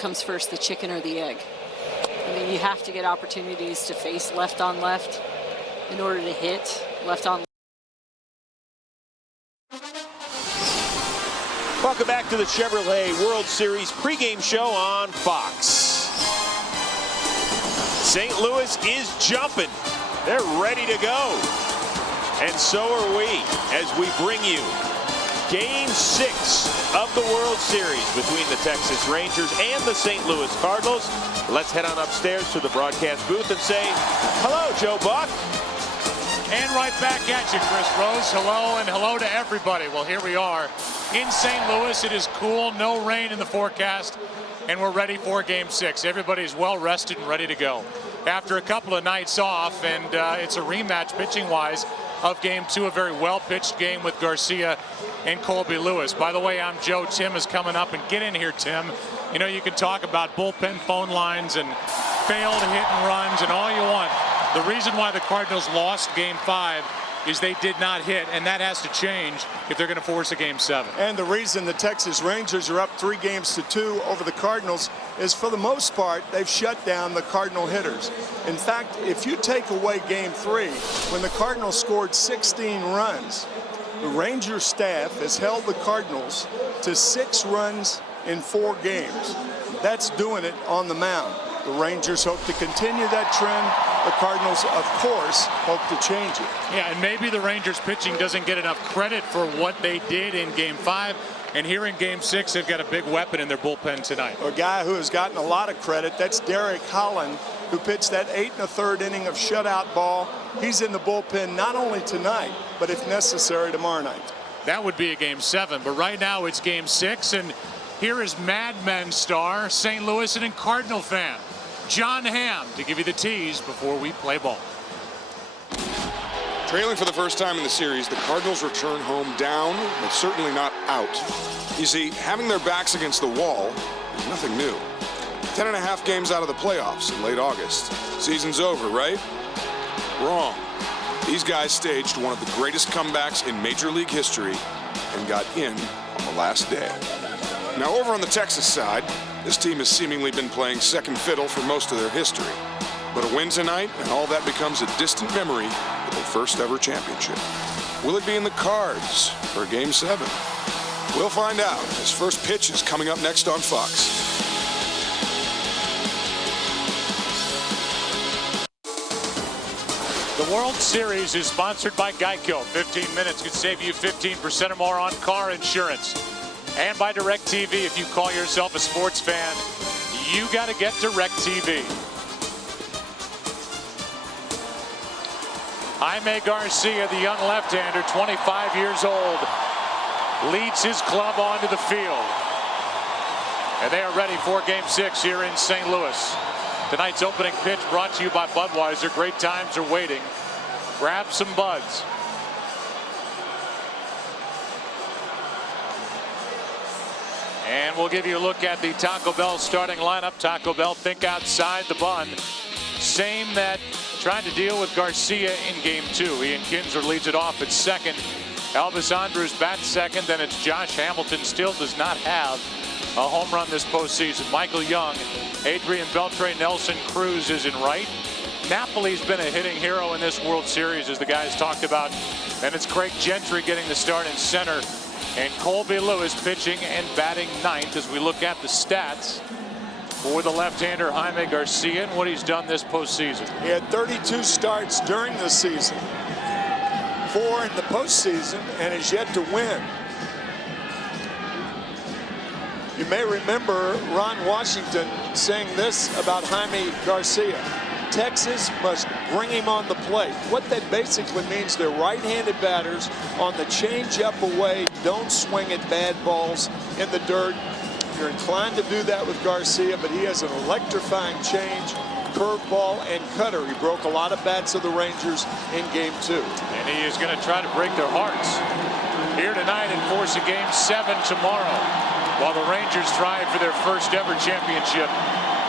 comes first, the chicken or the egg? I mean, you have to get opportunities to face left on left in order to hit left on left. Welcome back to the Chevrolet World Series pregame show on Fox. St. Louis is jumping. They're ready to go. And so are we as we bring you Game 6 of the World Series between the Texas Rangers and the St. Louis Cardinals. Let's head on upstairs to the broadcast booth and say hello, Joe Buck. And right back at you, Chris Rose. Hello, and hello to everybody. Well, here we are in St. Louis. It is cool, no rain in the forecast, and we're ready for Game 6. Everybody's well rested and ready to go after a couple of nights off, and it's a rematch pitching-wise of Game 2, a very well-pitched game with Garcia and Colby Lewis. By the way, I'm Joe. Tim is coming up, and get in here, Tim. You know, you can talk about bullpen phone lines and failed hit and runs and all you want. The reason why the Cardinals lost Game 5 is they did not hit, and that has to change if they're going to force a Game 7. And the reason the Texas Rangers are up 3-2 over the Cardinals is, for the most part, they've shut down the Cardinal hitters. In fact, if you take away Game 3, when the Cardinals scored 16 runs, the Rangers staff has held the Cardinals to 6 runs in 4 games. That's doing it on the mound. The Rangers hope to continue that trend. The Cardinals, of course, hope to change it. Yeah, and maybe the Rangers pitching doesn't get enough credit for what they did in Game 5. And here in Game 6, they've got a big weapon in their bullpen tonight. A guy who has gotten a lot of credit, that's Derek Holland, who pitched that 8 1/3 inning of shutout ball. He's in the bullpen not only tonight, but if necessary, tomorrow night. That would be a Game 7, but right now it's Game 6, and here is Mad Men star, St. Louis and Cardinal fan, John Hamm, to give you the tease before we play ball. Trailing for the first time in the series, the Cardinals return home down, but certainly not out. You see, having their backs against the wall is nothing new. 10.5 games out of the playoffs in late August. Season's over, right? Wrong. These guys staged one of the greatest comebacks in Major League history and got in on the last day. Now, over on the Texas side, this team has seemingly been playing second fiddle for most of their history. But a win tonight, and all that becomes a distant memory of their first ever championship. Will it be in the cards for Game 7? We'll find out as first pitch is coming up next on Fox. The World Series is sponsored by Geico. 15 minutes could save you 15% or more on car insurance. And by DirecTV, if you call yourself a sports fan, you got to get DirecTV. Jaime Garcia, the young left-hander, 25 years old, leads his club onto the field. And they are ready for Game 6 here in St. Louis. Tonight's opening pitch brought to you by Budweiser. Great times are waiting. Grab some buds. And we'll give you a look at the Taco Bell starting lineup. Taco Bell, think outside the bun. Same that tried to deal with Garcia in Game 2. Ian Kinsler leads it off at second. Elvis Andrus bats second. Then it's Josh Hamilton. Still does not have a home run this postseason. Michael Young, Adrian Beltre, Nelson Cruz is in right. Napoli's been a hitting hero in this World Series, as the guys talked about. And it's Craig Gentry getting the start in center. And Colby Lewis pitching and batting ninth as we look at the stats for the left-hander Jaime Garcia and what he's done this postseason. He had 32 starts during the season, 4 in the postseason, and is yet to win. You may remember Ron Washington saying this about Jaime Garcia: Texas must bring him on the plate. What that basically means, they're right-handed batters on the change-up away, don't swing at bad balls in the dirt. You're inclined to do that with Garcia, but he has an electrifying change, curveball, and cutter. He broke a lot of bats of the Rangers in Game 2. And he is going to try to break their hearts here tonight and force a Game 7 tomorrow, while the Rangers strive for their first ever championship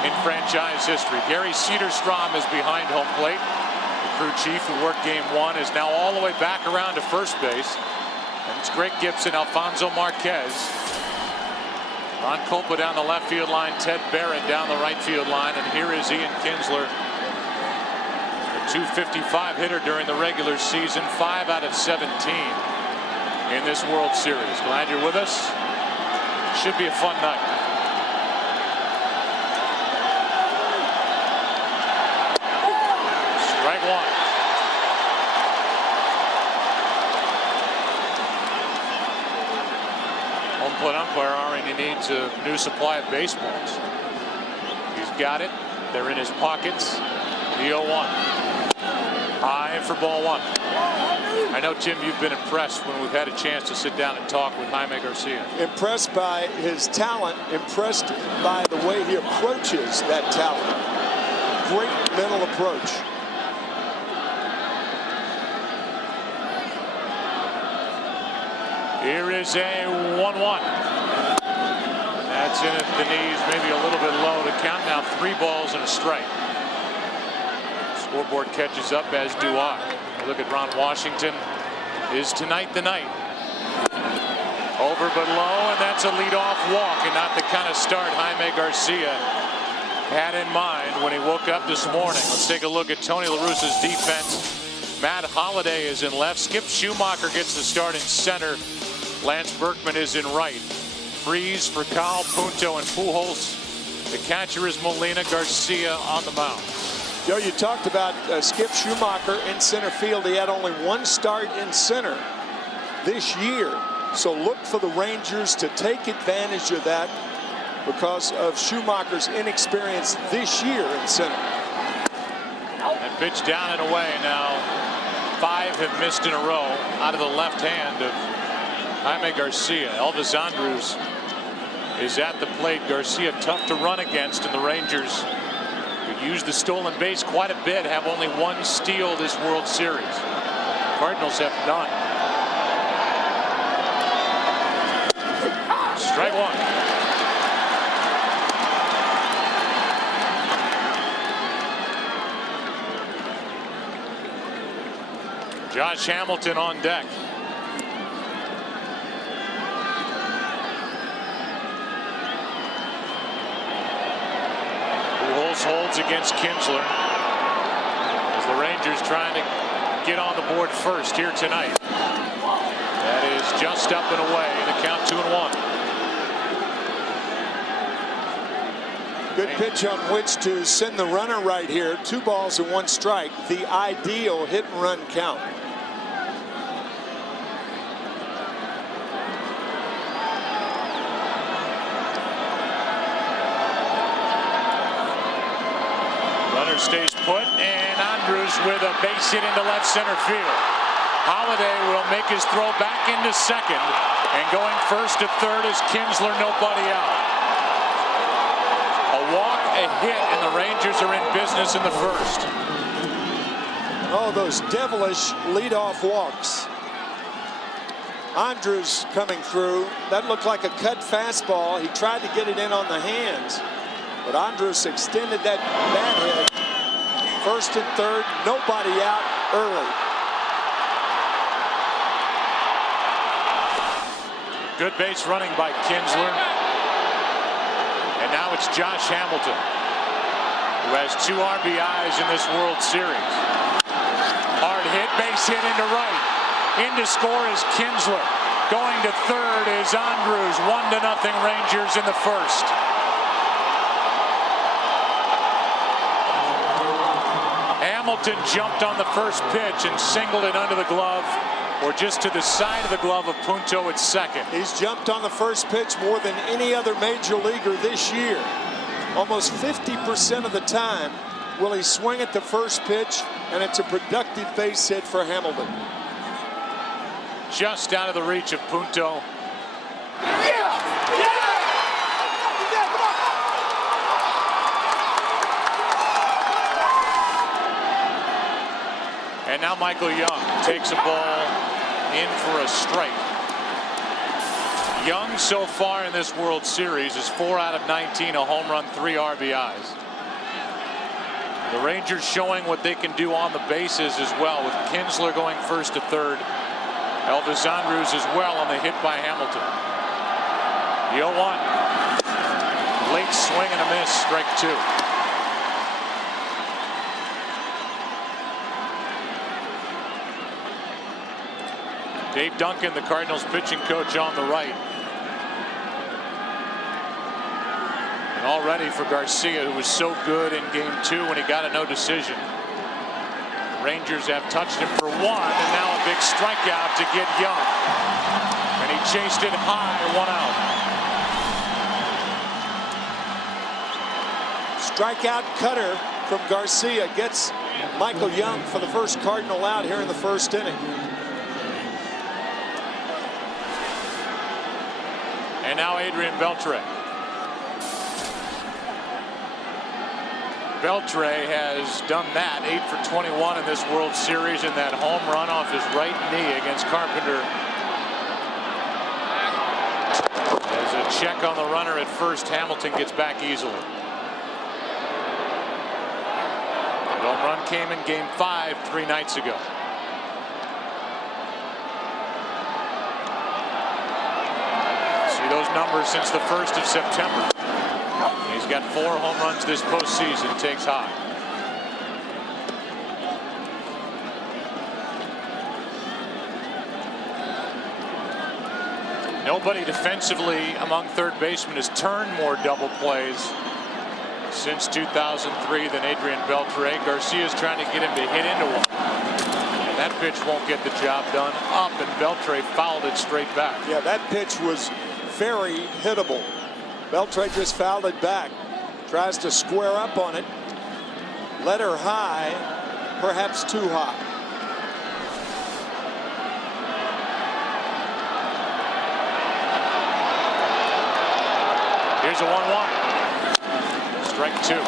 in franchise history. Gary Cederstrom is behind home plate. The crew chief who worked Game 1 is now all the way back around to first base. And it's Greg Gibson, Alfonso Marquez, Ron Kolpa down the left field line, Ted Barrett down the right field line, and here is Ian Kinsler, a .255 hitter during the regular season, 5 out of 17 in this World Series. Glad you're with us. Should be a fun night. Strike one. Home plate umpire already needs a new supply of baseballs. He's got it. They're in his pockets. The 0-1. High for ball one. I know, Tim, you've been impressed when we've had a chance to sit down and talk with Jaime Garcia. Impressed by his talent, impressed by the way he approaches that talent. Great mental approach. Here is a 1-1. That's in at the knees, maybe a little bit low to count. Now 3 balls and a strike. Scoreboard catches up, as do I. Look at Ron Washington. Is tonight the night? Over but low, and that's a leadoff walk, and not the kind of start Jaime Garcia had in mind when he woke up this morning. Let's take a look at Tony La Russa's defense. Matt Holliday is in left. Skip Schumacher gets the start in center. Lance Berkman is in right. Freeze for Cal, Punto, and Pujols. The catcher is Molina. Garcia on the mound. Joe, you talked about Skip Schumacher in center field. He had only 1 start in center this year. So look for the Rangers to take advantage of that because of Schumacher's inexperience this year in center. And pitch down and away. Now 5 have missed in a row out of the left hand of Jaime Garcia. Elvis Andrus is at the plate. Garcia tough to run against, and the Rangers could use the stolen base quite a bit. Have only 1 steal this World Series. Cardinals have none. Strike one. Josh Hamilton on deck. Pujols holds against Kinsler as the Rangers trying to get on the board first here tonight. That is just up and away. The count 2-1. Good pitch on which to send the runner right here. 2 balls and 1 strike. The ideal hit and run count. Runner stays put, and Andrus with a base hit into left center field. Holliday will make his throw back into second, and going first to third is Kinsler, nobody out. A walk, a hit, and the Rangers are in business in the first. Oh, those devilish leadoff walks. Andrus coming through. That looked like a cut fastball. He tried to get it in on the hands, but Andrus extended that bat hit. First and third, nobody out early. Good base running by Kinsler. And now it's Josh Hamilton, who has 2 RBIs in this World Series. Hard hit, base hit into right. In to score is Kinsler. Going to third is Andrus. 1-0 Rangers in the first. Hamilton jumped on the first pitch and singled it under the glove, or just to the side of the glove of Punto at second. He's jumped on the first pitch more than any other major leaguer this year. Almost 50% of the time will he swing at the first pitch, and it's a productive base hit for Hamilton. Just out of the reach of Punto. And now Michael Young takes a ball in for a strike. Young so far in this World Series is 4 out of 19, a home run, 3 RBIs. The Rangers showing what they can do on the bases as well, with Kinsler going first to third. Elvis Andrus as well on the hit by Hamilton. The 0-1. Late swing and a miss, strike 2. Dave Duncan, the Cardinals pitching coach, on the right. And all ready for Garcia, who was so good in game 2 when he got a no decision. The Rangers have touched him for 1, and now a big strikeout to get Young. And he chased it high, 1 out. Strikeout cutter from Garcia gets Michael Young for the first Cardinal out here in the first inning. And now Adrian Beltre. Beltre has done that, 8 for 21 in this World Series, and that home run off his right knee against Carpenter. As a check on the runner at first, Hamilton gets back easily. The home run came in game 5 3 nights ago. See those numbers since the 1st of September. He's got 4 home runs this postseason. Takes high. Nobody defensively among third basemen has turned more double plays since 2003 than Adrian Beltre. Garcia's trying to get him to hit into one. And that pitch won't get the job done. Up, and Beltre fouled it straight back. Yeah, that pitch was very hittable. Beltre just fouled it back. Tries to square up on it. Let her high, perhaps too high. Here's a 1-1. Strike 2.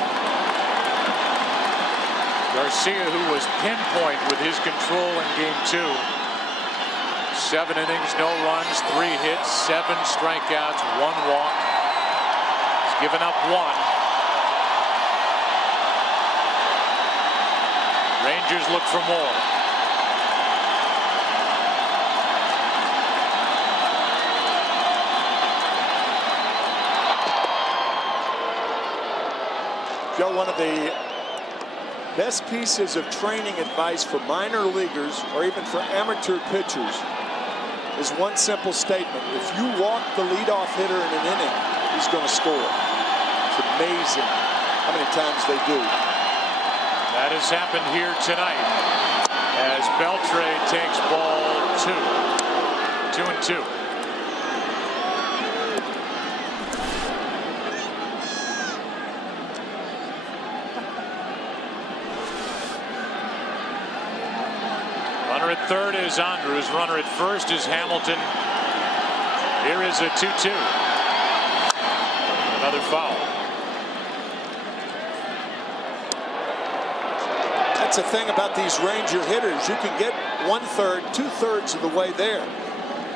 Garcia, who was pinpoint with his control in game 2. 7 innings, no runs, 3 hits, 7 strikeouts, 1 walk. He's given up 1. Rangers look for more. Joe, one of the best pieces of training advice for minor leaguers or even for amateur pitchers is one simple statement. If you walk the leadoff hitter in an inning, he's going to score. It's amazing how many times they do. That has happened here tonight as Beltre takes ball 2. 2-2. Runner at third is Andrews. Runner at first is Hamilton. Here is a 2-2. Another foul. That's the thing about these Ranger hitters. You can get 1/3, 2/3 of the way there.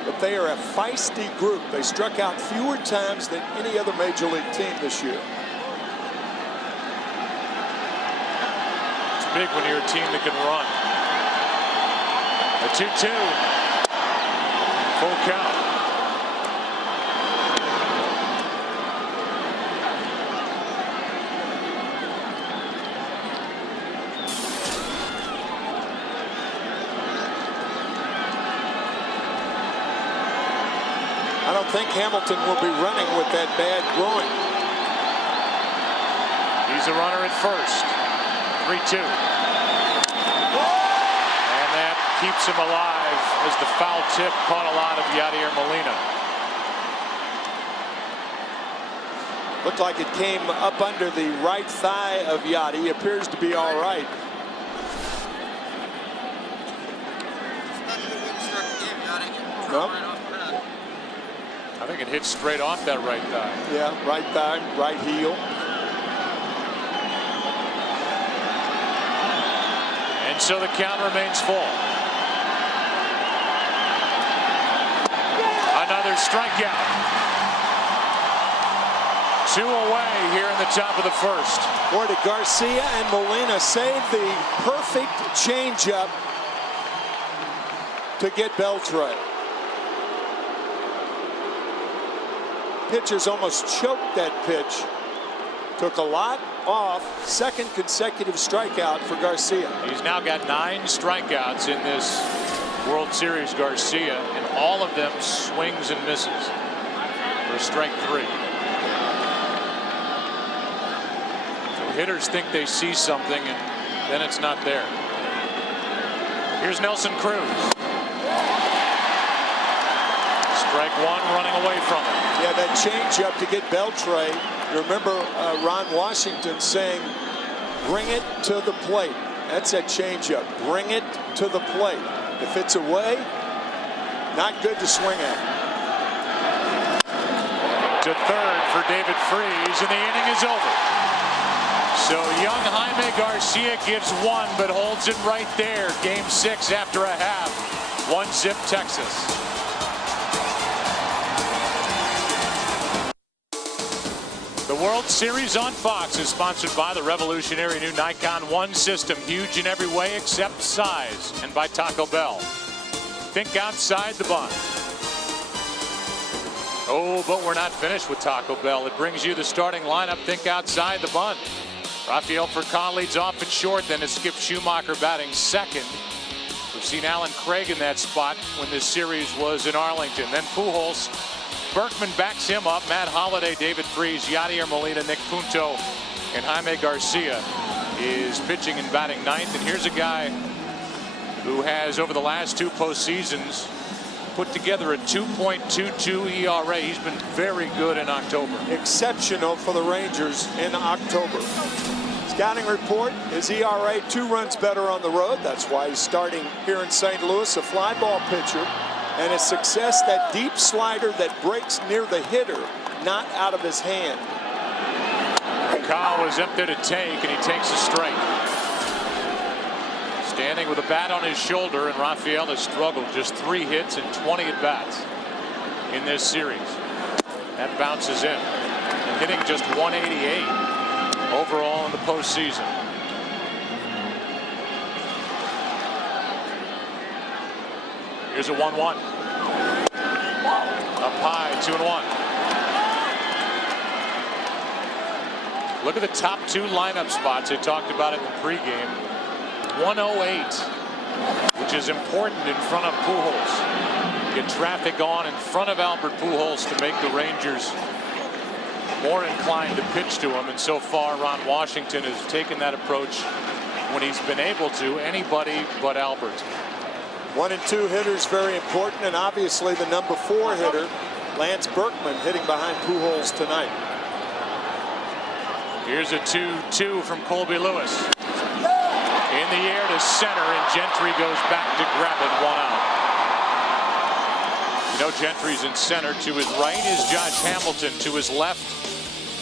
But they are a feisty group. They struck out fewer times than any other major league team this year. It's big when you're a team that can run. A 2-2. Full count. I don't think Hamilton will be running with that bad groin. He's a runner at first. 3-2. And that keeps him alive as the foul tip caught a lot of Yadier Molina. Looked like it came up under the right thigh of Yadi. He appears to be all right. Nope. I think it hit straight off that right thigh. Yeah, right thigh, right heel. And so the count remains full. Another strikeout. 2 away here in the top of the first. Boy, did Garcia and Molina save the perfect changeup to get Beltre. Pitchers almost choked that pitch. Took a lot off. Second consecutive strikeout for Garcia. He's now got 9 strikeouts in this World Series, Garcia, and all of them swings and misses for strike 3. So hitters think they see something, and then it's not there. Here's Nelson Cruz. Strike 1, running away from it. Yeah, that changeup to get Beltre. You remember Ron Washington saying, bring it to the plate. That's a changeup. Bring it to the plate. If it's away, not good to swing at. To third for David Freese, and the inning is over. So young Jaime Garcia gives 1, but holds it right there. Game 6 after a half. 1-zip Texas. The World Series on Fox is sponsored by the revolutionary new Nikon One system, huge in every way except size, and by Taco Bell. Think outside the bun. Oh, but we're not finished with Taco Bell. It brings you the starting lineup. Think outside the bun. Rafael Furcal leads off at short, then it's Skip Schumacher batting second. We've seen Alan Craig in that spot when this series was in Arlington. Then Pujols. Berkman backs him up. Matt Holliday, David Freese, Yadier Molina, Nick Punto, and Jaime Garcia is pitching and batting ninth. And here's a guy who has, over the last 2 postseasons, put together a 2.22 ERA. He's been very good in October. Exceptional for the Rangers in October. Scouting report, his ERA 2 runs better on the road. That's why he's starting here in St. Louis, a fly ball pitcher. And his success, that deep slider that breaks near the hitter, not out of his hand. Kyle was up there to take, and he takes a strike. Standing with a bat on his shoulder, and Rafael has struggled. Just 3 hits and 20 at-bats in this series. That bounces in. And hitting just 188 overall in the postseason. Here's a 1-1. Up high, 2-1. Look at the top 2 lineup spots. They talked about it in the pregame. 108, which is important in front of Pujols. Get traffic on in front of Albert Pujols to make the Rangers more inclined to pitch to him. And so far, Ron Washington has taken that approach when he's been able to. Anybody but Albert. 1 and 2 hitters very important, and obviously the number 4 hitter, Lance Berkman, hitting behind Pujols tonight. Here's a 2-2 from Colby Lewis. In the air to center, and Gentry goes back to grab it. 1 out. You know, Gentry's in center. To his right is Josh Hamilton. To his left,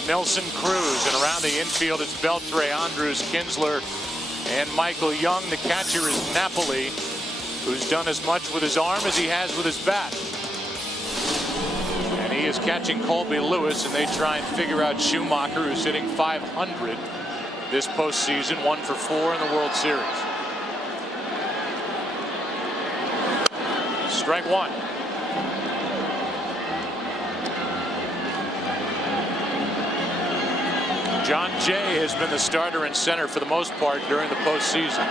Nelson Cruz. And around the infield, it's Beltre, Andrews, Kinsler, and Michael Young. The catcher is Napoli, who's done as much with his arm as he has with his bat. And he is catching Colby Lewis, and they try and figure out Schumacher, who's hitting .500 this postseason, 1 for 4 in the World Series. Strike 1. John Jay has been the starter in center for the most part during the postseason.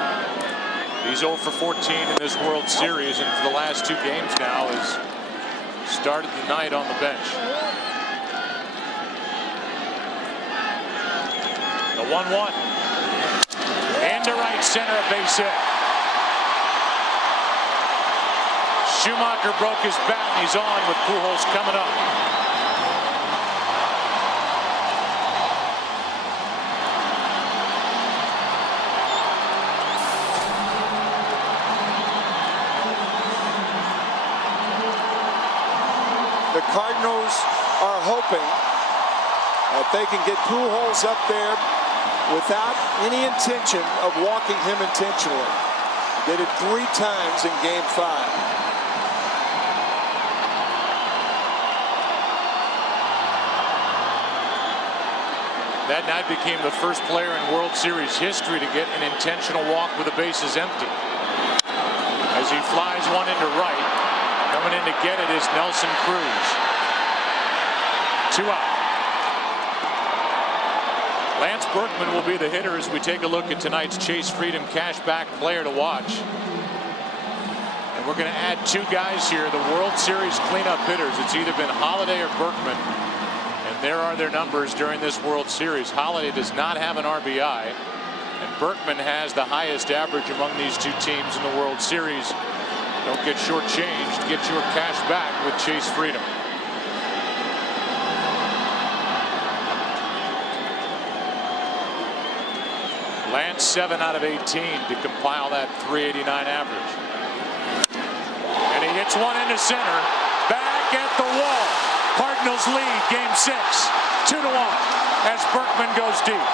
He's 0 for 14 in this World Series, and for the last 2 games now has started the night on the bench. The 1-1. Into right center, a base hit. Schumacher broke his bat, and he's on with Pujols coming up. The Cardinals are hoping that they can get Pujols up there without any intention of walking him intentionally. Did it 3 times in Game 5. That night became the first player in World Series history to get an intentional walk with the bases empty. As he flies one into right, coming in to get it is Nelson Cruz. 2 out. Lance Berkman will be the hitter as we take a look at tonight's Chase Freedom Cashback Player to Watch. And we're going to add two guys here, the World Series cleanup hitters. It's either been Holliday or Berkman. And there are their numbers during this World Series. Holliday does not have an RBI. And Berkman has the highest average among these two teams in the World Series. Don't get shortchanged. Get your cash back with Chase Freedom. Lance 7 out of 18 to compile that .389 average. And he hits one into center. Back at the wall. Cardinals lead game 6. 2-1 as Berkman goes deep.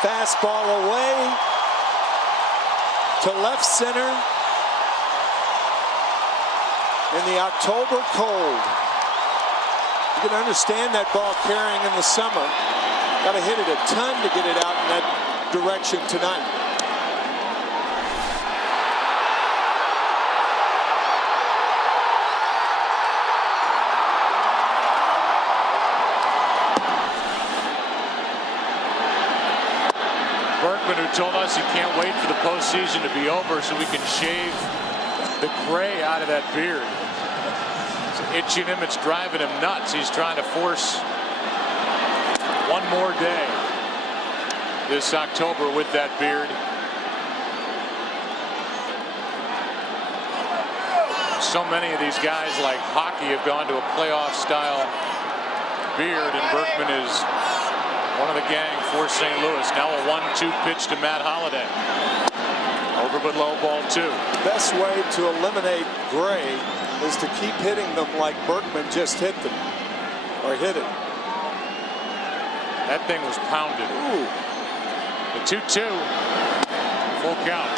Fastball away to left center in the October cold. You can understand that ball carrying in the summer. Got to hit it a ton to get it out in that direction tonight. Berkman, who told us he can't wait for the postseason to be over so we can shave the gray out of that beard. It's itching him, it's driving him nuts. He's trying to force one more day this October with that beard. So many of these guys, like hockey, have gone to a playoff style beard, and Berkman is one of the gang for St. Louis. Now a 1-2 pitch to Matt Holliday. Over but low, ball 2. Best way to eliminate Gray is to keep hitting them like Berkman just hit them, or hit it. That thing was pounded. Ooh. The 2-2. Full count.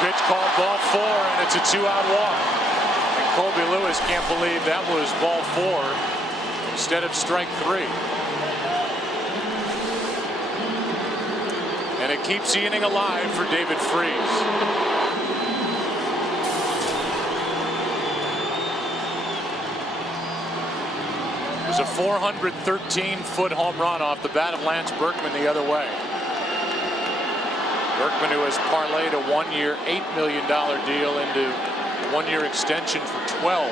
Pitch called ball 4, and it's a 2-out walk. And Colby Lewis can't believe that was ball 4 instead of strike 3. And it keeps the inning alive for David Freese. It was a 413-foot home run off the bat of Lance Berkman the other way. Berkman, who has parlayed a 1-year, $8 million deal into a 1-year extension for 12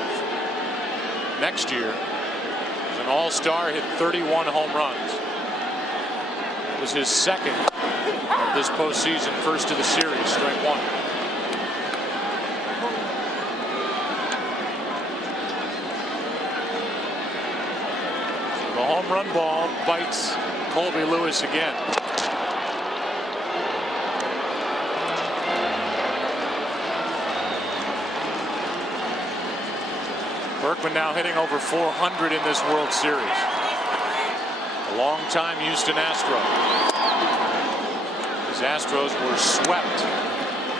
next year. As an all-star, hit 31 home runs. It was his second of this postseason, first of the series, strike 1. So the home run ball bites Colby Lewis again. Berkman now hitting over 400 in this World Series. A long-time Houston Astro. His Astros were swept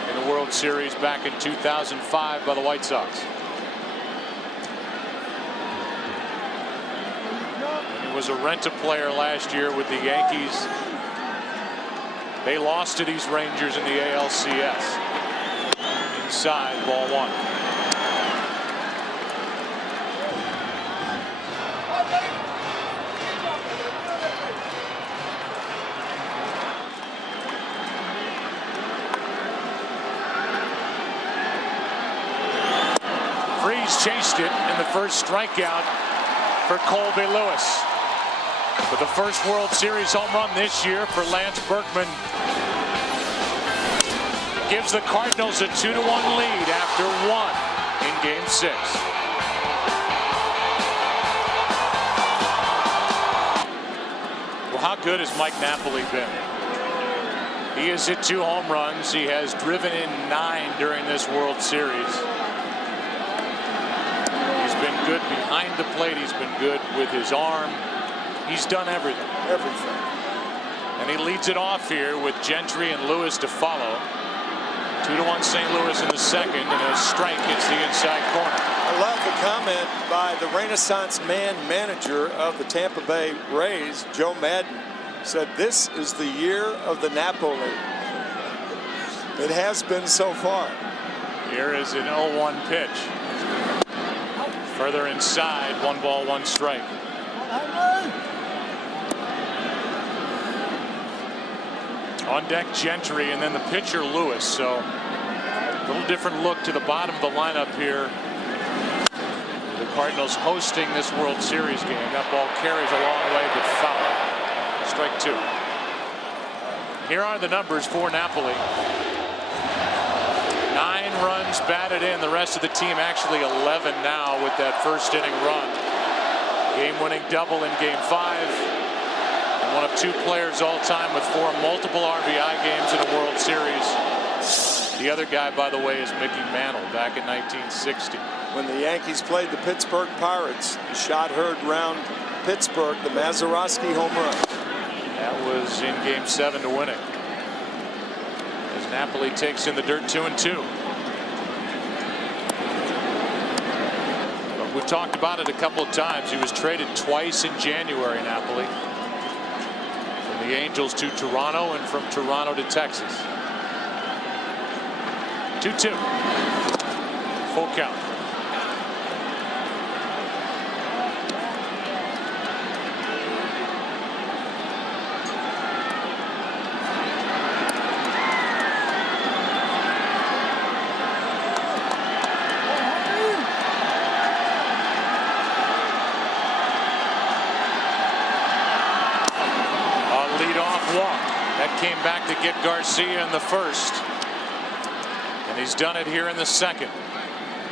in the World Series back in 2005 by the White Sox. And he was a rent-a-player last year with the Yankees. They lost to these Rangers in the ALCS. Inside, ball 1. Chased it in the first strikeout for Colby Lewis. But the first World Series home run this year for Lance Berkman gives the Cardinals a 2-1 lead after 1 in Game 6. How good has Mike Napoli been? He has hit 2 home runs. He has driven in 9 during this World Series. He's been good behind the plate. He's been good with his arm. He's done everything. Everything. And he leads it off here with Gentry and Lewis to follow. 2-1 St. Louis in the second, and a strike hits the inside corner. I love the comment by the Renaissance man manager of the Tampa Bay Rays, Joe Madden, said this is the year of the Napoli. It has been so far. Here is an 0-1 pitch. Further inside, 1 ball, 1 strike. On deck Gentry and then the pitcher Lewis. So a little different look to the bottom of the lineup here. The Cardinals hosting this World Series game. That ball carries a long way but foul. Strike 2. Here are the numbers for Napoli. 9 runs batted in. The rest of the team actually 11 now with that first inning run. Game-winning double in Game 5. And one of 2 players all time with 4 multiple RBI games in a World Series. The other guy, by the way, is Mickey Mantle back in 1960. When the Yankees played the Pittsburgh Pirates, the shot heard round Pittsburgh, the Mazeroski home run. That was in Game 7 to win it. As Napoli takes in the dirt 2-2. But we've talked about it a couple of times. He was traded twice in January, Napoli. From the Angels to Toronto and from Toronto to Texas. 2-2. Full count. Came back to get Garcia in the first, and he's done it here in the second.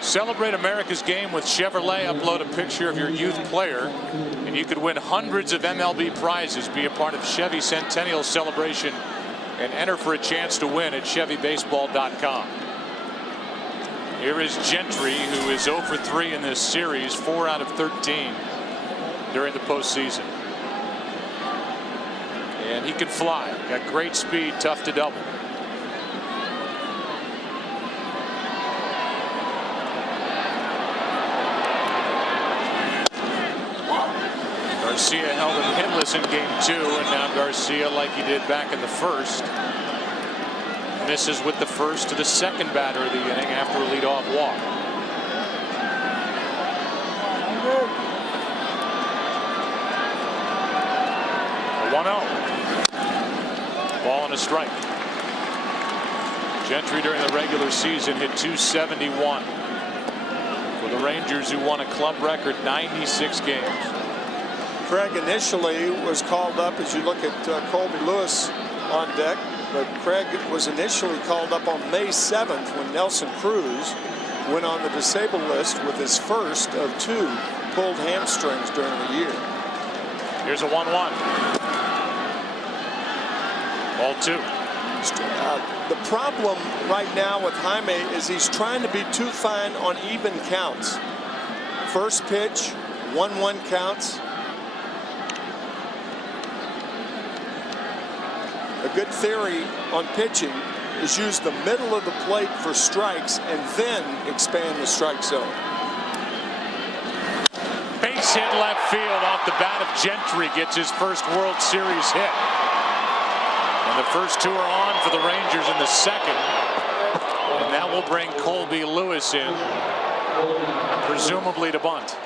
Celebrate America's game with Chevrolet. Upload a picture of your youth player, and you could win hundreds of MLB prizes. Be a part of Chevy Centennial Celebration and enter for a chance to win at ChevyBaseball.com. Here is Gentry, who is 0 for 3 in this series, 4 out of 13 during the postseason. And he can fly. Got great speed, tough to double. Garcia held him hitless in Game 2, and now Garcia, like he did back in the first, misses with the first to the second batter of the inning after a leadoff walk. A 1-0. Ball and a strike. Gentry during the regular season hit .271 for the Rangers, who won a club record 96 games. Craig initially was called up, as you look at Colby Lewis on deck, but Craig was initially called up on May 7th when Nelson Cruz went on the disabled list with his first of 2 pulled hamstrings during the year. Here's a 1-1. Ball 2. The problem right now with Jaime is he's trying to be too fine on even counts. First pitch, 1-1 counts. A good theory on pitching is use the middle of the plate for strikes and then expand the strike zone. Base hit left field off the bat of Gentry, gets his first World Series hit. And the first 2 are on for the Rangers in the second. And that will bring Colby Lewis in, presumably to bunt.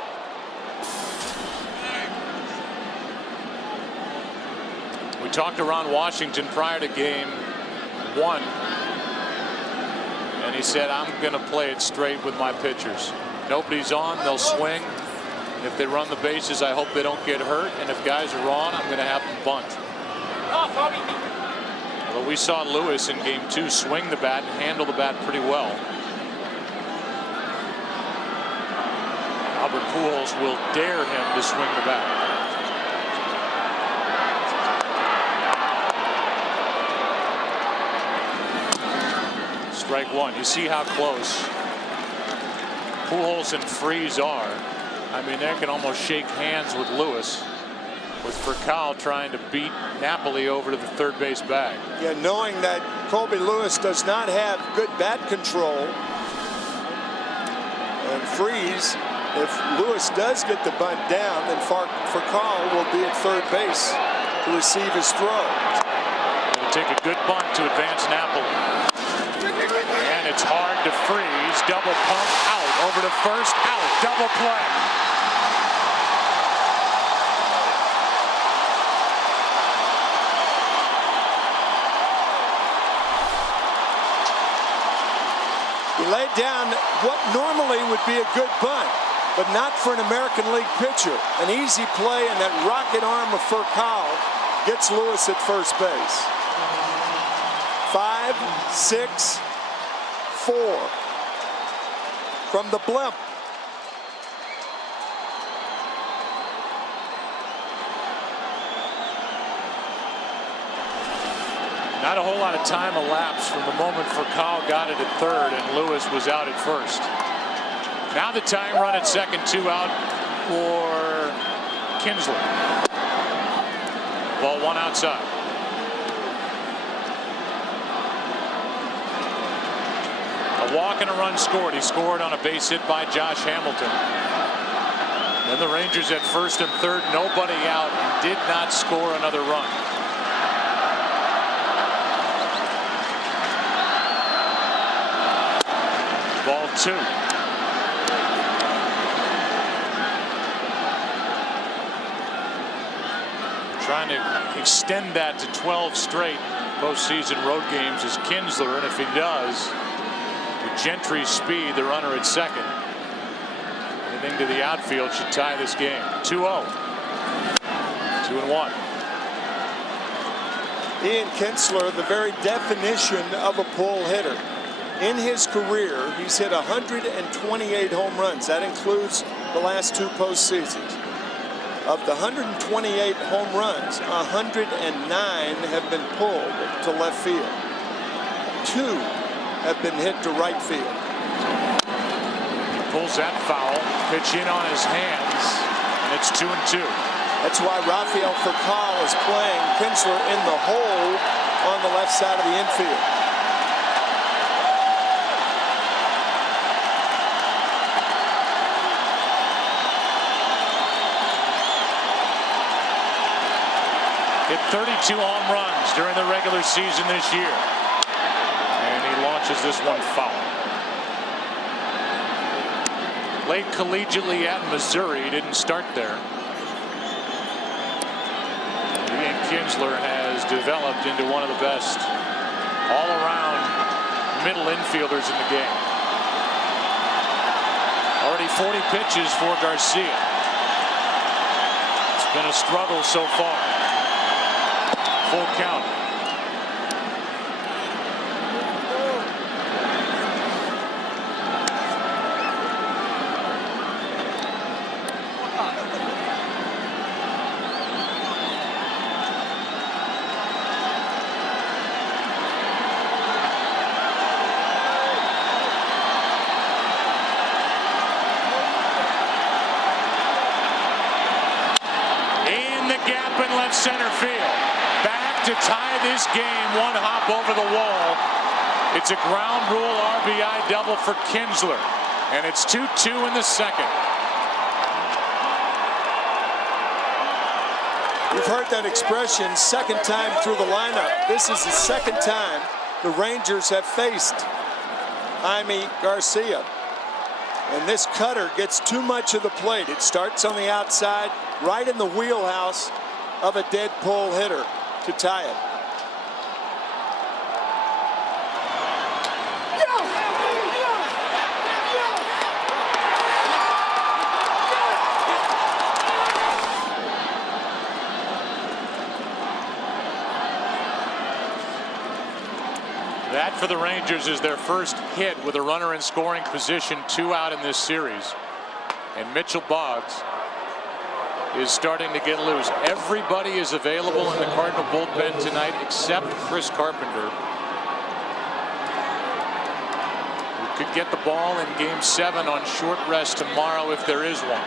We talked to Ron Washington prior to Game 1. And he said, I'm going to play it straight with my pitchers. Nobody's on, they'll swing. If they run the bases, I hope they don't get hurt. And if guys are on, I'm going to have them bunt. But we saw Lewis in Game 2 swing the bat and handle the bat pretty well. Albert Pujols will dare him to swing the bat. Strike one. You see how close Pujols and Freese are. I mean, they can almost shake hands with Lewis, with Furcal trying to beat Napoli over to the third base bag. Yeah, knowing that Colby Lewis does not have good bat control. And Freese, if Lewis does get the bunt down, then Furcal will be at third base to receive his throw. It'll take a good bunt to advance Napoli. And it's hard to Freese. Double pump out over to first, out, double play. He laid down what normally would be a good bunt, but not for an American League pitcher. An easy play, and that rocket arm of Furcal gets Lewis at first base. 5, 6, 4 from the blimp. Not a whole lot of time elapsed from the moment Furcal got it at third and Lewis was out at first. Now the tying run at second, 2 out for Kinsler. Ball 1 outside. A walk and a run scored. He scored on a base hit by Josh Hamilton. Then the Rangers at first and third, nobody out, and did not score another run. Ball 2. Trying to extend that to 12 straight postseason road games is Kinsler, and if he does, with Gentry's speed, the runner at second, anything to the outfield should tie this game. 2-0. 2-1. Ian Kinsler, the very definition of a pull hitter. In his career, he's hit 128 home runs. That includes the last 2 postseasons. Of the 128 home runs, 109 have been pulled to left field. 2 have been hit to right field. He pulls that foul, pitch in on his hands, and it's 2-2. That's why Rafael Furcal is playing Kinsler in the hole on the left side of the infield. Hit 32 home runs during the regular season this year. And he launches this one foul. Played collegiately at Missouri. He didn't start there. Ian Kinsler has developed into one of the best all-around middle infielders in the game. Already 40 pitches for Garcia. It's been a struggle so far. Full count. In the gap in left center field. To tie this game, 1 hop over the wall. It's a ground rule RBI double for Kinsler, and it's 2-2 in the second. You've heard that expression, second time through the lineup. This is the second time the Rangers have faced Jaime Garcia. And this cutter gets too much of the plate. It starts on the outside, right in the wheelhouse of a dead pull hitter to tie it. That for the Rangers is their first hit with a runner in scoring position, 2 out in this series. And Mitchell Boggs is starting to get loose. Everybody is available in the Cardinal bullpen tonight except Chris Carpenter. could get the ball in Game 7 on short rest tomorrow if there is one.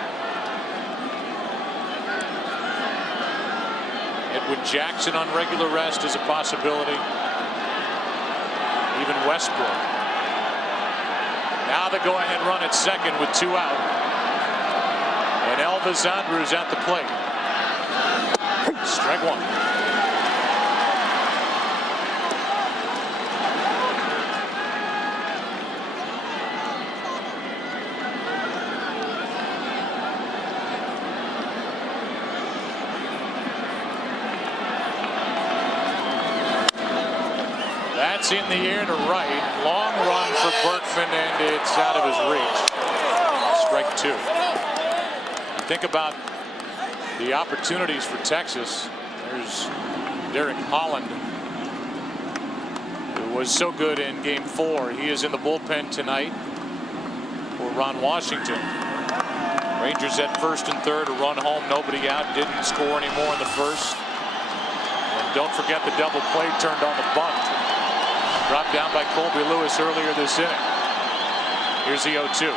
Edwin Jackson on regular rest is a possibility. Even Westbrook. Now the go-ahead run at second with 2 out. And Elvis Andrews at the plate. Strike 1. That's in the air to right. Long run for Berkman, and it's out of his reach. Strike 2. You think about the opportunities for Texas. There's Derek Holland, who was so good in Game 4. He is in the bullpen tonight for Ron Washington. Rangers at first and third, a run home, nobody out. Didn't score anymore in the first. And don't forget the double play turned on the bunt. Dropped down by Colby Lewis earlier this inning. Here's the 0-2.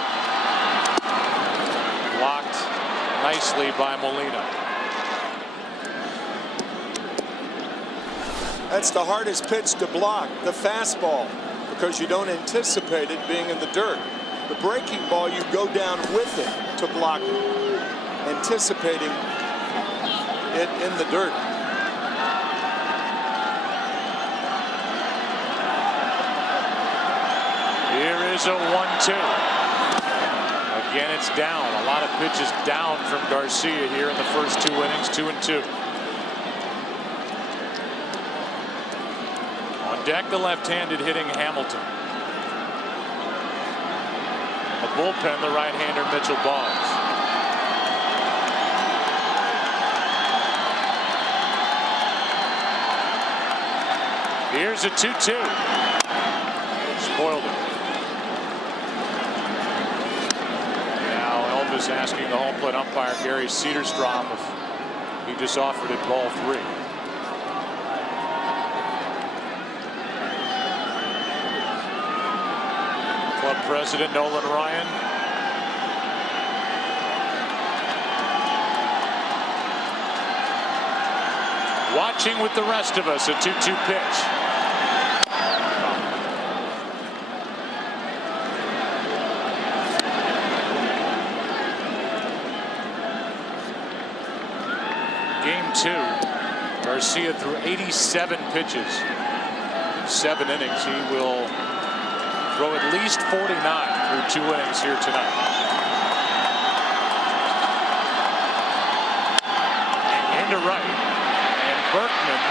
Blocked nicely by Molina. That's the hardest pitch to block, the fastball, because you don't anticipate it being in the dirt. The breaking ball, you go down with it to block it, anticipating it in the dirt. Here is a 1-2. Again, it's down. A lot of pitches down from Garcia here in the first 2 innings, 2-2. On deck, the left-handed hitting Hamilton. In the bullpen, the right-hander Mitchell Boggs. Here's a 2-2. Spoiled it. Elvis asking the home plate umpire Gary Cedarstrom if he just offered it ball 3. Club president Nolan Ryan. Watching with the rest of us, a 2-2 pitch. Game 2, Garcia threw 87 pitches in 7 innings. He will throw at least 49 through 2 innings here tonight. Into right, and Berkman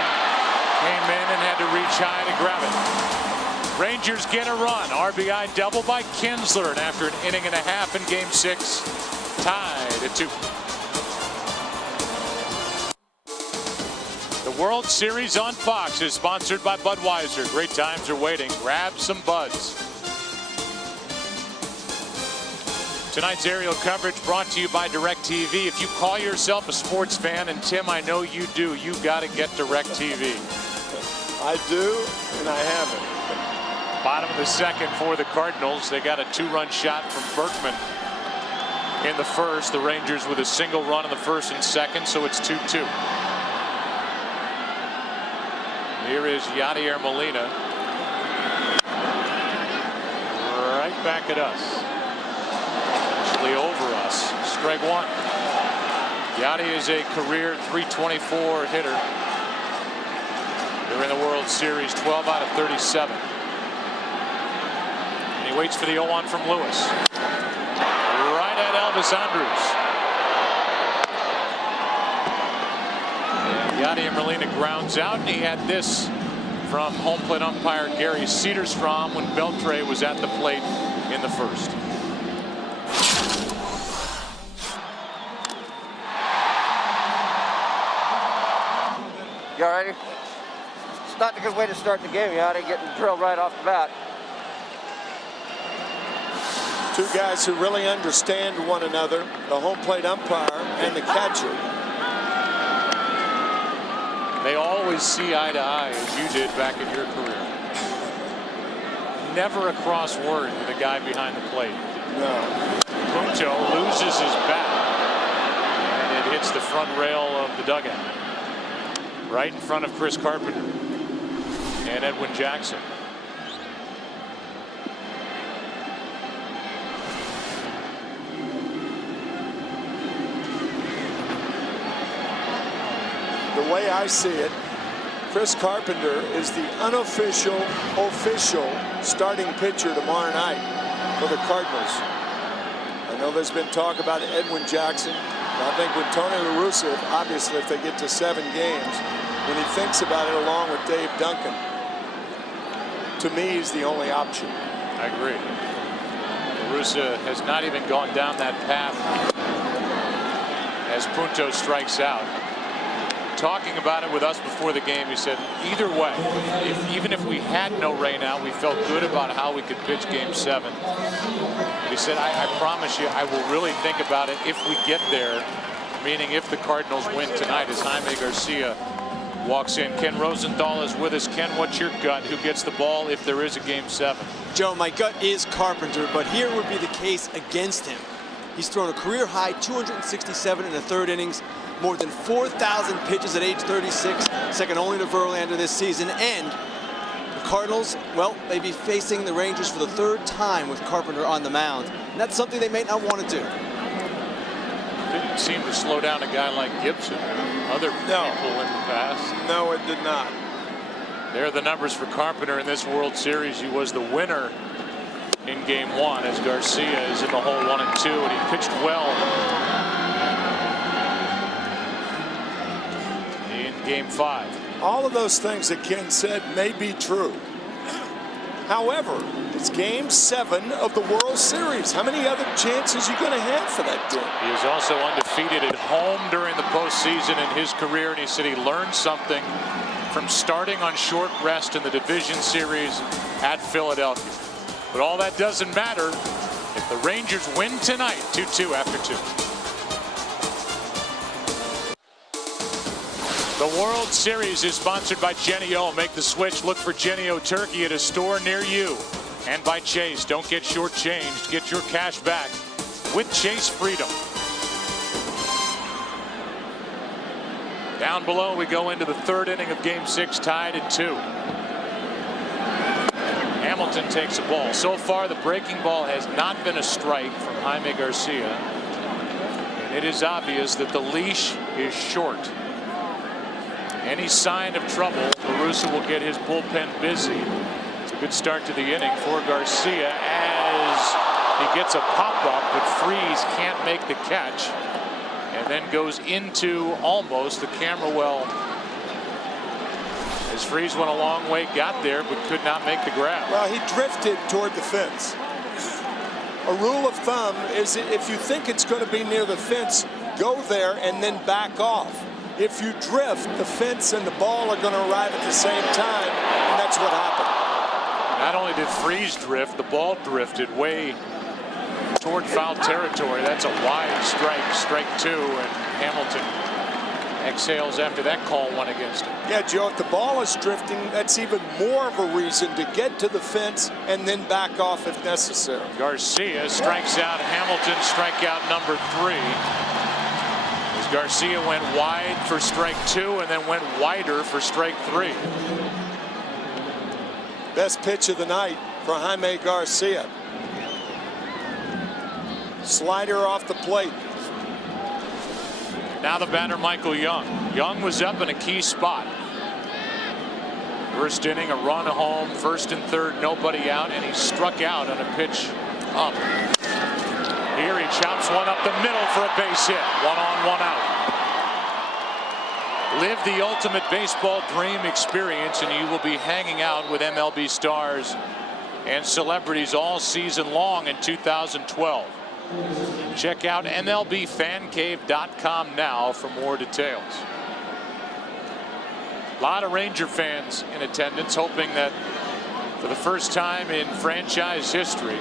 came in and had to reach high to grab it. Rangers get a run. RBI double by Kinsler, and after an inning and a half in Game 6, tied at 2. The World Series on Fox is sponsored by Budweiser. Great times are waiting. Grab some buds. Tonight's aerial coverage brought to you by DirecTV. If you call yourself a sports fan, and Tim, I know you do, you got to get DirecTV. I do, and I haven't. Bottom of the second for the Cardinals. They got a 2-run shot from Berkman in the first. The Rangers with a single run in the first and second, so it's 2-2. Here is Yadier Molina. Right back at us. Actually over us. Strike 1. Yadier is a career .324 hitter. They're in the World Series, 12 out of 37. And he waits for the 0-1 from Lewis. Right at Elvis Andrews. Yadier Molina grounds out, and he had this from home plate umpire Gary Cedarstrom when Beltre was at the plate in the first. You all righty? It's not a good way to start the game. Yadier getting drilled right off the bat. Two guys who really understand one another, the home plate umpire and the catcher. They always see eye to eye, as you did back in your career. never a cross word with the guy behind the plate. No. Punto loses his bat, and it hits the front rail of the dugout, right in front of Chris Carpenter and Edwin Jackson. The way I see it, Chris Carpenter is the unofficial, official starting pitcher tomorrow night for the Cardinals. I know there's been talk about Edwin Jackson. I think with Tony La Russa, obviously if they get to 7 games, when he thinks about it along with Dave Duncan, to me he's the only option. I agree. La Russa has not even gone down that path as Punto strikes out. Talking about it with us before the game, he said either way, even if we had no rain out, we felt good about how we could pitch game 7. He said, I promise you, I will really think about it if we get there, meaning if the Cardinals win tonight, as Jaime Garcia walks in. Ken Rosenthal is with us. Ken, what's your gut? Who gets the ball if there is a game 7? Joe, my gut is Carpenter, but here would be the case against him. He's thrown a career high 267 in the 3rd innings, more than 4,000 pitches at age 36, second only to Verlander this season. And the Cardinals, well, they'd be facing the Rangers for the 3rd time with Carpenter on the mound. And that's something they may not want to do. Didn't seem to slow down a guy like Gibson or other people in the past. No, it did not. There are the numbers for Carpenter in this World Series. He was the winner in game 1 as Garcia is in the hole 1 and 2, and he pitched well in game 5. All of those things that Ken said may be true. However, it's game 7 of the World Series. How many other chances are you going to have for that team? He is also undefeated at home during the postseason in his career, and he said he learned something from starting on short rest in the division series at Philadelphia. But all that doesn't matter if the Rangers win tonight, 2-2 after 2. The World Series is sponsored by Jennie-O. Make the switch. Look for Jennie-O turkey at a store near you. And by Chase. Don't get shortchanged. Get your cash back with Chase Freedom. Down below, we go into the 3rd inning of game 6, tied at 2. Hamilton takes a ball. So far, the breaking ball has not been a strike from Jaime Garcia. And it is obvious that the leash is short. Any sign of trouble, La Russa will get his bullpen busy. It's a good start to the inning for Garcia as he gets a pop-up, but Freese can't make the catch. And then goes into almost the camera well. As Freese went a long way, got there, but could not make the grab. Well, he drifted toward the fence. A rule of thumb is if you think it's going to be near the fence, go there and then back off. If you drift, the fence and the ball are going to arrive at the same time, and that's what happened. Not only did Freese drift, the ball drifted way toward foul territory. That's a wide strike, strike 2, and Hamilton exhales after that call went against him. Yeah, Joe, if the ball is drifting, that's even more of a reason to get to the fence and then back off if necessary. Garcia strikes out Hamilton, strikeout number 3. As Garcia went wide for strike 2 and then went wider for strike 3. Best pitch of the night for Jaime Garcia. Slider off the plate. Now the batter, Michael Young. Young was up in a key spot. First inning, a run home, 1st and 3rd, nobody out, and he struck out on a pitch up. Here he chops one up the middle for a base hit. 1 on, 1 out. Live the ultimate baseball dream experience, and you will be hanging out with MLB stars and celebrities all season long in 2012. Check out MLBFanCave.com now for more details. A lot of Ranger fans in attendance, hoping that for the first time in franchise history,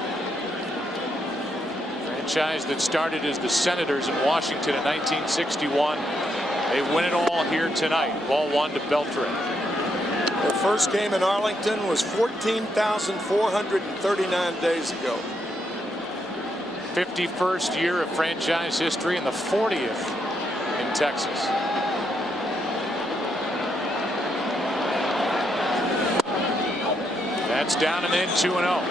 franchise that started as the Senators in Washington in 1961, they win it all here tonight. Ball 1 to Beltran. Their first game in Arlington was 14,439 days ago. 51st year of franchise history and the 40th in Texas. That's down and in, 2-0.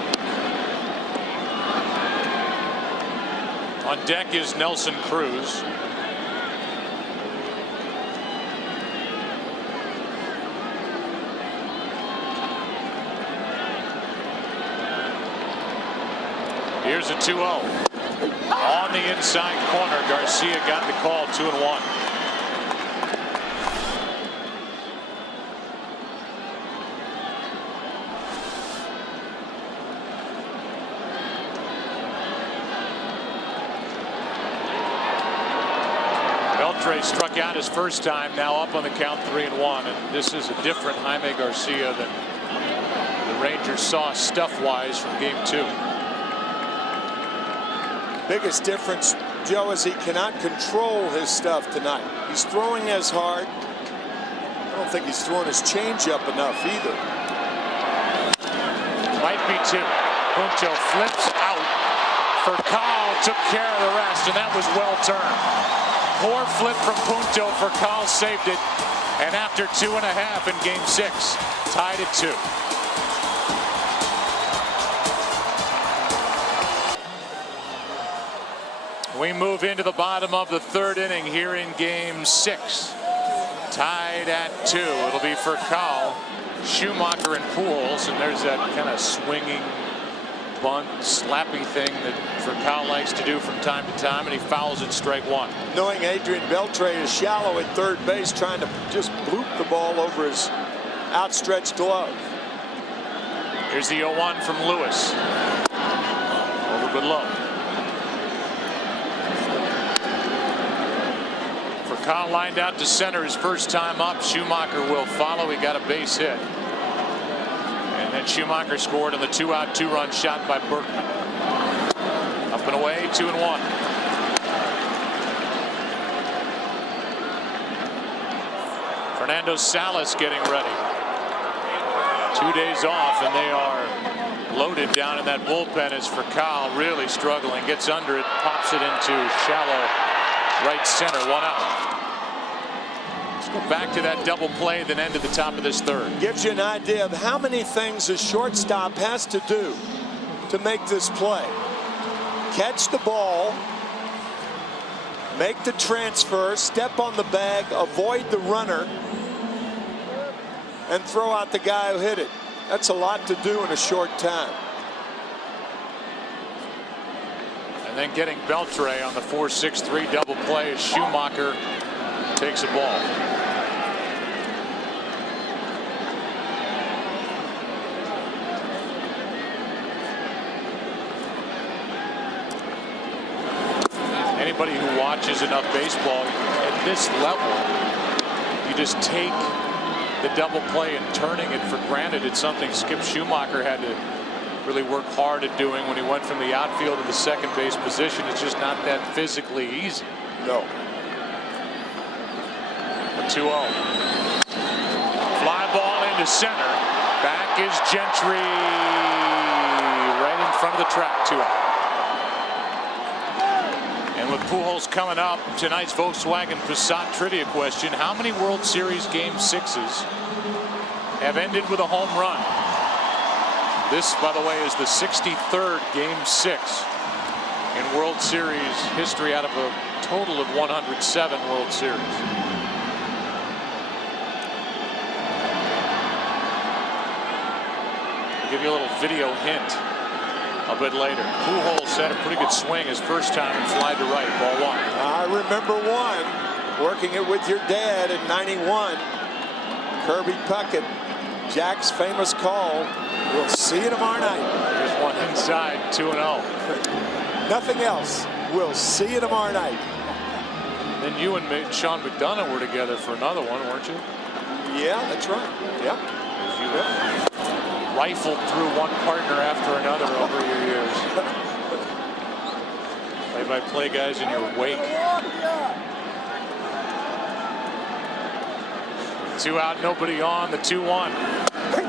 On deck is Nelson Cruz. Here's a 2-0. On the inside corner, Garcia got the call, 2-1. Beltre struck out his first time, now up on the count, 3-1, and this is a different Jaime Garcia than the Rangers saw stuff-wise from game 2. Biggest difference, Joe, is he cannot control his stuff tonight. He's throwing as hard. I don't think he's throwing his changeup enough either. Might be 2. Punto flips out. Furcal took care of the rest, and that was well turned. Poor flip from Punto. Furcal saved it, and after 2.5 in game 6, tied at 2. We move into the bottom of the 3rd inning here in game 6. Tied at 2. It'll be Furcal, Schumacher, and Pujols, and there's that kind of swinging bunt, slappy thing that Furcal likes to do from time to time, and he fouls it strike 1. Knowing Adrian Beltre is shallow at third base, trying to just bloop the ball over his outstretched glove. Here's the 0-1 from Lewis. Over below. Furcal lined out to center his first time up. Schumacher will follow. He got a base hit. And then Schumacher scored on the 2-out, 2-run shot by Berkman. Up and away, 2-1. Fernando Salas getting ready. 2 days off, and they are loaded down in that bullpen as Furcal really struggling. Gets under it, pops it into shallow right center, 1 out. Let's go back to that double play, then end at the top of this 3rd. Gives you an idea of how many things a shortstop has to do to make this play. Catch the ball, make the transfer, step on the bag, avoid the runner, and throw out the guy who hit it. That's a lot to do in a short time. And then getting Beltre on the 4-6-3 double play as Schumacher takes a ball. Anybody who watches enough baseball at this level, you just take the double play and turning it for granted. It's something Skip Schumacher had to really work hard at doing when he went from the outfield to the second base position. It's just not that physically easy. No. A 2-0. Fly ball into center. Back is Gentry. Right in front of the track. 2 out. And with Pujols coming up, tonight's Volkswagen Passat trivia question: how many World Series Game 6s have ended with a home run? This, by the way, is the 63rd Game 6 in World Series history out of a total of 107 World Series. I'll give you a little video hint a bit later. Pujols had a pretty good swing his first time and fly to right, ball 1. I remember one, working it with your dad in '91. Kirby Puckett, Jack's famous call. We'll see you tomorrow night. There's one inside, 2-0. Nothing else. We'll see you tomorrow night. Then you and Sean McDonough were together for another one, weren't you? Yeah, that's right. Yep. You rifled through one partner after another over your years. Play-by-play guys in your wake. 2 out, nobody on. The 2-1.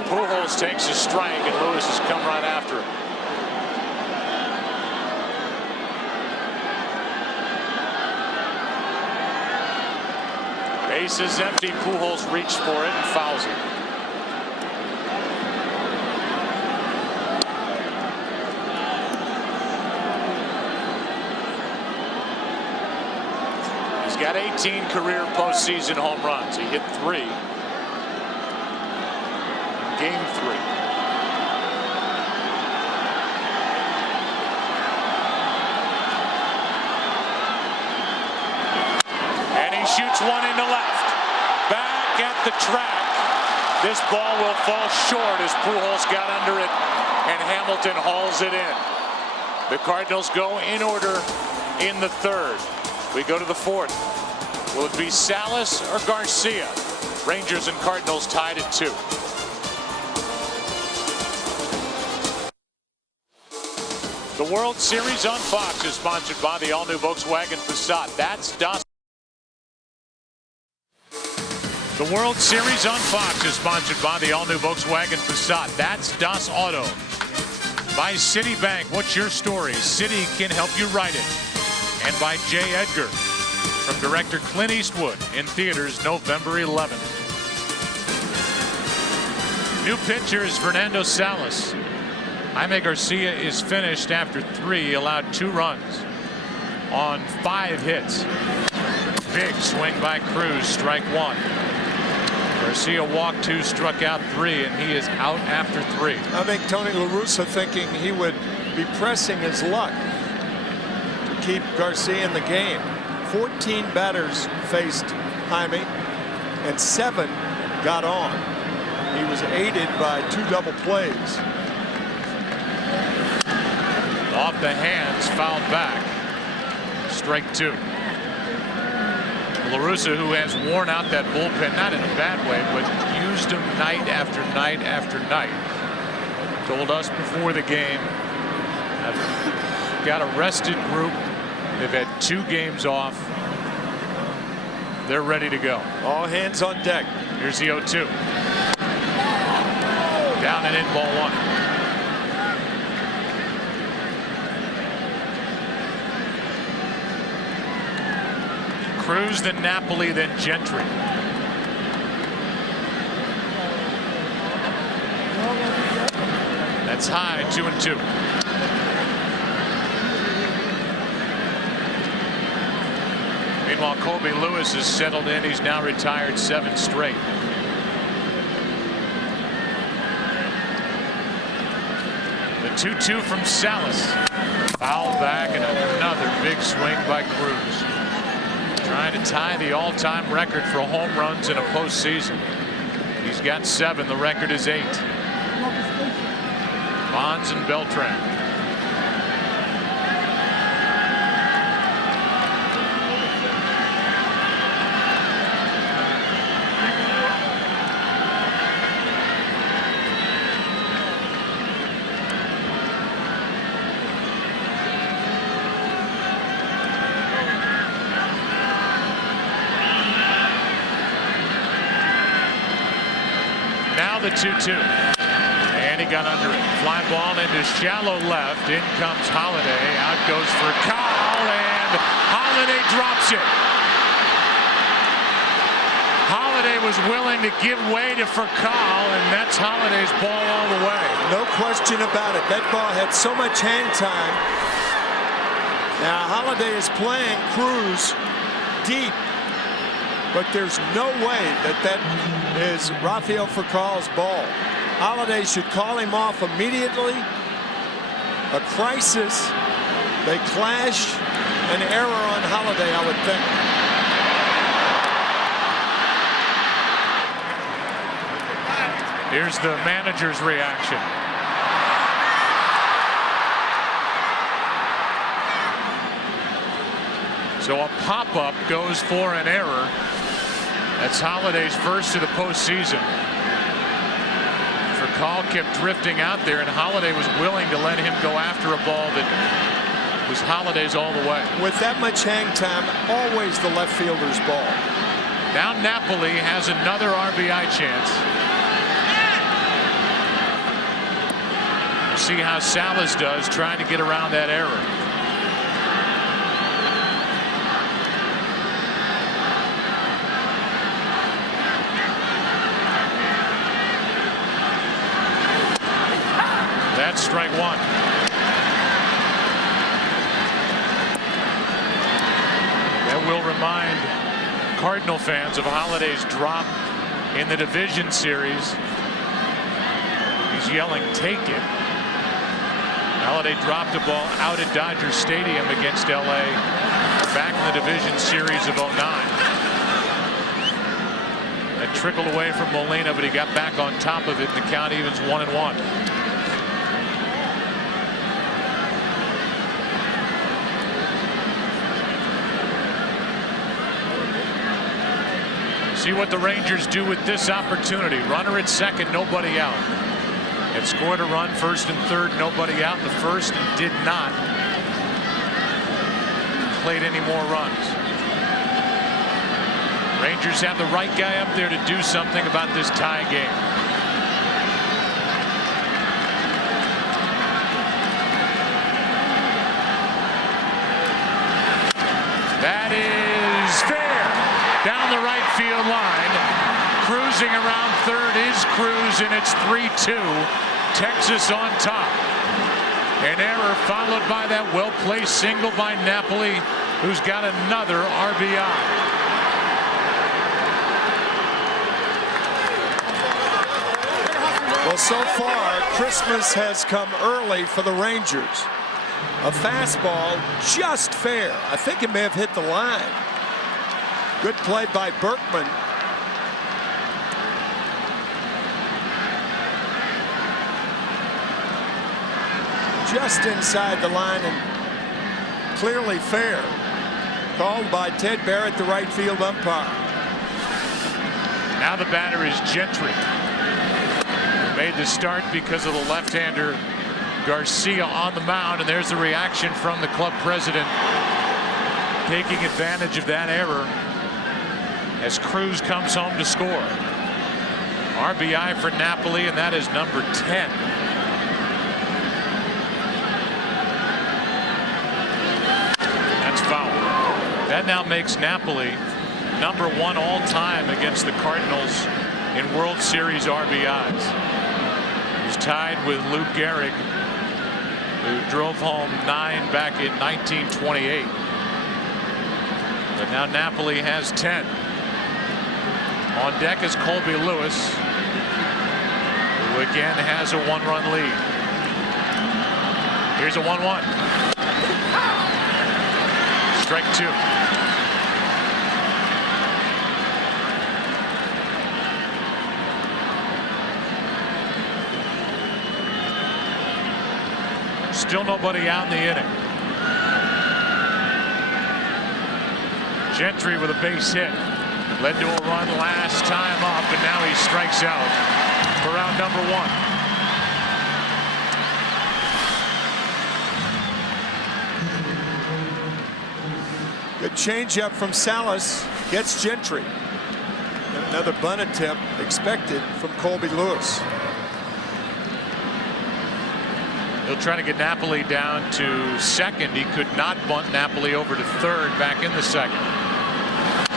Pujols takes a strike, and Lewis has come right after him. Base is empty. Pujols reached for it and fouls it. He's got 18 career postseason home runs. He hit 3 in Game 3. Shoots one into left. Back at the track. This ball will fall short as Pujols got under it and Hamilton hauls it in. The Cardinals go in order in the 3rd. We go to the 4th. Will it be Salas or Garcia? Rangers and Cardinals tied at 2. The World Series on Fox is sponsored by the all-new Volkswagen Passat. That's Das. The World Series on Fox is sponsored by the all-new Volkswagen Passat. That's Das Auto. By Citibank, what's your story? Citi can help you write it. And by J. Edgar. From director Clint Eastwood in theaters November 11th. New pitcher is Fernando Salas. Jaime Garcia is finished after 3. He allowed 2 runs on 5 hits. Big swing by Cruz, strike 1. Garcia walked 2, struck out 3, and he is out after 3. I think Tony La Russa thinking he would be pressing his luck to keep Garcia in the game. 14 batters faced Jaime, and 7 got on. He was aided by 2 double plays. Off the hands, fouled back. Strike 2. La Russa, who has worn out that bullpen, not in a bad way, but used them night after night after night. Told us before the game, I've got a rested group. They've had 2 games off. They're ready to go. All hands on deck. Here's the 0-2. Down and in, ball 1. Cruz, then Napoli, then Gentry. That's high, 2-2. Meanwhile, Colby Lewis has settled in. He's now retired 7 straight. The 2-2 from Salas. Foul back and another big swing by Cruz. Trying to tie the all-time record for home runs in a postseason. He's got 7. The record is 8. Bonds and Beltran. The 2-2, and he got under it. Fly ball into shallow left. In comes Holiday. Out goes for Kyle, and Holiday drops it. Holiday was willing to give way to Furcal, and that's Holiday's ball all the way. No question about it. That ball had so much hang time. Now Holiday is playing Cruz deep, but there's no way that is Rafael Furcal's ball. Holiday should call him off immediately. A crisis. They clash. An error on Holiday, I would think. Here's the manager's reaction. So a pop-up goes for an error. That's Holiday's first of the postseason. Furcal kept drifting out there, and Holiday was willing to let him go after a ball that was Holiday's all the way. With that much hang time, always the left fielder's ball. Now Napoli has another RBI chance. We'll see how Salas does trying to get around that error. That's strike one. That will remind Cardinal fans of Holiday's drop in the division series. He's yelling, "Take it." Holiday dropped a ball out at Dodger Stadium against LA back in the division series of '09. It trickled away from Molina, but he got back on top of it. The count evens 1-1. See what the Rangers do with this opportunity. Runner at second, nobody out. Had scored a run first and third, nobody out in the first, and did not played any more runs. Rangers have the right guy up there to do something about this tie game. That is fair. Down the right field line. Cruising around third is Cruz, and it's 3-2. Texas on top. An error followed by that well-placed single by Napoli, who's got another RBI. Well, so far, Christmas has come early for the Rangers. A fastball just fair. I think it may have hit the line. Good play by Berkman. Just inside the line and clearly fair. Called by Ted Barrett, the right field umpire. Now the batter is Gentry. Made the start because of the left-hander Garcia on the mound, and there's the reaction from the club president, taking advantage of that error as Cruz comes home to score. RBI for Napoli, and that is number 10. That's foul. That now makes Napoli number 1 all-time against the Cardinals in World Series RBIs. He's tied with Lou Gehrig, who drove home 9 back in 1928. But now Napoli has 10. On deck is Colby Lewis, who again has a 1-run lead. Here's a 1-1. Strike 2. Still nobody out in the inning. Gentry with a base hit. Led to a run last time up, and now he strikes out for round number 1. Good changeup from Salas. Gets Gentry. And another bunt attempt expected from Colby Lewis. He'll try to get Napoli down to second. He could not bunt Napoli over to third back in the second.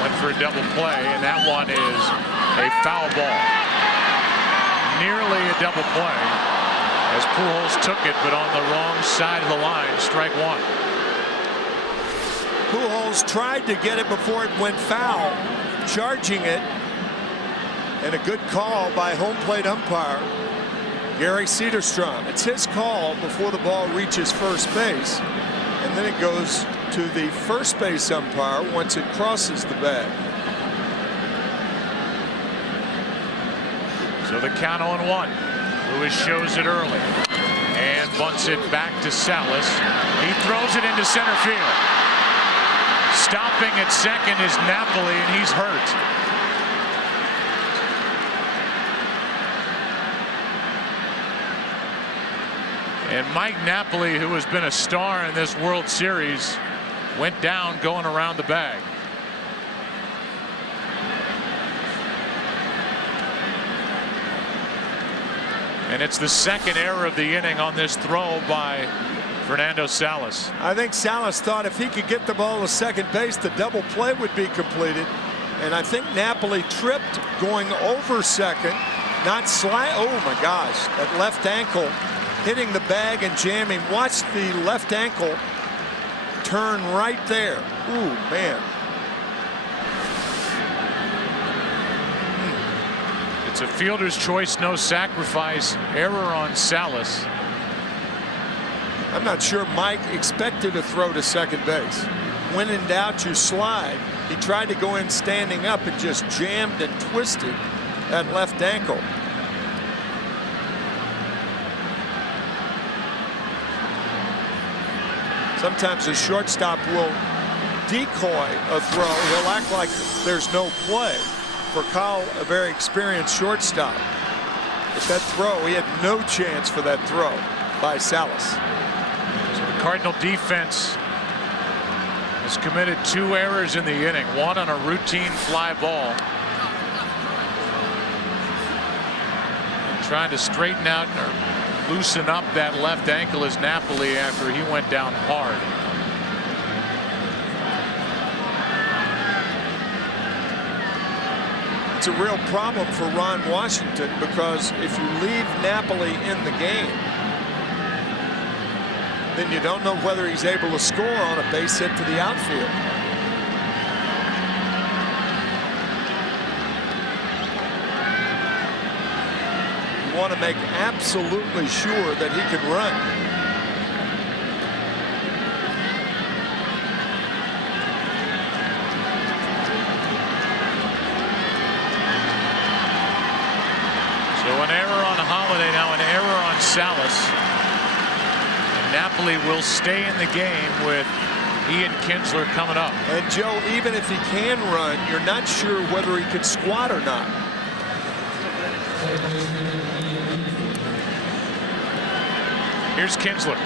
Went for a double play, and that one is a foul ball. Nearly a double play as Pujols took it, but on the wrong side of the line. Strike 1. Pujols tried to get it before it went foul, charging it, and a good call by home plate umpire Gary Cederstrom. It's his call before the ball reaches first base, and then it goes to the first base umpire once it crosses the bag. So the count on 1. Lewis shows it early and bunts it back to Salas. He throws it into center field. Stopping at second is Napoli, and he's hurt. And Mike Napoli, who has been a star in this World Series, went down going around the bag. And it's the second error of the inning on this throw by Fernando Salas. I think Salas thought if he could get the ball to second base, the double play would be completed. And I think Napoli tripped going over second, not slide. Oh my gosh, that left ankle hitting the bag and jamming. Watch the left ankle turn right there. Ooh, man. It's a fielder's choice, no sacrifice error on Salas. I'm not sure Mike expected a throw to second base. When in doubt, you slide. He tried to go in standing up and just jammed and twisted that left ankle. Sometimes a shortstop will decoy a throw. He'll act like there's no play. For Kyle, a very experienced shortstop. But that throw, he had no chance for that throw by Salas. So the Cardinal defense has committed 2 errors in the inning, one on a routine fly ball. And trying to straighten out or loosen up that left ankle is Napoli after he went down hard. It's a real problem for Ron Washington, because if you leave Napoli in the game, then you don't know whether he's able to score on a base hit to the outfield. You want to make absolutely sure that he can run. So an error on Holiday, now an error on Salas. And Napoli will stay in the game with Ian Kinsler coming up. And Joe, even if he can run, you're not sure whether he can squat or not. Here's Kinsler.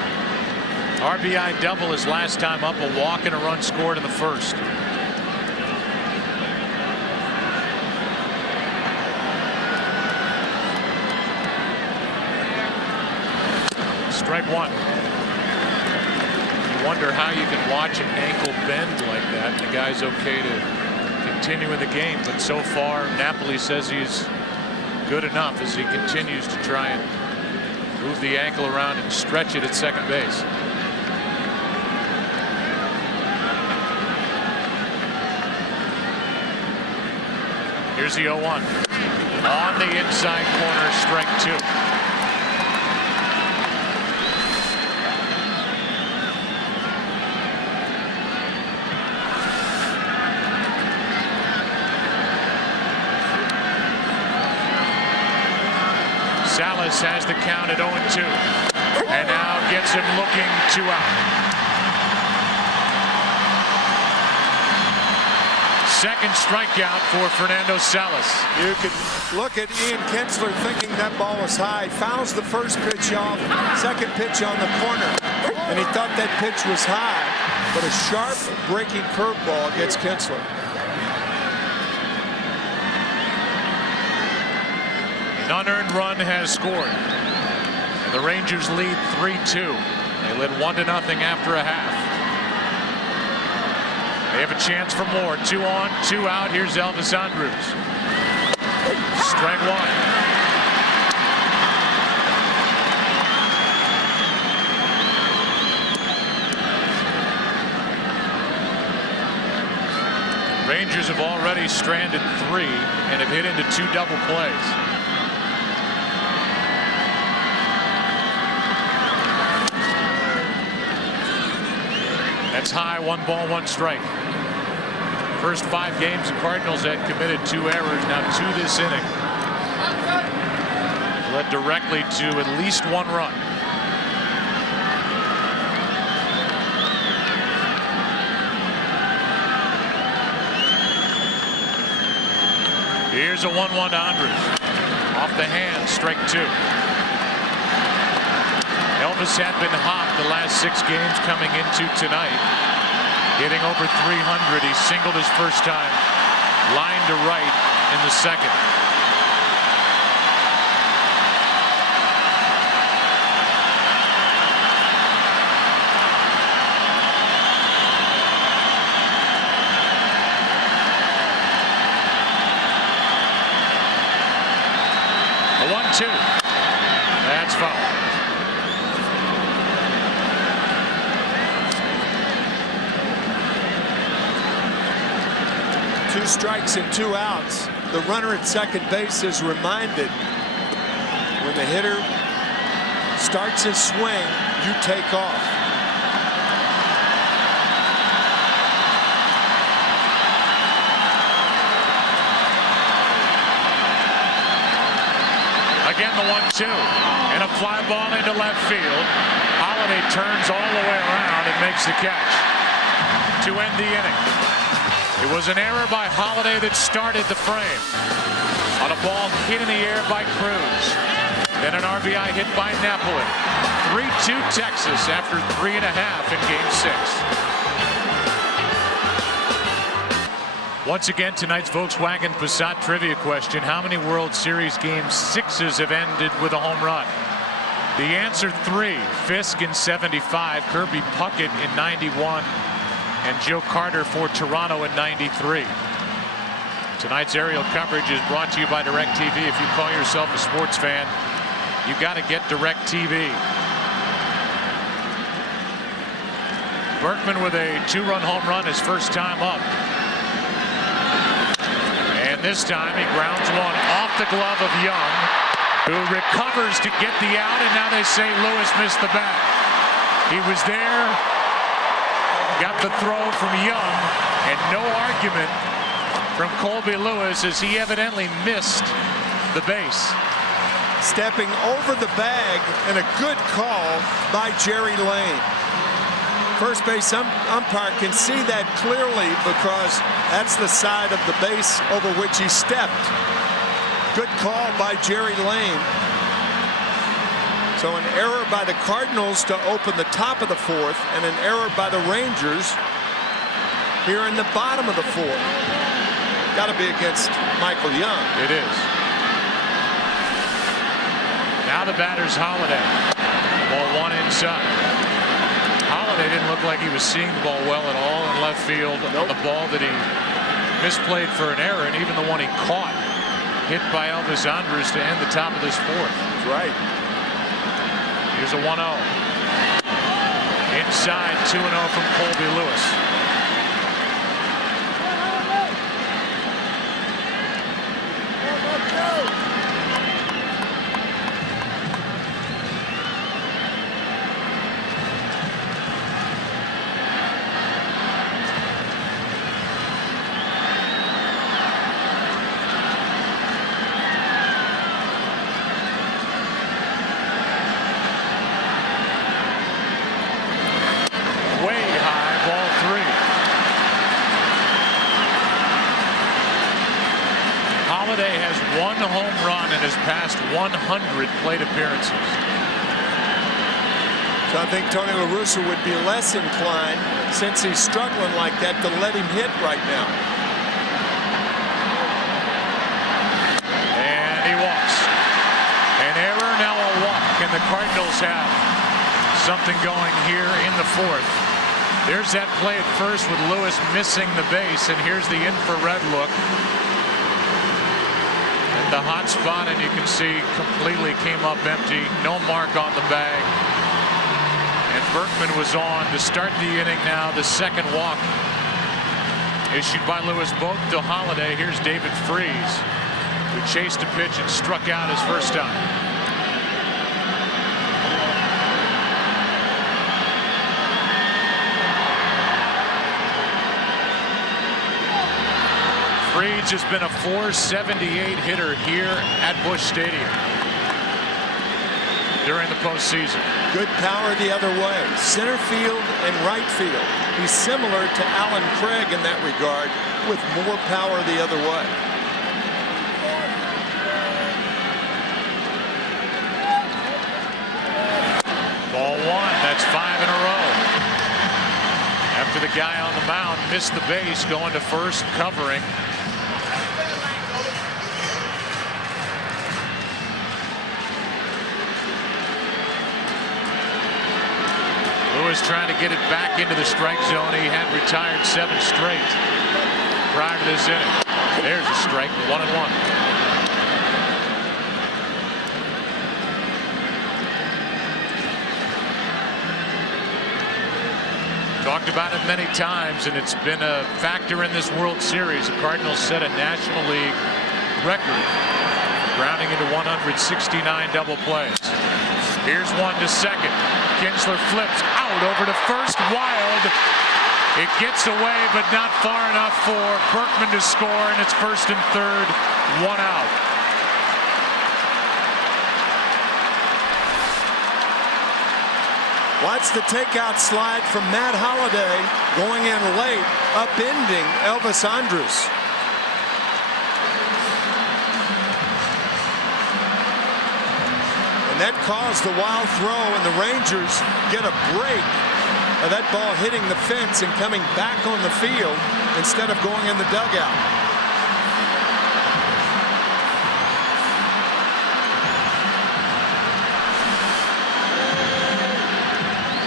RBI double his last time up, a walk and a run scored in the first. Strike one. You wonder how you can watch an ankle bend like that and the guy's okay to continue in the game, but so far Napoli says he's good enough as he continues to try and move the ankle around and stretch it at second base. Here's the 0-1 on the inside corner, strike 2. Salas has the count at 0-2 and now gets him looking 2 out. Second strikeout for Fernando Salas. You could look at Ian Kinsler thinking that ball was high. Fouls the first pitch off, second pitch on the corner, and he thought that pitch was high, but a sharp breaking curveball gets Kinsler. An unearned run has scored. And the Rangers lead 3-2. They led 1-0 after a half. They have a chance for more. 2 on, 2 out. Here's Elvis Andrus. Strike 1. Rangers have already stranded 3 and have hit into 2 double plays. That's high, 1 ball, 1 strike. First 5 games, the Cardinals had committed 2 errors. Now 2 this inning. Led directly to at least 1 run. Here's a 1-1 to Andrus. Off the hand, strike 2. Elvis had been hot the last 6 games coming into tonight. Hitting over 300. He singled his first time. Line to right in the second. 1-2. That's foul. 2 strikes and 2 outs. The runner at second base is reminded when the hitter starts his swing, you take off. Again, the 1-2 and a fly ball into left field. Holiday turns all the way around and makes the catch to end the inning. It was an error by Holiday that started the frame on a ball hit in the air by Cruz. Then an RBI hit by Napoli. 3-2 Texas after 3.5 in Game 6. Once again, tonight's Volkswagen Passat trivia question: how many World Series Game 6s have ended with a home run? The answer: 3. Fisk in '75, Kirby Puckett in '91, and Joe Carter for Toronto in '93. Tonight's aerial coverage is brought to you by DirecTV. If you call yourself a sports fan, you got to get DirecTV. Berkman with a 2-run home run his first time up. And this time he grounds one off the glove of Young, who recovers to get the out, and now they say Lewis missed the bag. He was there, got the throw from Young, and no argument from Colby Lewis as he evidently missed the base. Stepping over the bag, and a good call by Jerry Lane. First base umpire can see that clearly because that's the side of the base over which he stepped. Good call by Jerry Lane. So an error by the Cardinals to open the top of the 4th, and an error by the Rangers here in the bottom of the 4th. Got to be against Michael Young. It is. Now the batter's Holiday. Ball 1 inside. Holiday didn't look like he was seeing the ball well at all in left field. Nope. The ball that he misplayed for an error, and even the one he caught, hit by Elvis Andrus to end the top of this 4th. That's right. Here's a 1-0. Inside, 2-0 from Colby Lewis. Holiday has 1 home run in his past 100 plate appearances. So I think Tony La Russa would be less inclined, since he's struggling like that, to let him hit right now. And he walks. An error, now a walk, and the Cardinals have something going here in the 4th. There's that play at first with Lewis missing the base, and here's the infrared look. The hot spot, and you can see completely came up empty. No mark on the bag. And Berkman was on to start the inning now. The second walk issued by Lewis both to Holiday. Here's David Freese, who chased a pitch and struck out his first time. Freese has been a .478 hitter here at Busch Stadium during the postseason. Good power the other way, center field and right field. He's similar to Alan Craig in that regard, with more power the other way. Ball 1, that's 5 in a row. After the guy on the mound missed the base, going to first, covering. Lewis trying to get it back into the strike zone. He had retired 7 straight prior to this inning. There's a strike, 1-1. Talked about it many times, and it's been a factor in this World Series. The Cardinals set a National League record, grounding into 169 double plays. Here's one to second. Kinsler flips out over to first. Wild. It gets away, but not far enough for Berkman to score, and it's first and third, one out. Watch the takeout slide from Matt Holliday, going in late, upending Elvis Andrus. And that caused the wild throw, and the Rangers get a break of that ball hitting the fence and coming back on the field instead of going in the dugout.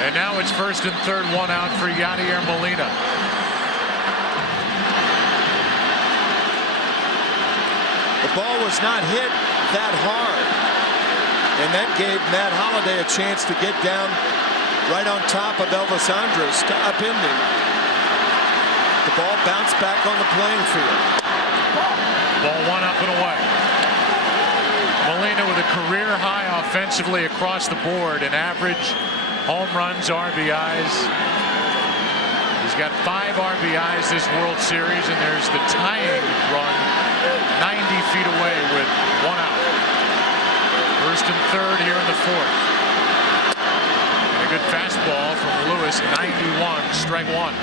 And now it's first and third, one out for Yadier Molina. The ball was not hit that hard, and that gave Matt Holliday a chance to get down right on top of Elvis Andrus to upend him. The ball bounced back on the playing field. Ball one up and away. Molina with a career high offensively across the board, an average home runs, RBIs. He's got 5 RBIs this World Series, and there's the tying run 90 feet away with one out. First and third here in the fourth. And a good fastball from Lewis, 91, strike one.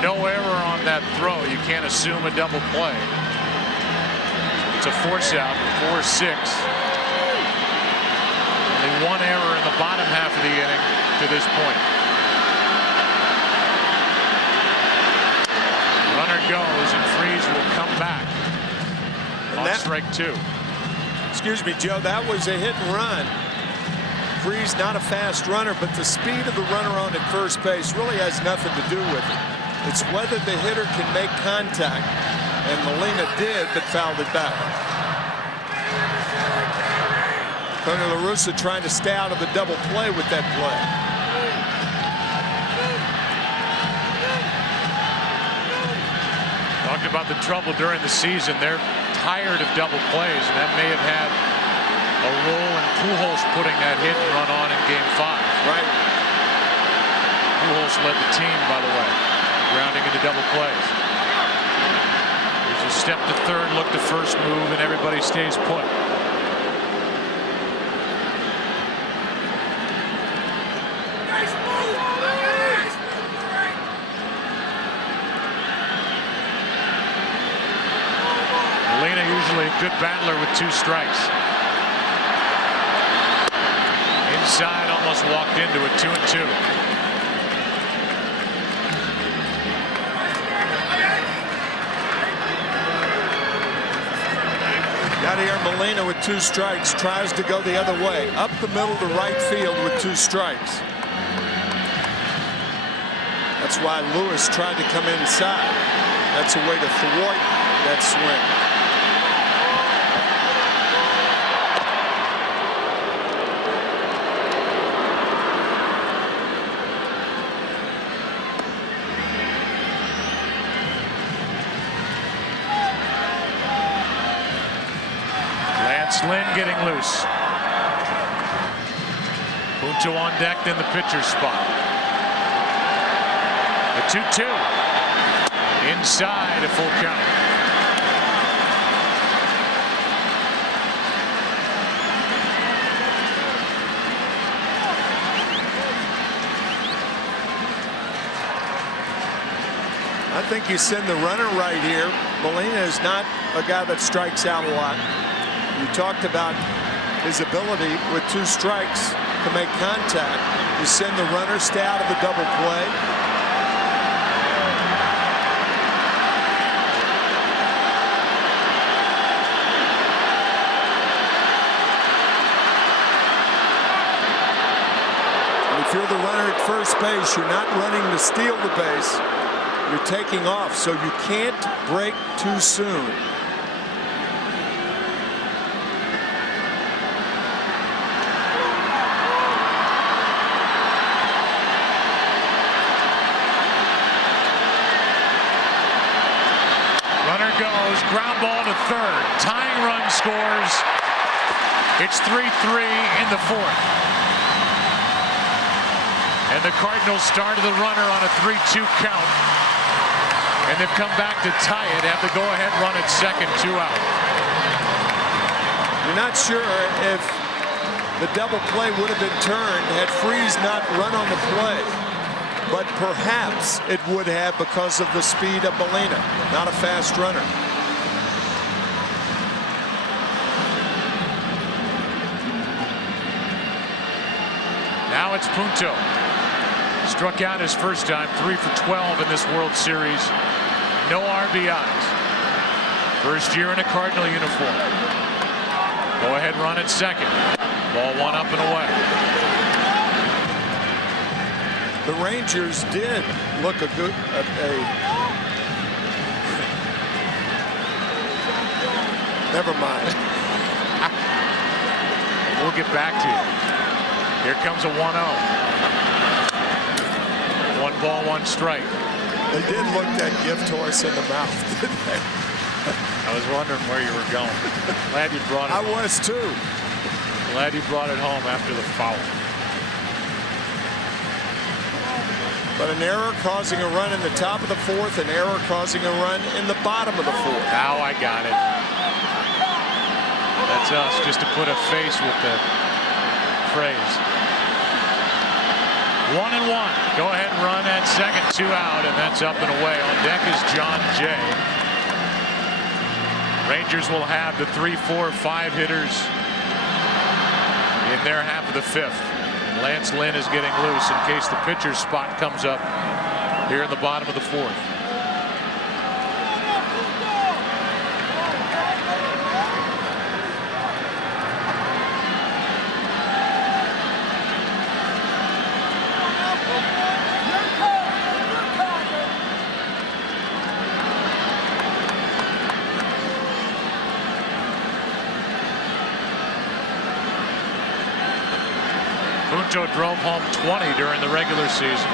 No error on that throw. You can't assume a double play. It's a force out, 4-6. Only one error in the bottom half of the inning to this point. Runner goes, and Freese will come back on strike two. Excuse me, Joe, that was a hit and run. Freese not a fast runner, but the speed of the runner on at first base really has nothing to do with it. It's whether the hitter can make contact, and Molina did, but fouled it back. Tony La Russa trying to stay out of the double play with that play. Talked about the trouble during the season. They're tired of double plays, and that may have had a role in Pujols putting that hit and run on in Game 5. Right. Pujols led the team, by the way, grounding into double plays. There's a step to third, look to first move, and everybody stays put. Molina usually a good battler with 2 strikes. Inside, almost walked into it, 2-2. Yadier Molina with 2 strikes tries to go the other way, up the middle to right field with 2 strikes. That's why Lewis tried to come inside. That's a way to thwart that swing. Lynn getting loose. Punto on deck in the pitcher's spot. The 2-2. Inside, a full count. I think you send the runner right here. Molina is not a guy that strikes out a lot. You talked about his ability with 2 strikes to make contact. You send the runner, stay out of the double play. And if you're the runner at first base, you're not running to steal the base. You're taking off, so you can't break too soon. Runner goes, ground ball to third. Tying run scores. It's 3-3 in the fourth. And the Cardinals started the runner on a 3-2 count. And they've come back to tie it, have the go-ahead run at second, 2 out. You're not sure if the double play would have been turned had Freese not run on the play. But perhaps it would have because of the speed of Molina, not a fast runner. Now it's Punto. Struck out his first time, 3 for 12 in this World Series. No RBIs. First year in a Cardinal uniform. Go ahead run at second. Ball one up and away. The Rangers did look never mind. We'll get back to you. Here comes a 1-0. 1 ball, 1 strike. They did look that gift horse in the mouth, didn't they? I was wondering where you were going. Glad you brought it. I was too. Glad you brought it home after the foul. But an error causing a run in the top of the fourth, an error causing a run in the bottom of the fourth. Now I got it. That's us, just to put a face with the phrase. 1-1. Go ahead and run at second, 2 out, and that's up and away. On deck is John Jay. Rangers will have the 3, 4, 5 hitters in their half of the fifth. Lance Lynn is getting loose in case the pitcher's spot comes up here in the bottom of the fourth. Punto drove home 20 during the regular season.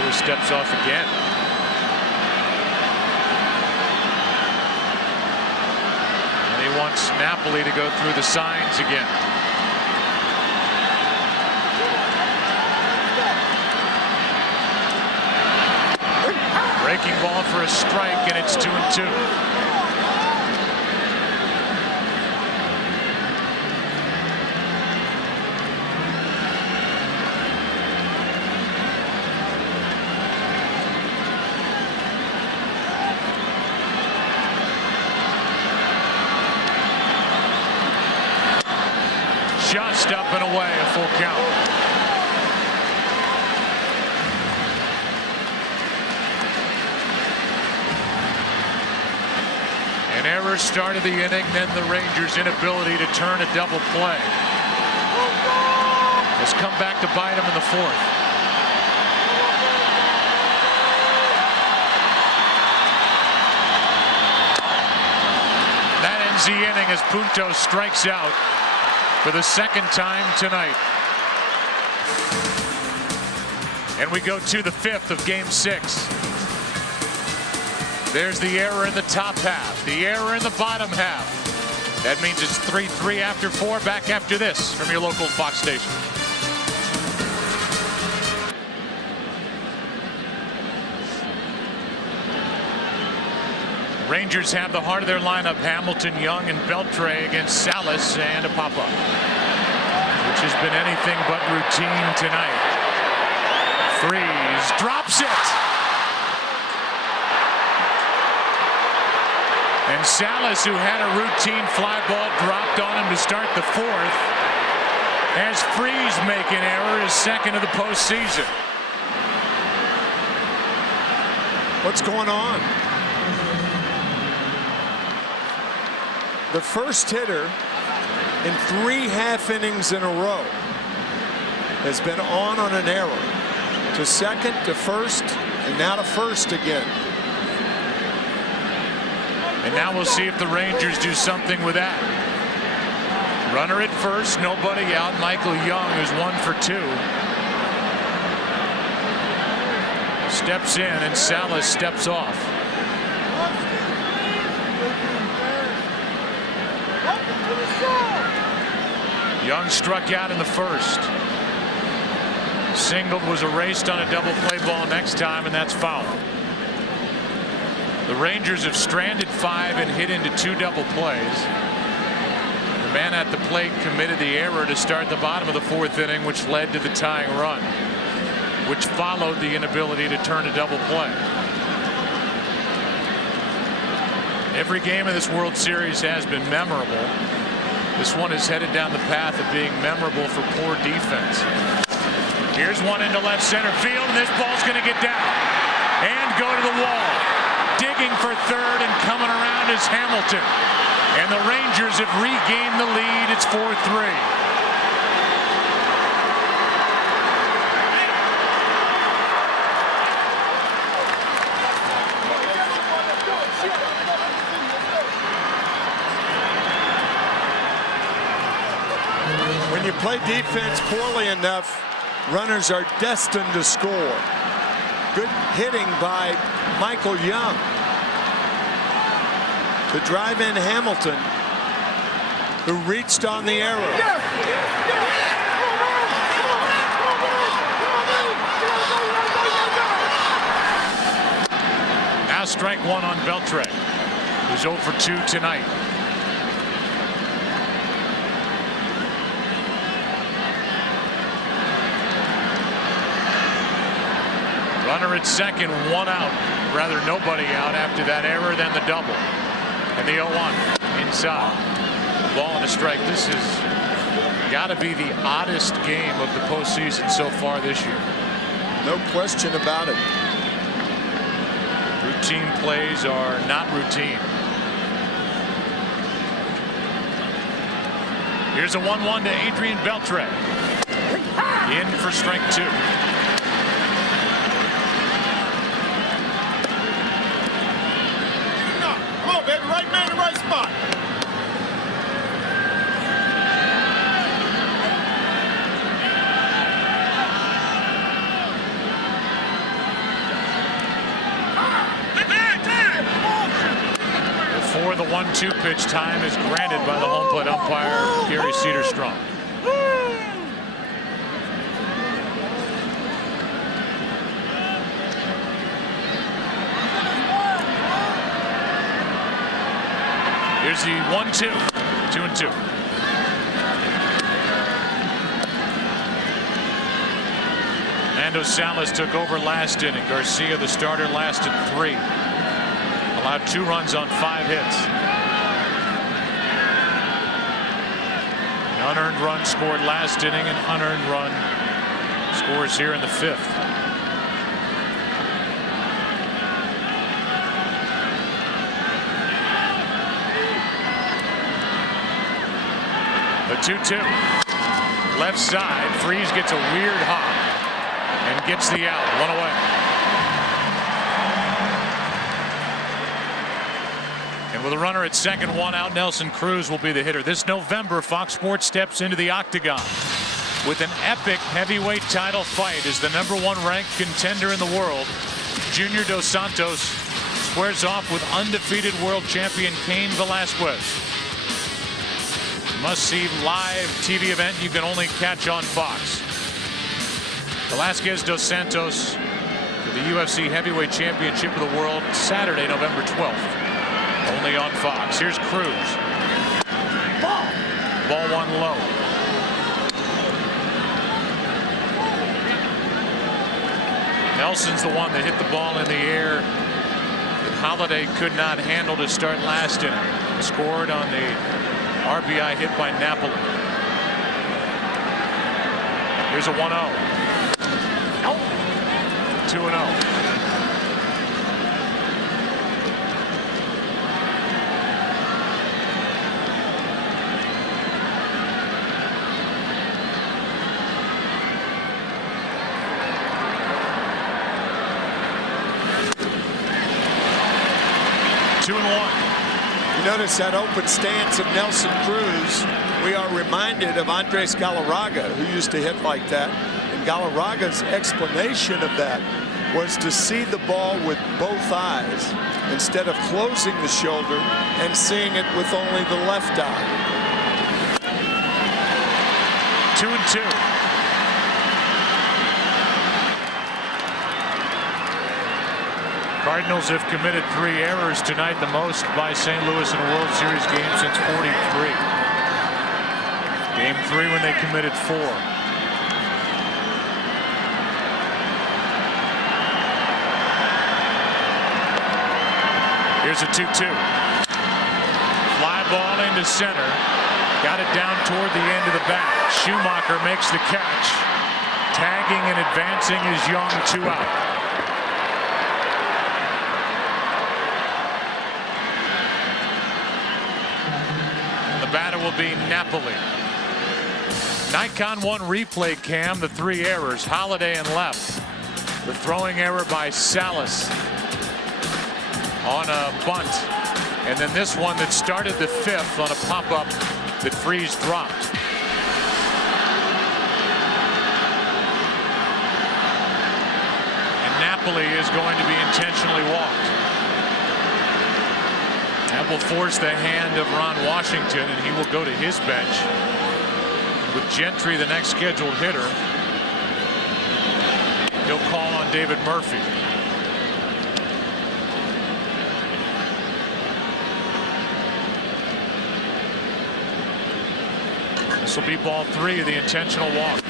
Lewis steps off again. And he wants Napoli to go through the signs again. Breaking ball for a strike, and it's 2-2. Just up and away, a full count. An error started the inning, then the Rangers' inability to turn a double play has come back to bite them in the fourth. That ends the inning as Punto strikes out for the second time tonight. And we go to the fifth of Game 6. There's the error in the top half, the error in the bottom half. That means it's 3-3 after 4. Back after this from your local Fox station. Rangers have the heart of their lineup. Hamilton, Young, and Beltre against Salas and Apapa, which has been anything but routine tonight. Freese drops it. And Salas, who had a routine fly ball dropped on him to start the fourth, has Freese make an error, his second of the postseason. What's going on? The first hitter in 3 half innings in a row has been on an error. To second, to first, and now to first again. And now we'll see if the Rangers do something with that. Runner at first, nobody out. Michael Young, who's 1 for 2. Steps in, and Salas steps off. Young struck out in the first. Singled, was erased on a double play ball next time, and that's foul. The Rangers have stranded 5 and hit into 2 double plays. The man at the plate committed the error to start the bottom of the 4th inning, which led to the tying run, which followed the inability to turn a double play. Every game in this World Series has been memorable. This one is headed down the path of being memorable for poor defense. Here's one into left center field, and this ball's going to get down and go to the wall. Digging for third and coming around is Hamilton. And the Rangers have regained the lead. It's 4-3. When you play defense poorly enough, runners are destined to score. Good hitting by Michael Young to drive in Hamilton, who reached on the arrow. Now strike one on Beltre, who's 0 for 2 tonight. Runner at second, 1 out. Rather nobody out after that error, then the double. And the 0-1 inside. Ball and a strike. This has got to be the oddest game of the postseason so far this year. No question about it. Routine plays are not routine. Here's a 1-1 to Adrian Beltre. In for strike 2. Baby, right man in the right spot. Before the 1-2 pitch, time is granted by the home plate umpire, Gary Cedarstrom. Here's the 1-2, 2-2. Nando Salas took over last inning. Garcia, the starter, lasted 3. Allowed 2 runs on 5 hits. An unearned run scored last inning, an unearned run scores here in the 5th. The 2-2. Left side. Freese gets a weird hop and gets the out. 1 away. And with a runner at second, 1 out, Nelson Cruz will be the hitter. This November, Fox Sports steps into the octagon with an epic heavyweight title fight as the #1 ranked contender in the world. Junior Dos Santos squares off with undefeated world champion Cain Velasquez. Must-see live TV event you can only catch on Fox. Velasquez Dos Santos for the UFC Heavyweight Championship of the World Saturday, November 12th. Only on Fox. Here's Cruz. Ball 1 low. Nelson's the one that hit the ball in the air that Holiday could not handle to start last inning. Scored on the RBI hit by Napoli. Here's a 1-0. 2-0. You notice that open stance of Nelson Cruz. We are reminded of Andres Galarraga, who used to hit like that. And Galarraga's explanation of that was to see the ball with both eyes. instead of closing the shoulder and seeing it with only the left eye. 2-2. Cardinals have committed 3 errors tonight, the most by St. Louis in a World Series game since '43. Game 3 when they committed 4. Here's a 2-2. Fly ball into center. Got it down toward the end of the bat. Schumacher makes the catch. Tagging and advancing is Young, 2 out. The batter will be Napoli. Nikon 1 replay cam, the 3 errors. Holiday and left. The throwing error by Salas on a bunt, and then this one that started the 5th on a pop-up that Freese dropped. And Napoli is going to be intentionally walked. That will force the hand of Ron Washington, and he will go to his bench with Gentry, the next scheduled hitter. He'll call on David Murphy. This will be ball 3 of the intentional walk.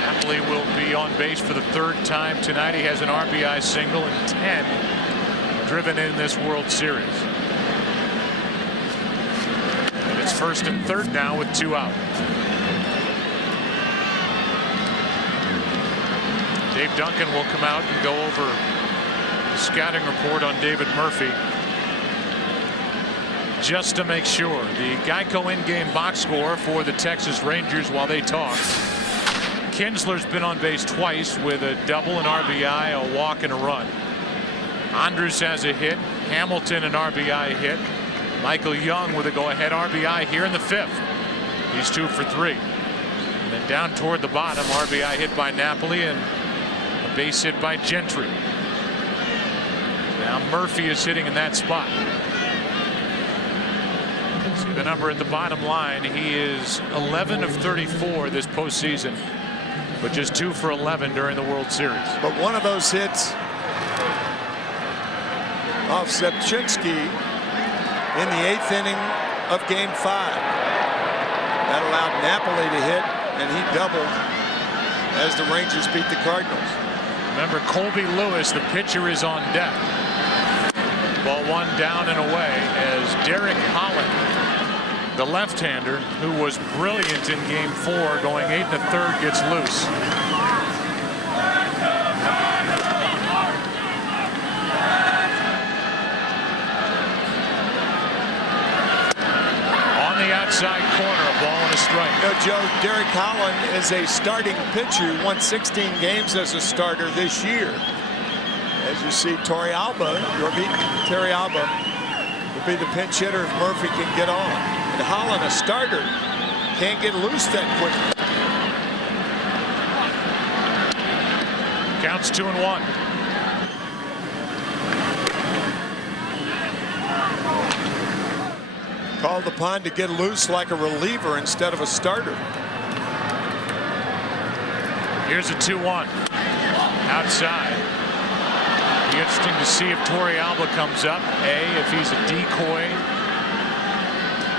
Napoli will be on base for the 3rd time tonight. He has an RBI single and 10 driven in this World Series. And it's 1st and 3rd now with 2 out. Dave Duncan will come out and go over the scouting report on David Murphy, just to make sure. The Geico in-game box score for the Texas Rangers while they talk. Kinsler's been on base twice with a double, an RBI, a walk, and a run. Andrus has a hit. Hamilton an RBI hit. Michael Young with a go-ahead RBI here in the 5th. He's 2 for 3. And then down toward the bottom, RBI hit by Napoli and a base hit by Gentry. Now Murphy is hitting in that spot. See the number at the bottom line. He is 11 of 34 this postseason, but just 2 for 11 during the World Series. But one of those hits off Sepchinski in the 8th inning of Game 5. That allowed Napoli to hit, and he doubled as the Rangers beat the Cardinals. Remember, Colby Lewis, the pitcher, is on deck. Ball 1 down and away as Derek Holland, the left-hander, who was brilliant in Game 4, going 8 1/3, gets loose. On the outside corner, a ball and a strike. You know, Joe, Derek Holland is a starting pitcher who won 16 games as a starter this year. As you see, Terry Alba will be the pinch hitter if Murphy can get on. And Holland, a starter, can't get loose that quickly. Counts 2-1. Called upon to get loose like a reliever instead of a starter. Here's a 2-1 outside. Be interesting to see if Torey Alba comes up. If he's a decoy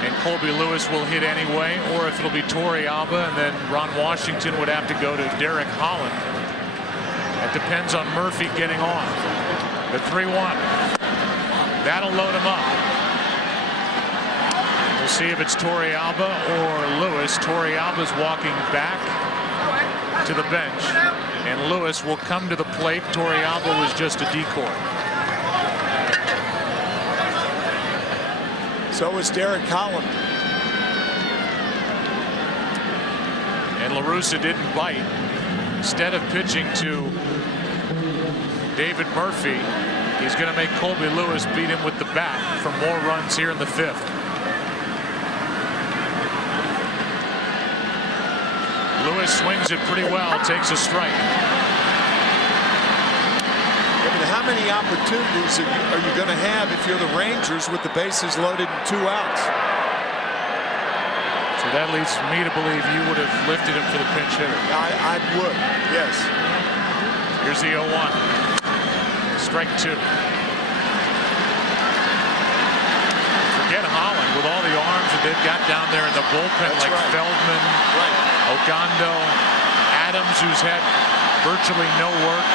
and Colby Lewis will hit anyway, or if it'll be Torey Alba and then Ron Washington would have to go to Derek Holland. That depends on Murphy getting on. The 3-1. That'll load him up. We'll see if it's Torey Alba or Lewis. Torey Alba's walking back to the bench, and Lewis will come to the plate. Torey Alba was just a decoy. So was Derek Holland. And La Russa didn't bite. Instead of pitching to David Murphy, he's going to make Colby Lewis beat him with the bat for more runs here in the 5th. Lewis swings it pretty well, takes a strike. Maybe how many opportunities are you going to have if you're the Rangers with the bases loaded and 2 outs? So that leads me to believe you would have lifted him for the pinch hitter. I would, yes. Here's the 0-1. Strike 2. Forget Holland with all the arms that they've got down there in the bullpen. That's like right. Feldman, Ogando, Adams, who's had virtually no work.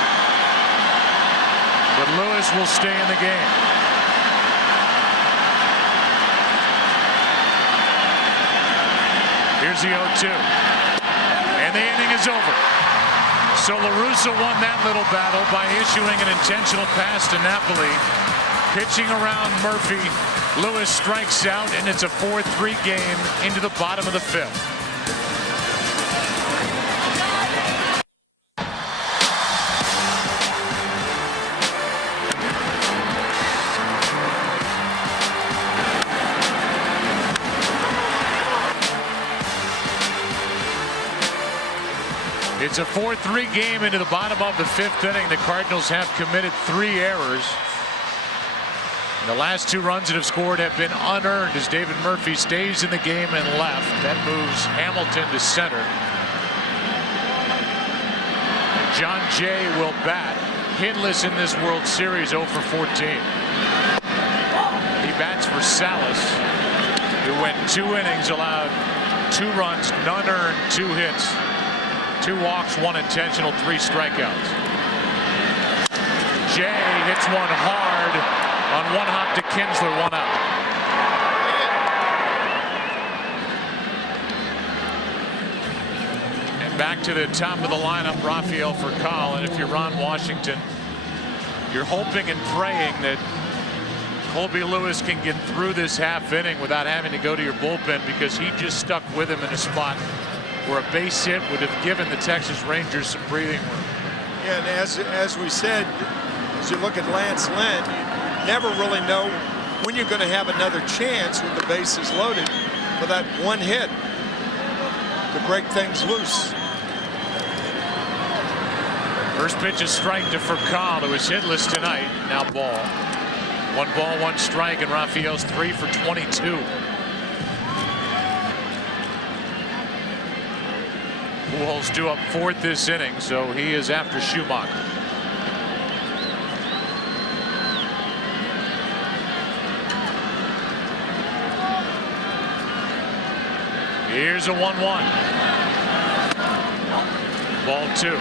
But Lewis will stay in the game. Here's the 0-2. And the inning is over. So La Russa won that little battle by issuing an intentional pass to Napoli. Pitching around Murphy, Lewis strikes out, and it's a 4-3 game into the bottom of the 5th. It's a 4-3 game into the bottom of the 5th inning. The Cardinals have committed 3 errors. The last 2 runs that have scored have been unearned as David Murphy stays in the game and left. That moves Hamilton to center. And John Jay will bat hitless in this World Series, 0 for 14. He bats for Salas, who went 2 innings, allowed 2 runs, none earned, 2 hits. 2 walks, 1 intentional, 3 strikeouts. Jay hits one hard on 1 hop to Kinsler, 1 out. And back to the top of the lineup, Rafael Furcal. And if you're Ron Washington, you're hoping and praying that Colby Lewis can get through this half inning without having to go to your bullpen, because he just stuck with him in a spot where a base hit would have given the Texas Rangers some breathing room. Yeah, and as we said, as you look at Lance Lynn, you never really know when you're going to have another chance with the bases loaded for that 1 hit to break things loose. First pitch is strike to Furcal, who is hitless tonight. Now ball. 1 ball, 1 strike, and Rafael's 3 for 22. Pujols due up 4th this inning, so he is after Schumacher. Here's a 1-1. Ball 2.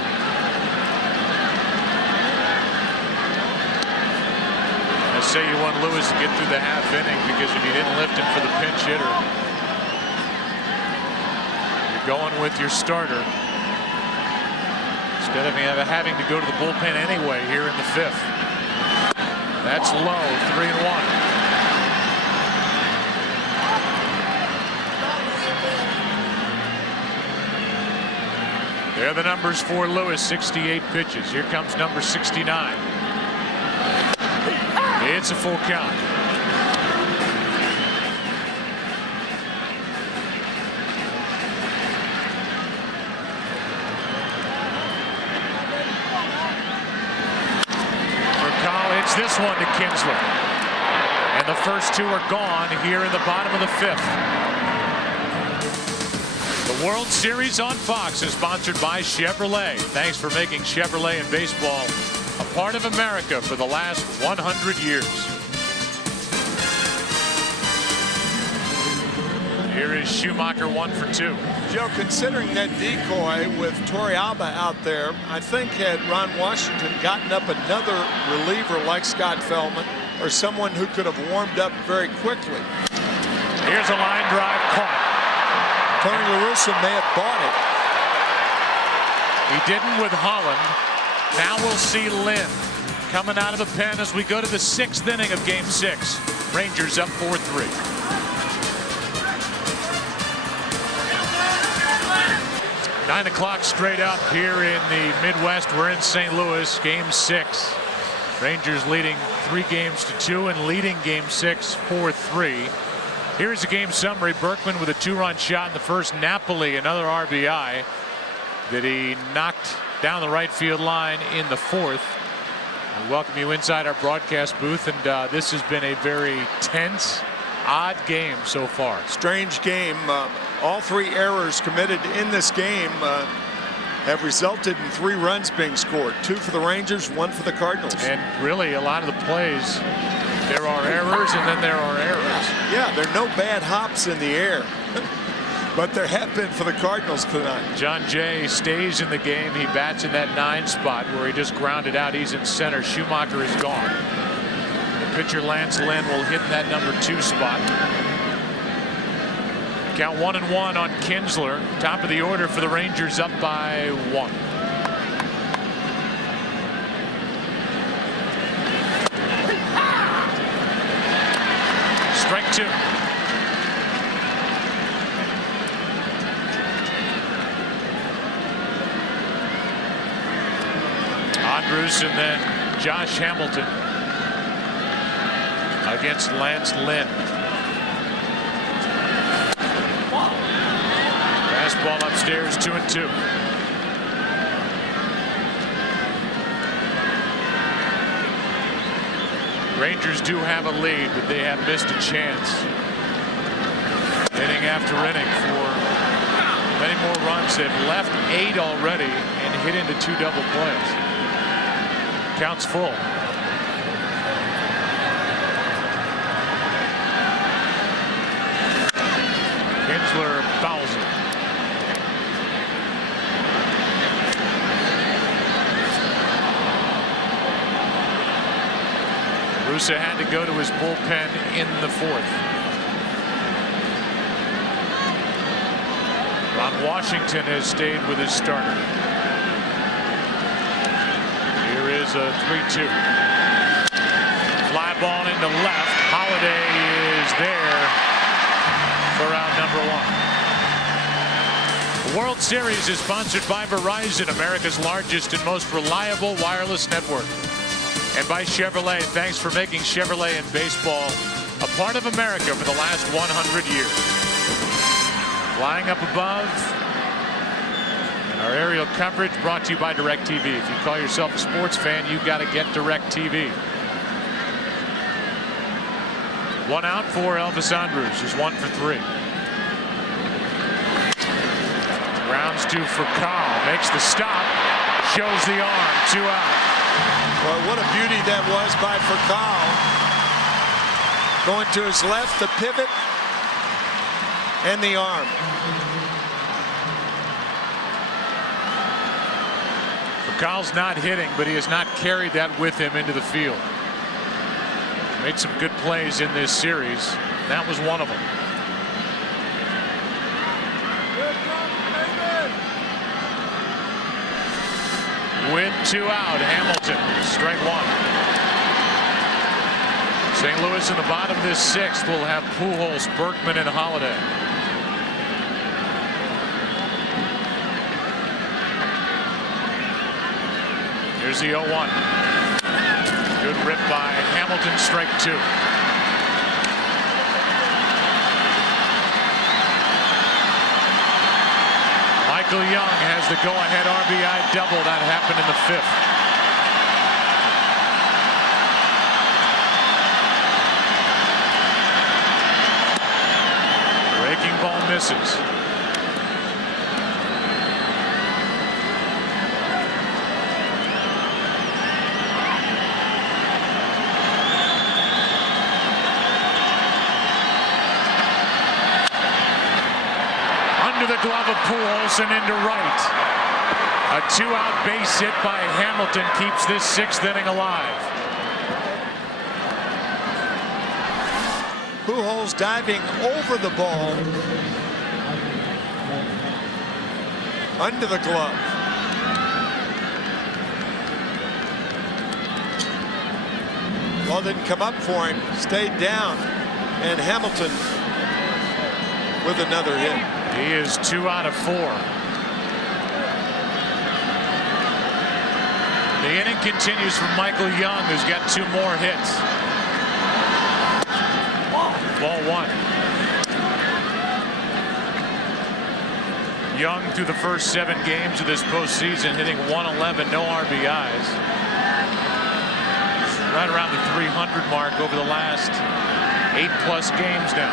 I say you want Lewis to get through the half inning, because if you didn't lift him for the pinch hitter, going with your starter instead of having to go to the bullpen anyway here in the 5th. That's low, 3-1. There are the numbers for Lewis, 68 pitches. Here comes number 69. It's a full count. This one to Kinsler, and the first 2 are gone here in the bottom of the 5th. The World Series on Fox is sponsored by Chevrolet. Thanks for making Chevrolet and baseball a part of America for the last 100 years. Here is Schumacher, 1 for 2. Joe, considering that decoy with Torrealba out there, I think had Ron Washington gotten up another reliever like Scott Feldman, or someone who could have warmed up very quickly. Here's a line drive caught. Tony La Russa may have bought it. He didn't with Holland. Now we'll see Lynn coming out of the pen as we go to the 6th inning of Game 6. Rangers up 4-3. 9 o'clock straight up here in the Midwest. We're in St. Louis, Game 6. Rangers leading 3 games to 2 and leading Game 6 4-3. Here's the game summary. Berkman with a 2-run shot in the first. Napoli another RBI that he knocked down the right field line in the 4th. We welcome you inside our broadcast booth, and this has been a very tense, odd game so far. Strange game. All 3 errors committed in this game have resulted in 3 runs being scored. 2 for the Rangers, 1 for the Cardinals. And really, a lot of the plays, there are errors and then there are errors. Yeah, there are no bad hops in the air. But there have been for the Cardinals tonight. John Jay stays in the game. He bats in that 9 spot where he just grounded out. He's in center. Schumacher is gone. The pitcher Lance Lynn will hit that number 2 spot. Count 1-1 on Kinsler. Top of the order for the Rangers, up by 1. Strike 2. Andrus and then Josh Hamilton against Lance Lynn. Fastball upstairs, 2-2. Rangers do have a lead, but they have missed a chance. Inning after inning for many more runs. They've left 8 already and hit into 2 double plays. Counts full. Kinsler fouls it. Russa had to go to his bullpen in the 4th. Ron Washington has stayed with his starter. Here is a 3-2. Fly ball into left. Holiday is there for out number 1. The World Series is sponsored by Verizon, America's largest and most reliable wireless network. And by Chevrolet. Thanks for making Chevrolet and baseball a part of America for the last 100 years. Flying up above. And our aerial coverage brought to you by DirecTV. If you call yourself a sports fan, you got to get DirecTV. 1 out for Elvis Andrus. He's 1 for 3. Grounds to for Carl. Makes the stop. Shows the arm. 2 out. Well, what a beauty that was by Furcal. Going to his left, the pivot, and the arm. Furcal's not hitting, but he has not carried that with him into the field. Made some good plays in this series. That was one of them. With 2 out, Hamilton, strike 1. St. Louis in the bottom of this 6th will have Pujols, Berkman, and Holiday. Here's the 0-1. Good rip by Hamilton, strike 2. Michael Young has the go-ahead RBI double. That happened in the 5th. Breaking ball misses. The glove of Pujols and into right. A 2-out base hit by Hamilton keeps this 6th inning alive. Pujols diving over the ball under the glove. Ball didn't come up for him, stayed down, and Hamilton with another hit. He is 2 out of 4. The inning continues for Michael Young, who's got 2 more hits. Ball 1. Young through the first 7 games of this postseason, hitting .111, no RBIs. right around the 300 mark over the last 8+ games now.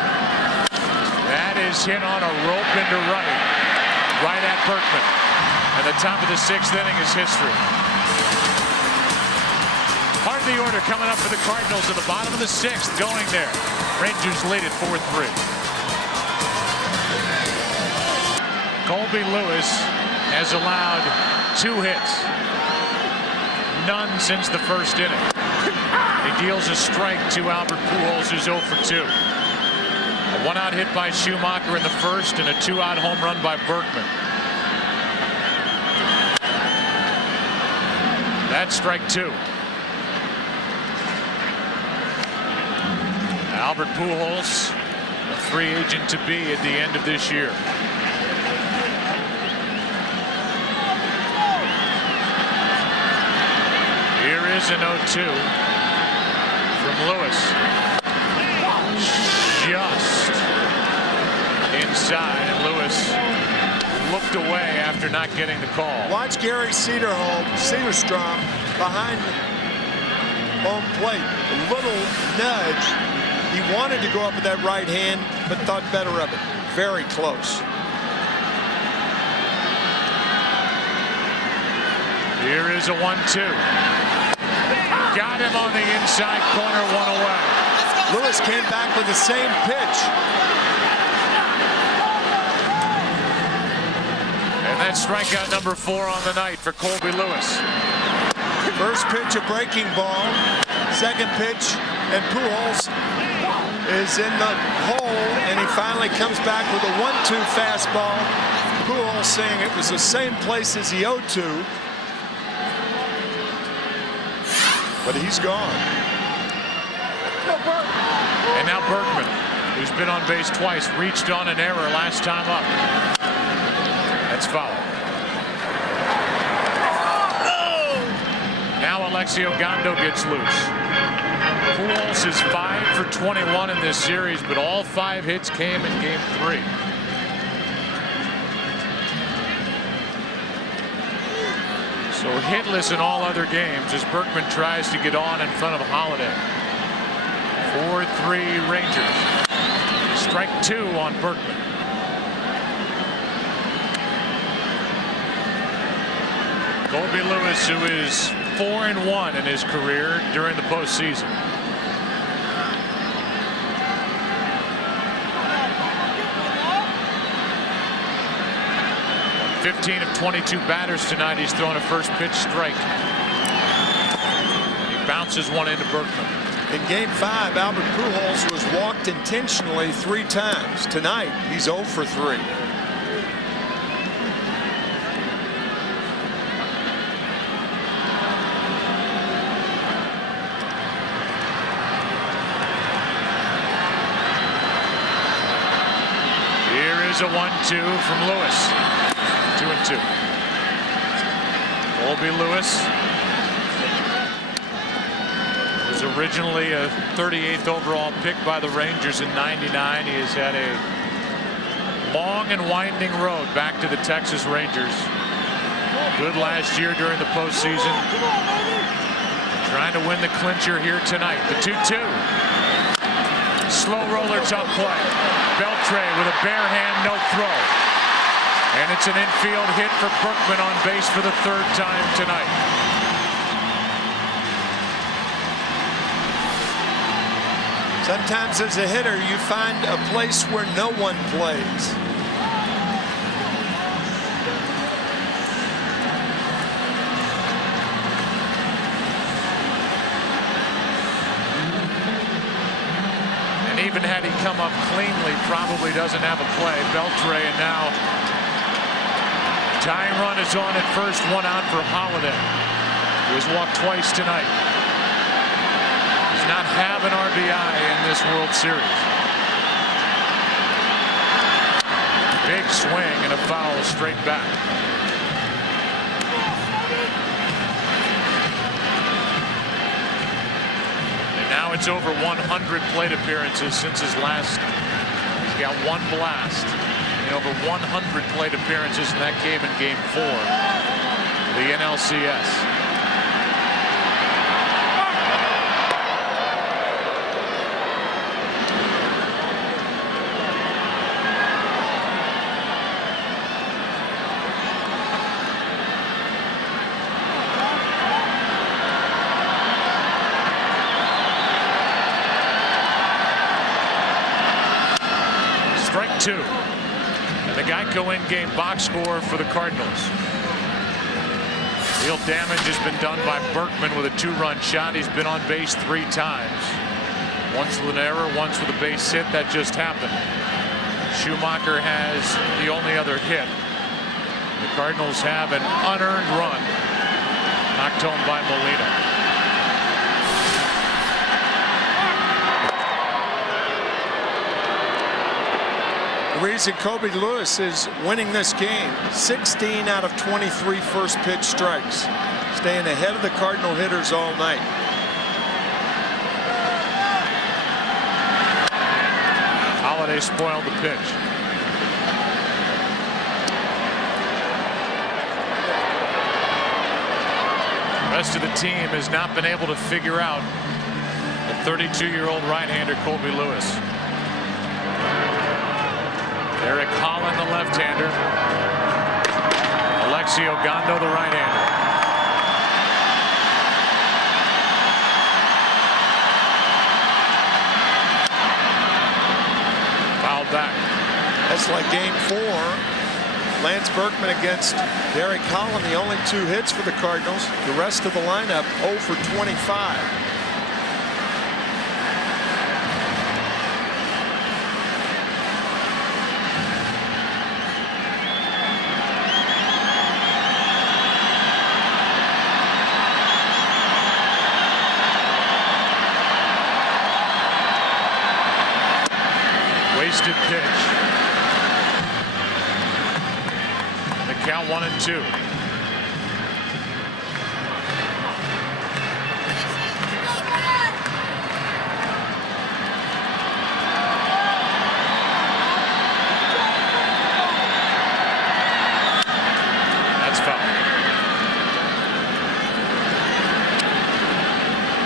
That is hit on a rope into right at Berkman. And the top of the 6th inning is history. Part of the order coming up for the Cardinals at the bottom of the 6th, going there. Rangers lead at 4-3. Colby Lewis has allowed 2 hits. None since the 1st inning. He deals a strike to Albert Pujols, who's 0 for 2. A 1-out hit by Schumacher in the 1st and a 2-out home run by Berkman. That's strike 2. Albert Pujols, a free agent to be at the end of this year. Here is an 0-2 from Lewis. Just inside, and Lewis looked away after not getting the call. Watch Gary Cederstrom behind home plate. A little nudge. He wanted to go up with that right hand, but thought better of it. Very close. Here is a 1-2. Got him on the inside corner, 1 away. Lewis came back with the same pitch. And that's strikeout number 4 on the night for Colby Lewis. First pitch, a breaking ball. Second pitch, and Pujols is in the hole, and he finally comes back with a 1-2 fastball. Pujols saying it was the same place as the 0-2. But he's gone. And now Berkman, who's been on base twice, reached on an error last time up. That's foul. Now Alexio Gondo gets loose. Pujols is 5 for 21 in this series, but all 5 hits came in game 3. So hitless in all other games as Berkman tries to get on in front of Holiday. 4-3 Rangers. Strike 2 on Berkman. Colby Lewis, who is 4-1 in his career during the postseason. On 15 of 22 batters tonight, he's thrown a first pitch strike. He bounces one into Berkman. In game 5, Albert Pujols was walked intentionally 3 times. Tonight, he's 0 for 3. Here is a 1-2 from Lewis. 2-2. Colby Lewis was originally a 38th overall pick by the Rangers in '99. He has had a long and winding road back to the Texas Rangers. Good last year during the postseason. Trying to win the clincher here tonight. The 2-2. Slow roller, tough play. Beltre with a bare hand, no throw. And it's an infield hit for Berkman on base for the 3rd time tonight. Sometimes as a hitter, you find a place where no one plays. And even had he come up cleanly, probably doesn't have a play. Beltre, and now tying run is on at first, 1 out for Holiday, who has walked twice tonight. Does not have an RBI in this World Series. Big swing and a foul straight back. And now it's over 100 plate appearances since his last. He's got 1 blast in over 100 plate appearances, and that came in game 4 of the NLCS. 2. And the Geico in-game box score for the Cardinals. Real damage has been done by Berkman with a 2-run shot. He's been on base 3 times. Once with an error, once with a base hit. That just happened. Schumacher has the only other hit. The Cardinals have an unearned run knocked home by Molina. The reason Kobe Lewis is winning this game, 16 out of 23 first pitch strikes, staying ahead of the Cardinal hitters all night. Holiday spoiled the pitch. The rest of the team has not been able to figure out the 32-year-old right-hander Kobe Lewis. Eric Holland, the left-hander. Alexi Ogando, the right-hander. Fouled back. That's like game 4. Lance Berkman against Derek Holland, the only 2 hits for the Cardinals. The rest of the lineup 0 for 25. Wasted pitch. The count 1-2. That's foul.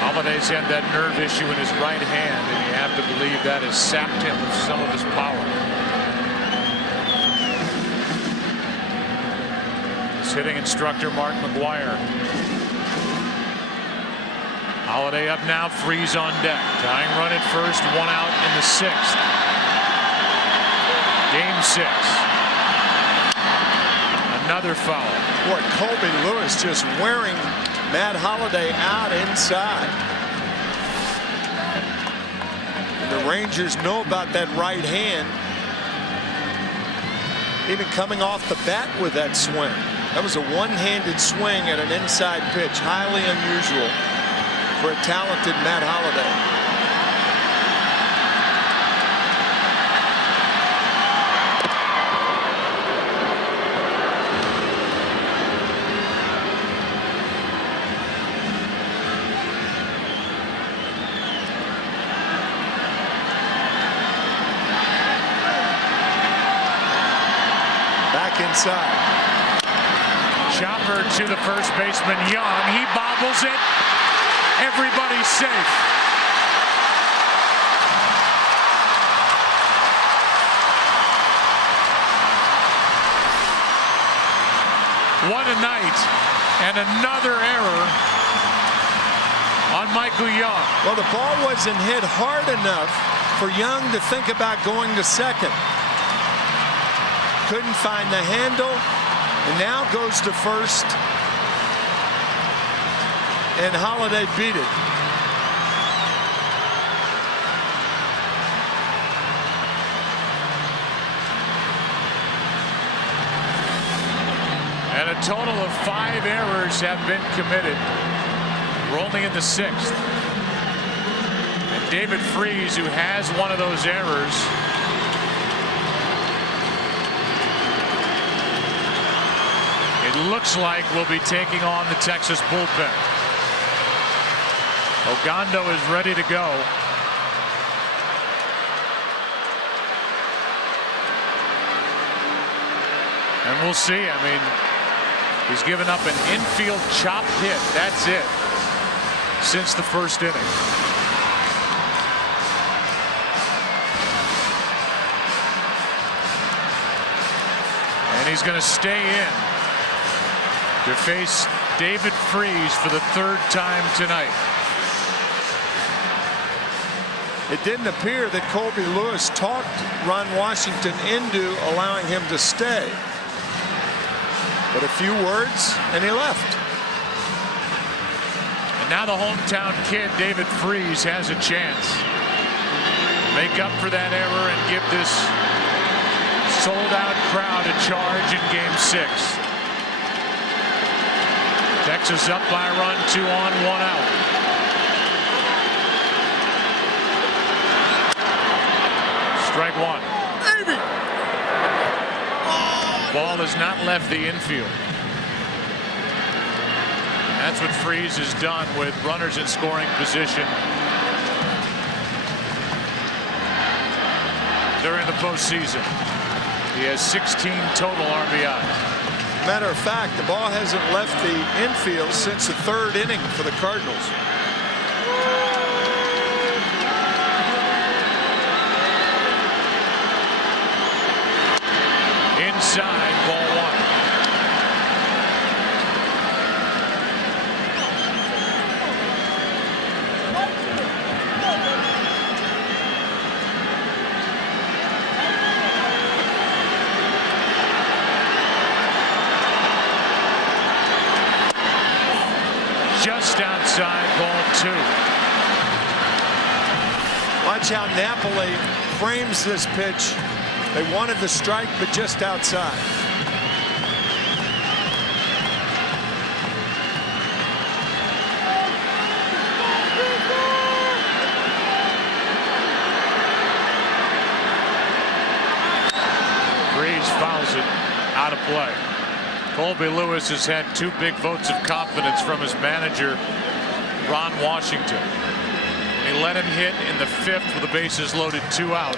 Holiday's had that nerve issue in his right hand, and you have to believe that has sapped him of some of his power. His hitting instructor, Mark McGuire. Holiday up now, Freeze on deck. Tying run at first, 1 out in the 6th. Game 6. Another foul. Boy, Kobe Lewis just wearing Matt Holliday out inside. And the Rangers know about that right hand. Even coming off the bat with that swing. That was a one-handed swing at an inside pitch. Highly unusual for a talented Matt Holliday. Inside. Chopper to the first baseman, Young. He bobbles it. Everybody's safe. What a night. And another error on Michael Young. Well, the ball wasn't hit hard enough for Young to think about going to second. Couldn't find the handle, and now goes to first, and Holliday beat it. And a total of 5 errors have been committed. We're only in the 6th. And David Freeze, who has one of those errors, it looks like we'll be taking on the Texas bullpen. Ogando is ready to go. And we'll see. I mean, he's given up an infield chop hit. That's it. Since the first inning. And he's going to stay in to face David Freeze for the 3rd time tonight. It didn't appear that Colby Lewis talked Ron Washington into allowing him to stay. But a few words, and he left. And now the hometown kid, David Freese, has a chance. Make up for that error and give this sold-out crowd a charge in Game 6. Texas up by a run, 2 on, 1 out. Strike 1. Baby. Ball has not left the infield. That's what Freese has done with runners in scoring position during the postseason. He has 16 total RBIs. Matter of fact, the ball hasn't left the infield since the 3rd inning for the Cardinals. Inside, ball 1. Just outside, ball 2. Watch how Napoli frames this pitch. They wanted the strike, but just outside. Freese fouls it out of play. Colby Lewis has had 2 big votes of confidence from his manager, Ron Washington. He let him hit in the 5th with the bases loaded, 2 out.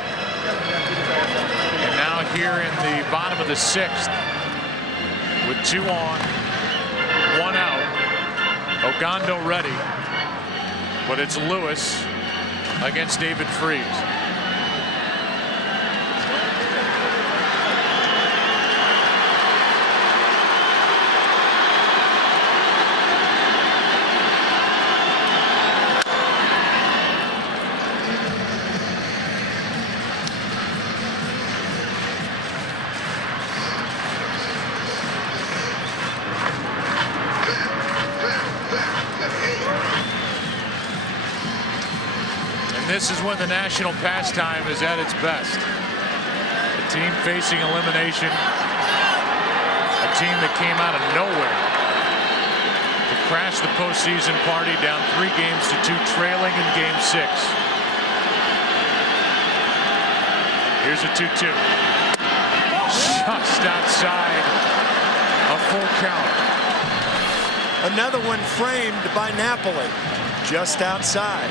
And now here in the bottom of the 6th with 2 on, 1 out. Ogando ready, but it's Lewis against David Freese. This is when the national pastime is at its best. A team facing elimination. A team that came out of nowhere to crash the postseason party, down 3 games to 2, trailing in Game 6. Here's a 2-2. Just outside a full count. Another one framed by Napoli, just outside.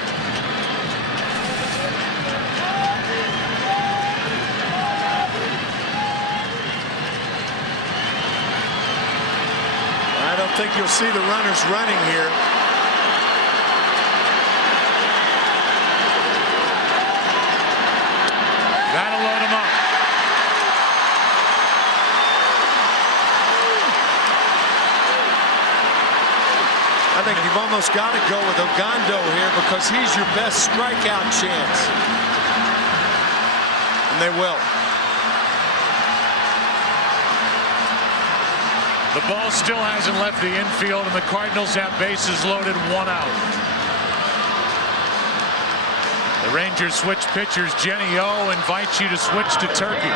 I don't think you'll see the runners running here. That'll load him up. I think you've almost got to go with Ogando here because he's your best strikeout chance. And they will. The ball still hasn't left the infield, and the Cardinals have bases loaded, 1 out. The Rangers switch pitchers. Jenny O invites you to switch to Turkey.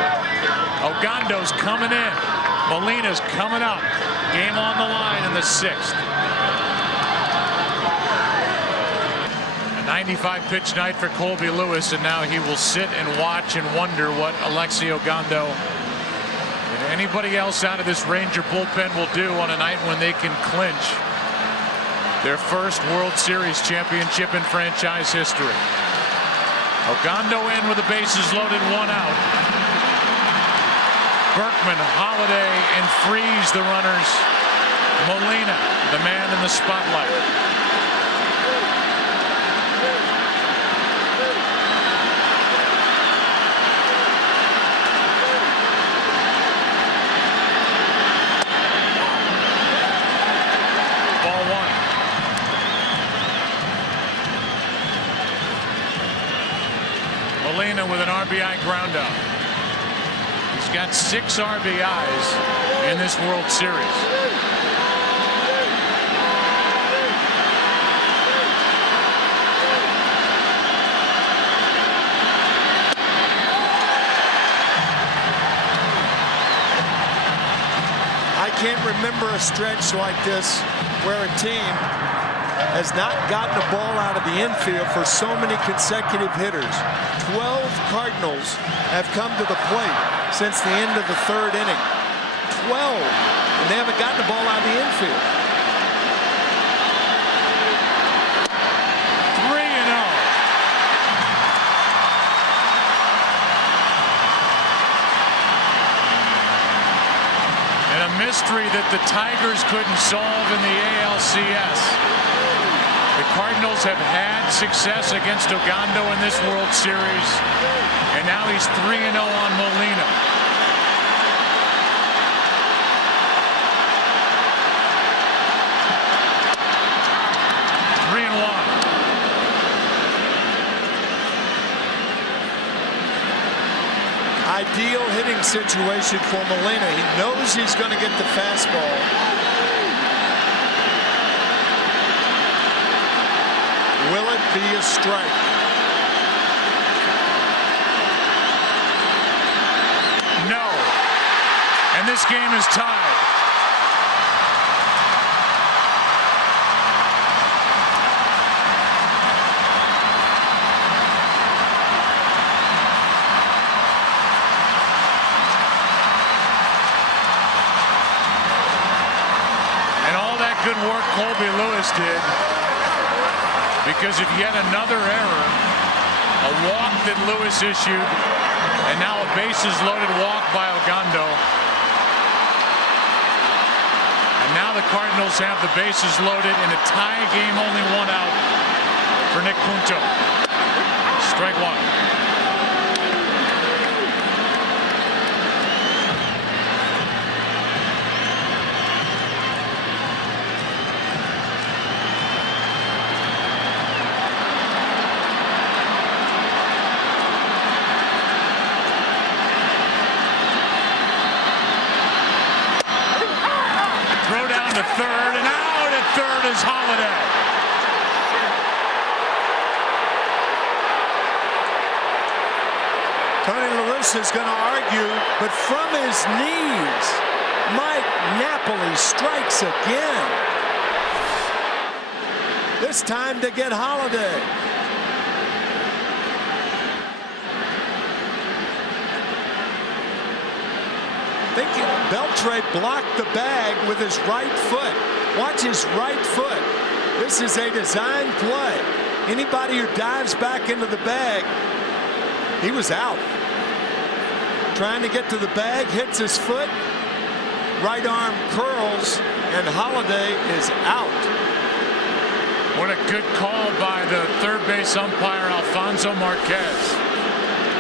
Ogando's coming in. Molina's coming up. Game on the line in the 6th. A 95 pitch night for Colby Lewis, and now he will sit and watch and wonder what Alexi Ogando and anybody else out of this Ranger bullpen will do on a night when they can clinch their first World Series championship in franchise history. Ogando in with the bases loaded, 1 out. Berkman, Holiday, and Freese the runners. Molina, the man in the spotlight. Molina with an RBI ground out. He's got 6 RBIs in this World Series. I can't remember a stretch like this where a team has not gotten a ball out of the infield for so many consecutive hitters. 12 Cardinals have come to the plate since the end of the 3rd inning. 12, and they haven't gotten the ball out of the infield. 3-0. And a mystery that the Tigers couldn't solve in the ALCS. The Cardinals have had success against Ogando in this World Series, and now he's 3-0 on Molina. Ideal hitting situation for Molina. He knows he's going to get the fastball. Will it be a strike? No. And this game is tied. Good work Colby Lewis did, because of yet another error, a walk that Lewis issued, and now a bases loaded walk by Ogando. And now the Cardinals have the bases loaded in a tie game, only 1 out for Nick Punto. Strike 1. To third, and out at third is Holiday. Tony La Russa is going to argue, but from his knees, Mike Napoli strikes again. This time to get Holiday. I think Beltre blocked the bag with his right foot. Watch his right foot. This is a design play. Anybody who dives back into the bag, he was out. Trying to get to the bag, hits his foot. Right arm curls, and Holiday is out. What a good call by the third base umpire, Alfonso Marquez.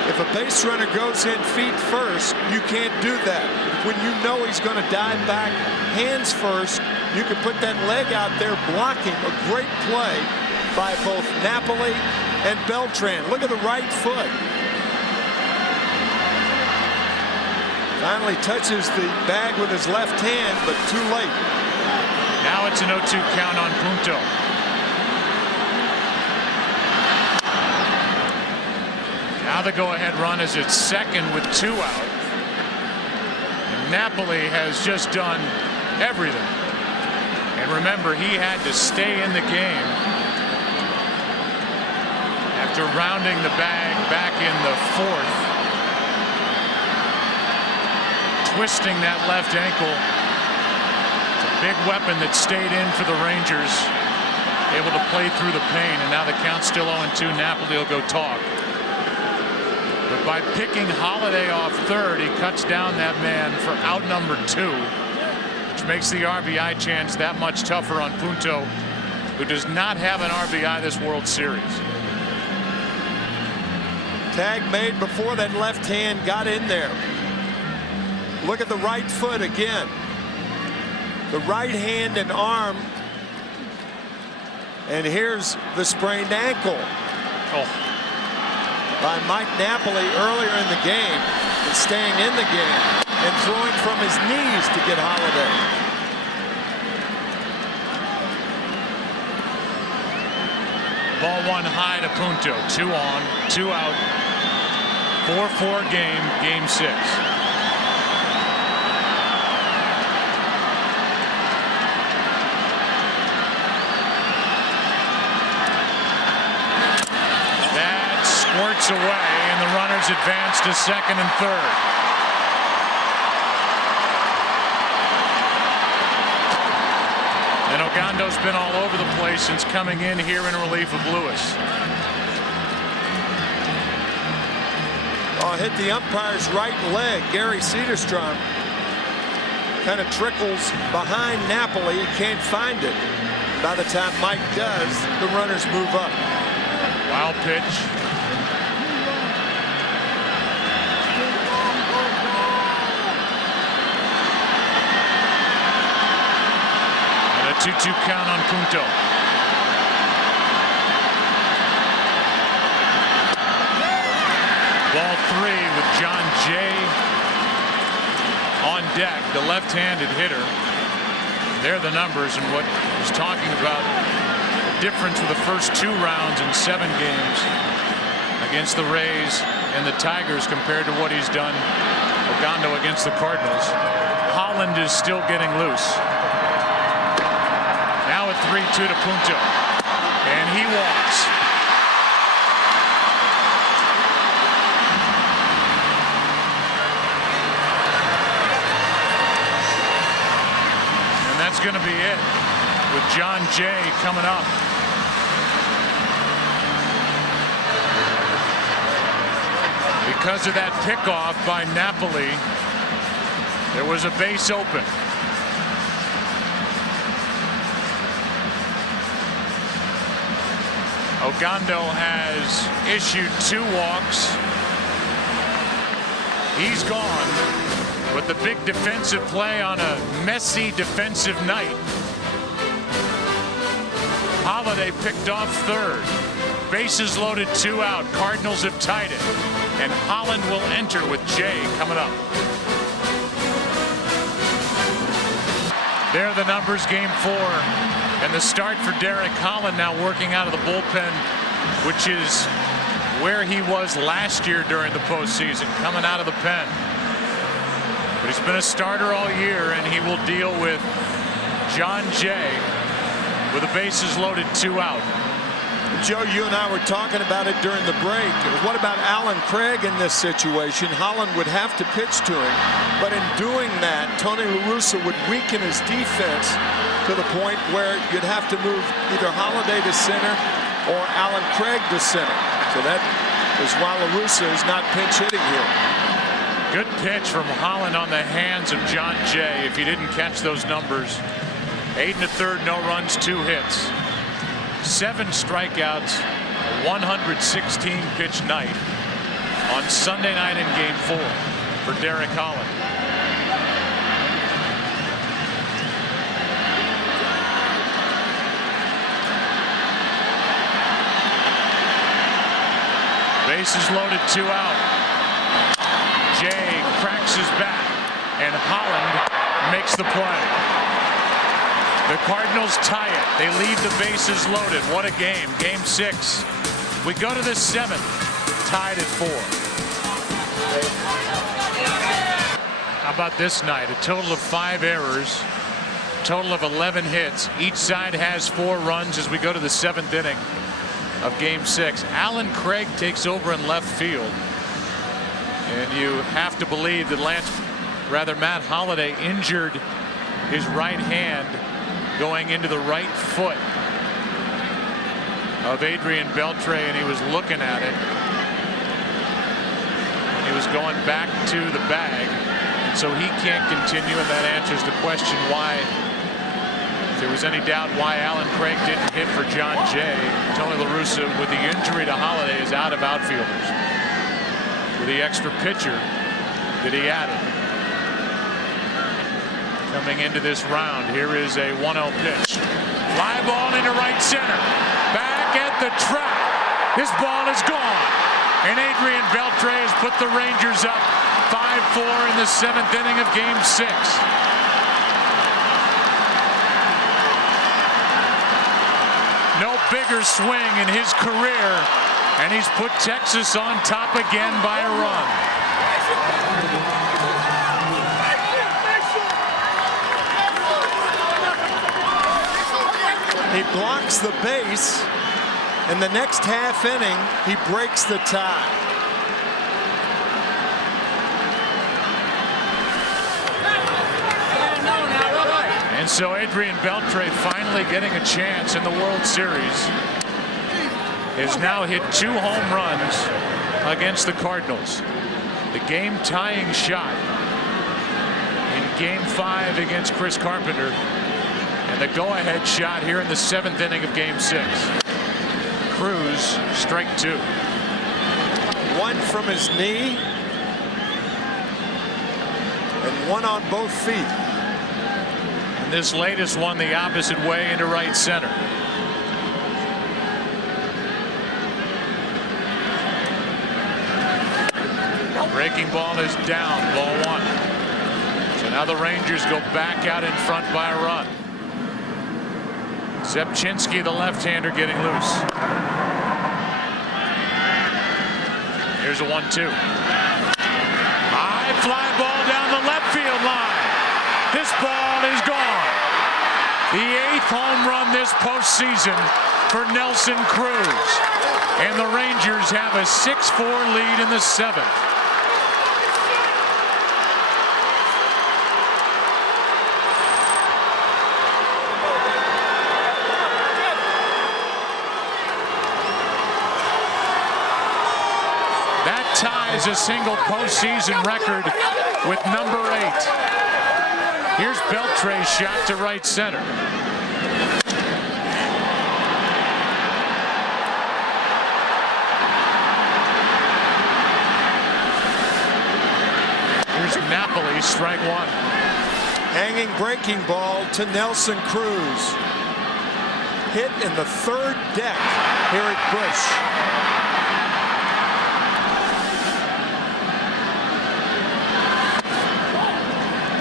If a base runner goes in feet first, you can't do that. When you know he's going to dive back hands first, you can put that leg out there blocking. A great play by both Napoli and Beltran. Look at the right foot. Finally touches the bag with his left hand, but too late. Now it's an 0-2 count on Punto. Now the go-ahead run is at second with 2 out. And Napoli has just done everything. And remember, he had to stay in the game after rounding the bag back in the 4th. Twisting that left ankle. It's a big weapon that stayed in for the Rangers. Able to play through the pain, and now the count's still 0-2. Napoli will go talk. But by picking Holiday off third, he cuts down that man for out number 2, which makes the RBI chance that much tougher on Punto, who does not have an RBI this World Series. Tag made before that left hand got in there. Look at the right foot again. The right hand and arm. And here's the sprained ankle. Oh. by Mike Napoli earlier in the game and staying in the game and throwing from his knees to get Holiday. Ball one high to Punto. 2 on, 2 out. 4-4 game, game 6. That squirts away, and the runners advance to second and third. And Ogando's been all over the place since coming in here in relief of Lewis. Oh, hit the umpire's right leg. Gary Cederstrom kind of trickles behind Napoli. He can't find it. By the time Mike does, the runners move up. Wild pitch. And a 2-2 count on Punto. Ball 3 with John Jay on deck, the left-handed hitter. There are the numbers, and what I was talking about, the difference with the first 2 rounds in 7 games against the Rays and the Tigers compared to what he's done, Ogando, against the Cardinals. Holland is still getting loose. Now a 3-2 to Punto, and he walks. That's going to be it with John Jay coming up. Because of that pickoff by Napoli, there was a base open. Ogando has issued 2 walks. He's gone. With the big defensive play on a messy defensive night. Holiday picked off third. Bases loaded, 2 out. Cardinals have tied it. And Holland will enter with Jay coming up. There are the numbers, game 4. And the start for Derek Holland, now working out of the bullpen, which is where he was last year during the postseason, coming out of the pen. But he's been a starter all year, and he will deal with John Jay with the bases loaded, 2 out. Joe, you and I were talking about it during the break. What about Alan Craig in this situation? Holland would have to pitch to him, but in doing that, Tony La Russa would weaken his defense to the point where you'd have to move either Holiday to center or Alan Craig to center. So that is why La Russa is not pinch hitting here. Good pitch from Holland on the hands of John Jay. If you didn't catch those numbers, 8 1/3, no runs, 2 hits, 7 strikeouts, a 116 pitch night on Sunday night in game 4 for Derek Holland. Bases loaded, 2 out. Jay cracks his bat, and Holland makes the play. The Cardinals tie it. They leave the bases loaded. What a game. Game 6. We go to the 7th, tied at 4. How about this night? A total of 5 errors, total of 11 hits. Each side has 4 runs as we go to the 7th inning of game 6. Alan Craig takes over in left field. And you have to believe that Matt Holiday injured his right hand going into the right foot of Adrian Beltre, and he was looking at it. He was going back to the bag, and so he can't continue, and that answers the question why, if there was any doubt why Alan Craig didn't hit for John Jay. Tony La Russa, with the injury to Holiday, is out of outfielders. With the extra pitcher that he added. Coming into this round, here is a 1-0 pitch. Fly ball into right center. Back at the track. This ball is gone. And Adrian Beltre has put the Rangers up 5-4 in the 7th inning of Game 6. No bigger swing in his career, and he's put Texas on top again by a run. He blocks the base. In the next half inning, he breaks the tie. And so Adrian Beltre finally getting a chance in the World Series. Has now hit 2 home runs against the Cardinals. The game-tying shot in Game 5 against Chris Carpenter, and the go-ahead shot here in the 7th inning of Game 6. Cruz, strike 2. One from his knee, and one on both feet. And this latest one the opposite way into right center. Breaking ball is down, ball 1. So now the Rangers go back out in front by a run. Zepchinski, the left-hander, getting loose. Here's a 1-2. High fly ball down the left field line. This ball is gone. The 8th home run this postseason for Nelson Cruz. And the Rangers have a 6-4 lead in the 7th. Ties a single postseason record with number 8. Here's Beltre's shot to right center. Here's Napoli, strike 1. Hanging breaking ball to Nelson Cruz. Hit in the 3rd deck here at Busch.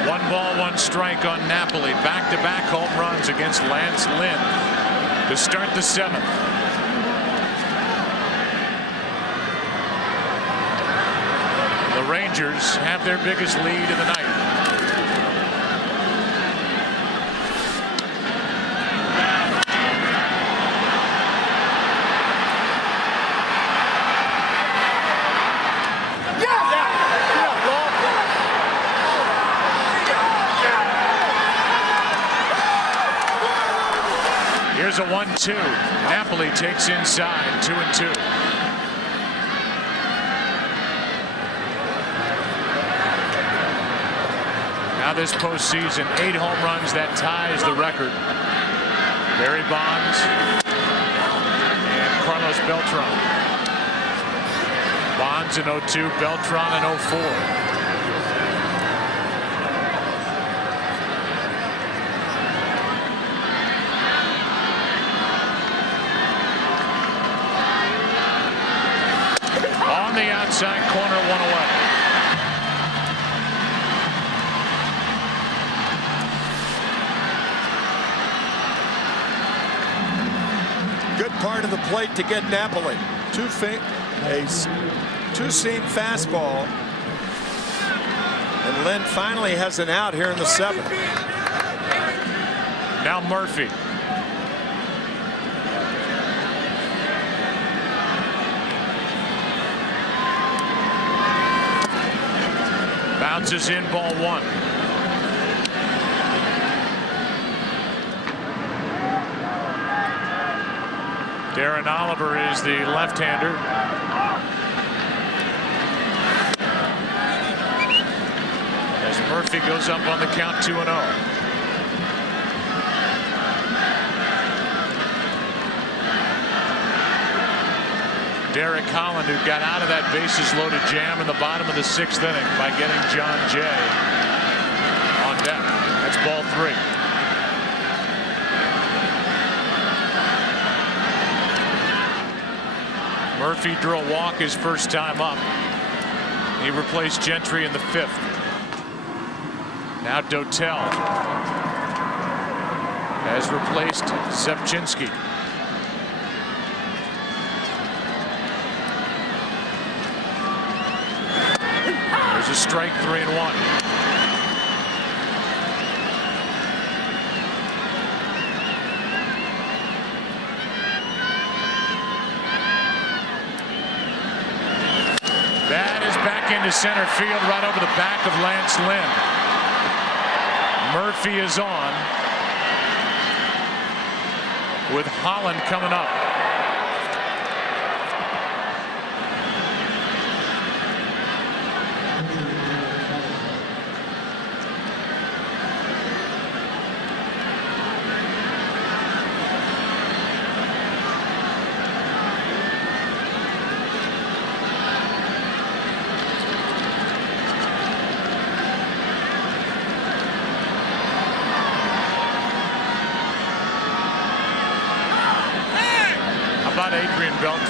1 ball, 1 strike on Napoli. Back-to-back home runs against Lance Lynn to start the 7th. The Rangers have their biggest lead of the night. Here's a 1-2. Napoli takes inside, 2-2. Now this postseason, 8 home runs, that ties the record. Barry Bonds and Carlos Beltran. Bonds in 02, Beltran in 04. The outside corner, 1 away. Good part of the plate to get Napoli. Two-seam fastball. And Lynn finally has an out here in the 7th. Now Murphy. Bounces in, ball 1. Darren Oliver is the left-hander. As Murphy goes up on the count, 2-0. Derek Holland, who got out of that bases-loaded jam in the bottom of the 6th inning by getting John Jay on deck. That's ball 3. Murphy drew a walk his first time up. He replaced Gentry in the 5th. Now Dotel has replaced Zepchinski. There's a strike, 3-1. That is back into center field, right over the back of Lance Lynn. Murphy is on, with Holland coming up.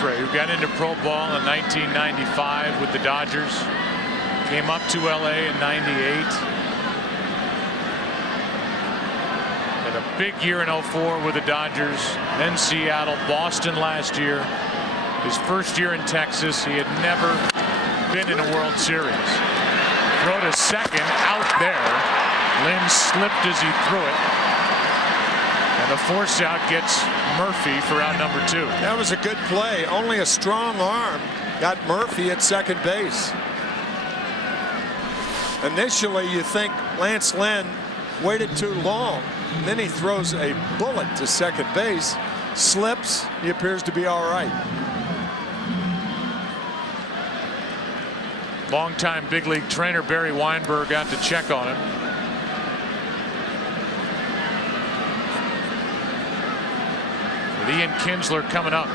Who got into pro ball in 1995 with the Dodgers, came up to LA in '98, had a big year in '04 with the Dodgers, then Seattle, Boston last year. His first year in Texas, he had never been in a World Series. Throw to second, out there. Lynn slipped as he threw it. And the force out gets Murphy for out number 2. That was a good play. Only a strong arm got Murphy at second base. Initially, you think Lance Lynn waited too long. Then he throws a bullet to second base, slips. He appears to be all right. Longtime big league trainer Barry Weinberg got to check on him. Ian Kinsler coming up.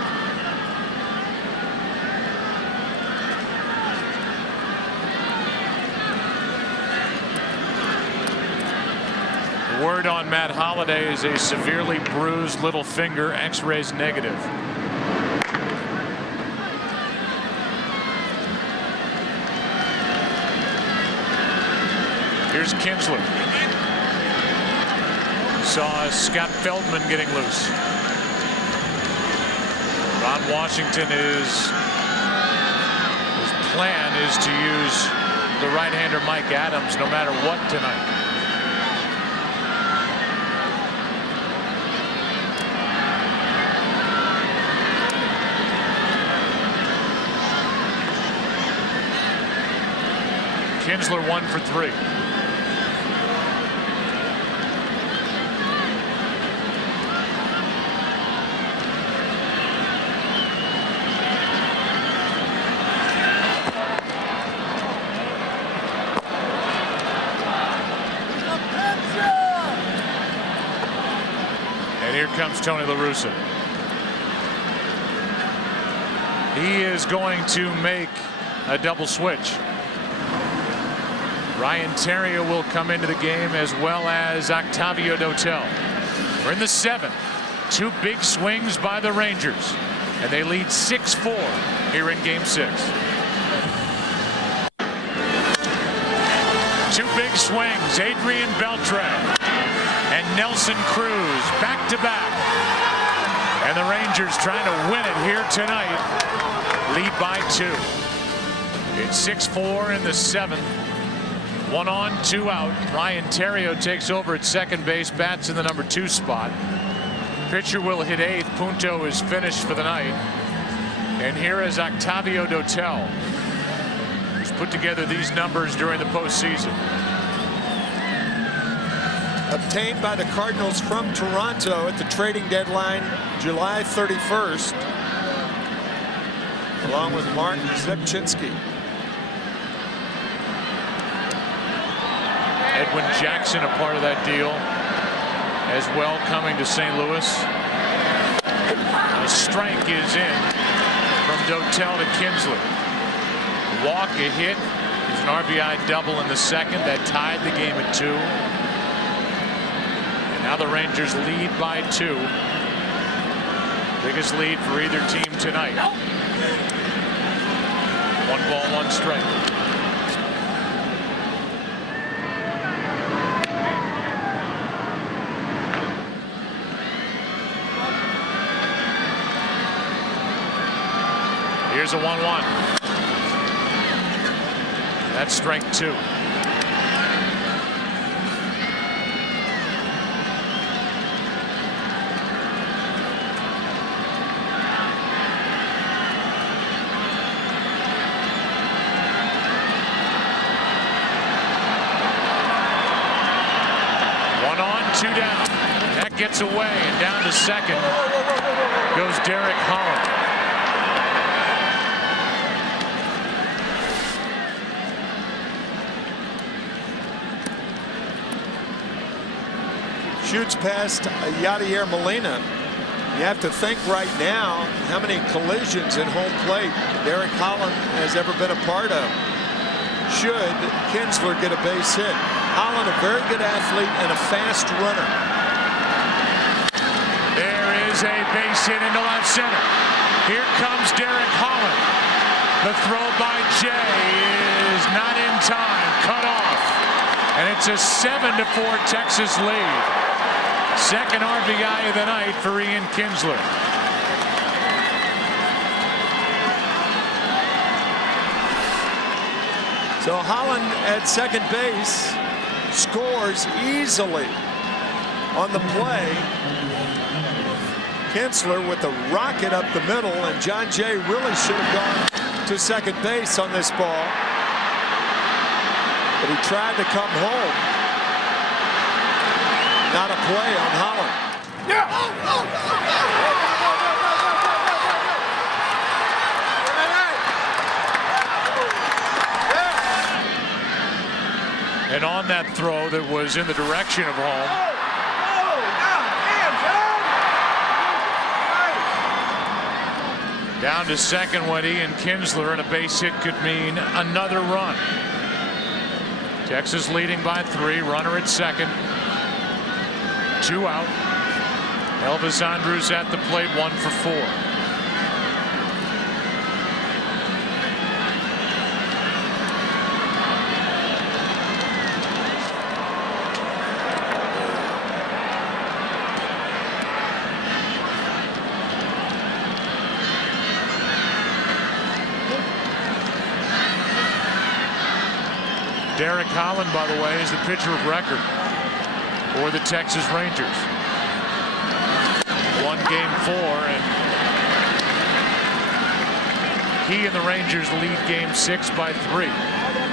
The word on Matt Holliday is a severely bruised little finger, X-rays negative. Here's Kinsler. Saw Scott Feldman getting loose. Ron Washington his plan is to use the right-hander Mike Adams no matter what tonight. Kinsler 1 for 3. Here comes Tony La Russa. He is going to make a double switch. Ryan Terrier will come into the game, as well as Octavio Dotel. We're in the 7th. 2 big swings by the Rangers, and they lead 6-4 here in Game 6. 2 big swings. Adrian Beltre and Nelson Cruz back to back, and the Rangers trying to win it here tonight. Lead by 2. It's 6-4 in the 7th. 1 on, 2 out. Ryan Terrier takes over at second base, bats in the number 2 spot. Pitcher will hit 8th. Punto is finished for the night. And here is Octavio Dotel, who's put together these numbers during the postseason. Obtained by the Cardinals from Toronto at the trading deadline July 31st, along with Mark Zepchinski. Edwin Jackson a part of that deal as well, coming to St. Louis. A strike is in from Dotel to Kinsler. Walk, a hit. There's an RBI double in the 2nd that tied the game at 2. Now the Rangers lead by 2. Biggest lead for either team tonight. 1 ball, 1 strike. Here's a 1-1. That's strike 2. Two down. That gets away, and down to second goes Derek Holland. Shoots past Yadier Molina. You have to think right now how many collisions in home plate Derek Holland has ever been a part of. Should Kinsler get a base hit. Holland, a very good athlete and a fast runner. There is a base hit into left center. Here comes Derek Holland. The throw by Jay is not in time. Cut off. And it's a 7-4 Texas lead. Second RBI of the night for Ian Kinsler. So Holland at second base scores easily on the play. Kinsler with the rocket up the middle, and John Jay really should have gone to second base on this ball. But he tried to come home. Not a play on Holland. And on that throw that was in the direction of home, down to second went Ian Kinsler, and a base hit could mean another run. Texas leading by 3, runner at second. 2 out. Elvis Andrus at the plate, 1 for 4. Derek Holland, by the way, is the pitcher of record for the Texas Rangers. Won game 4, and he and the Rangers lead game 6 by 3.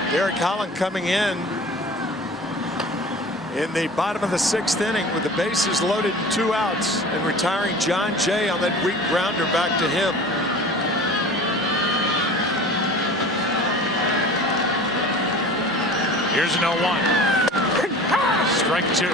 Derek Holland coming in the bottom of the 6th inning with the bases loaded and 2 outs, and retiring John Jay on that weak grounder back to him. Here's an 0-1. Strike 2.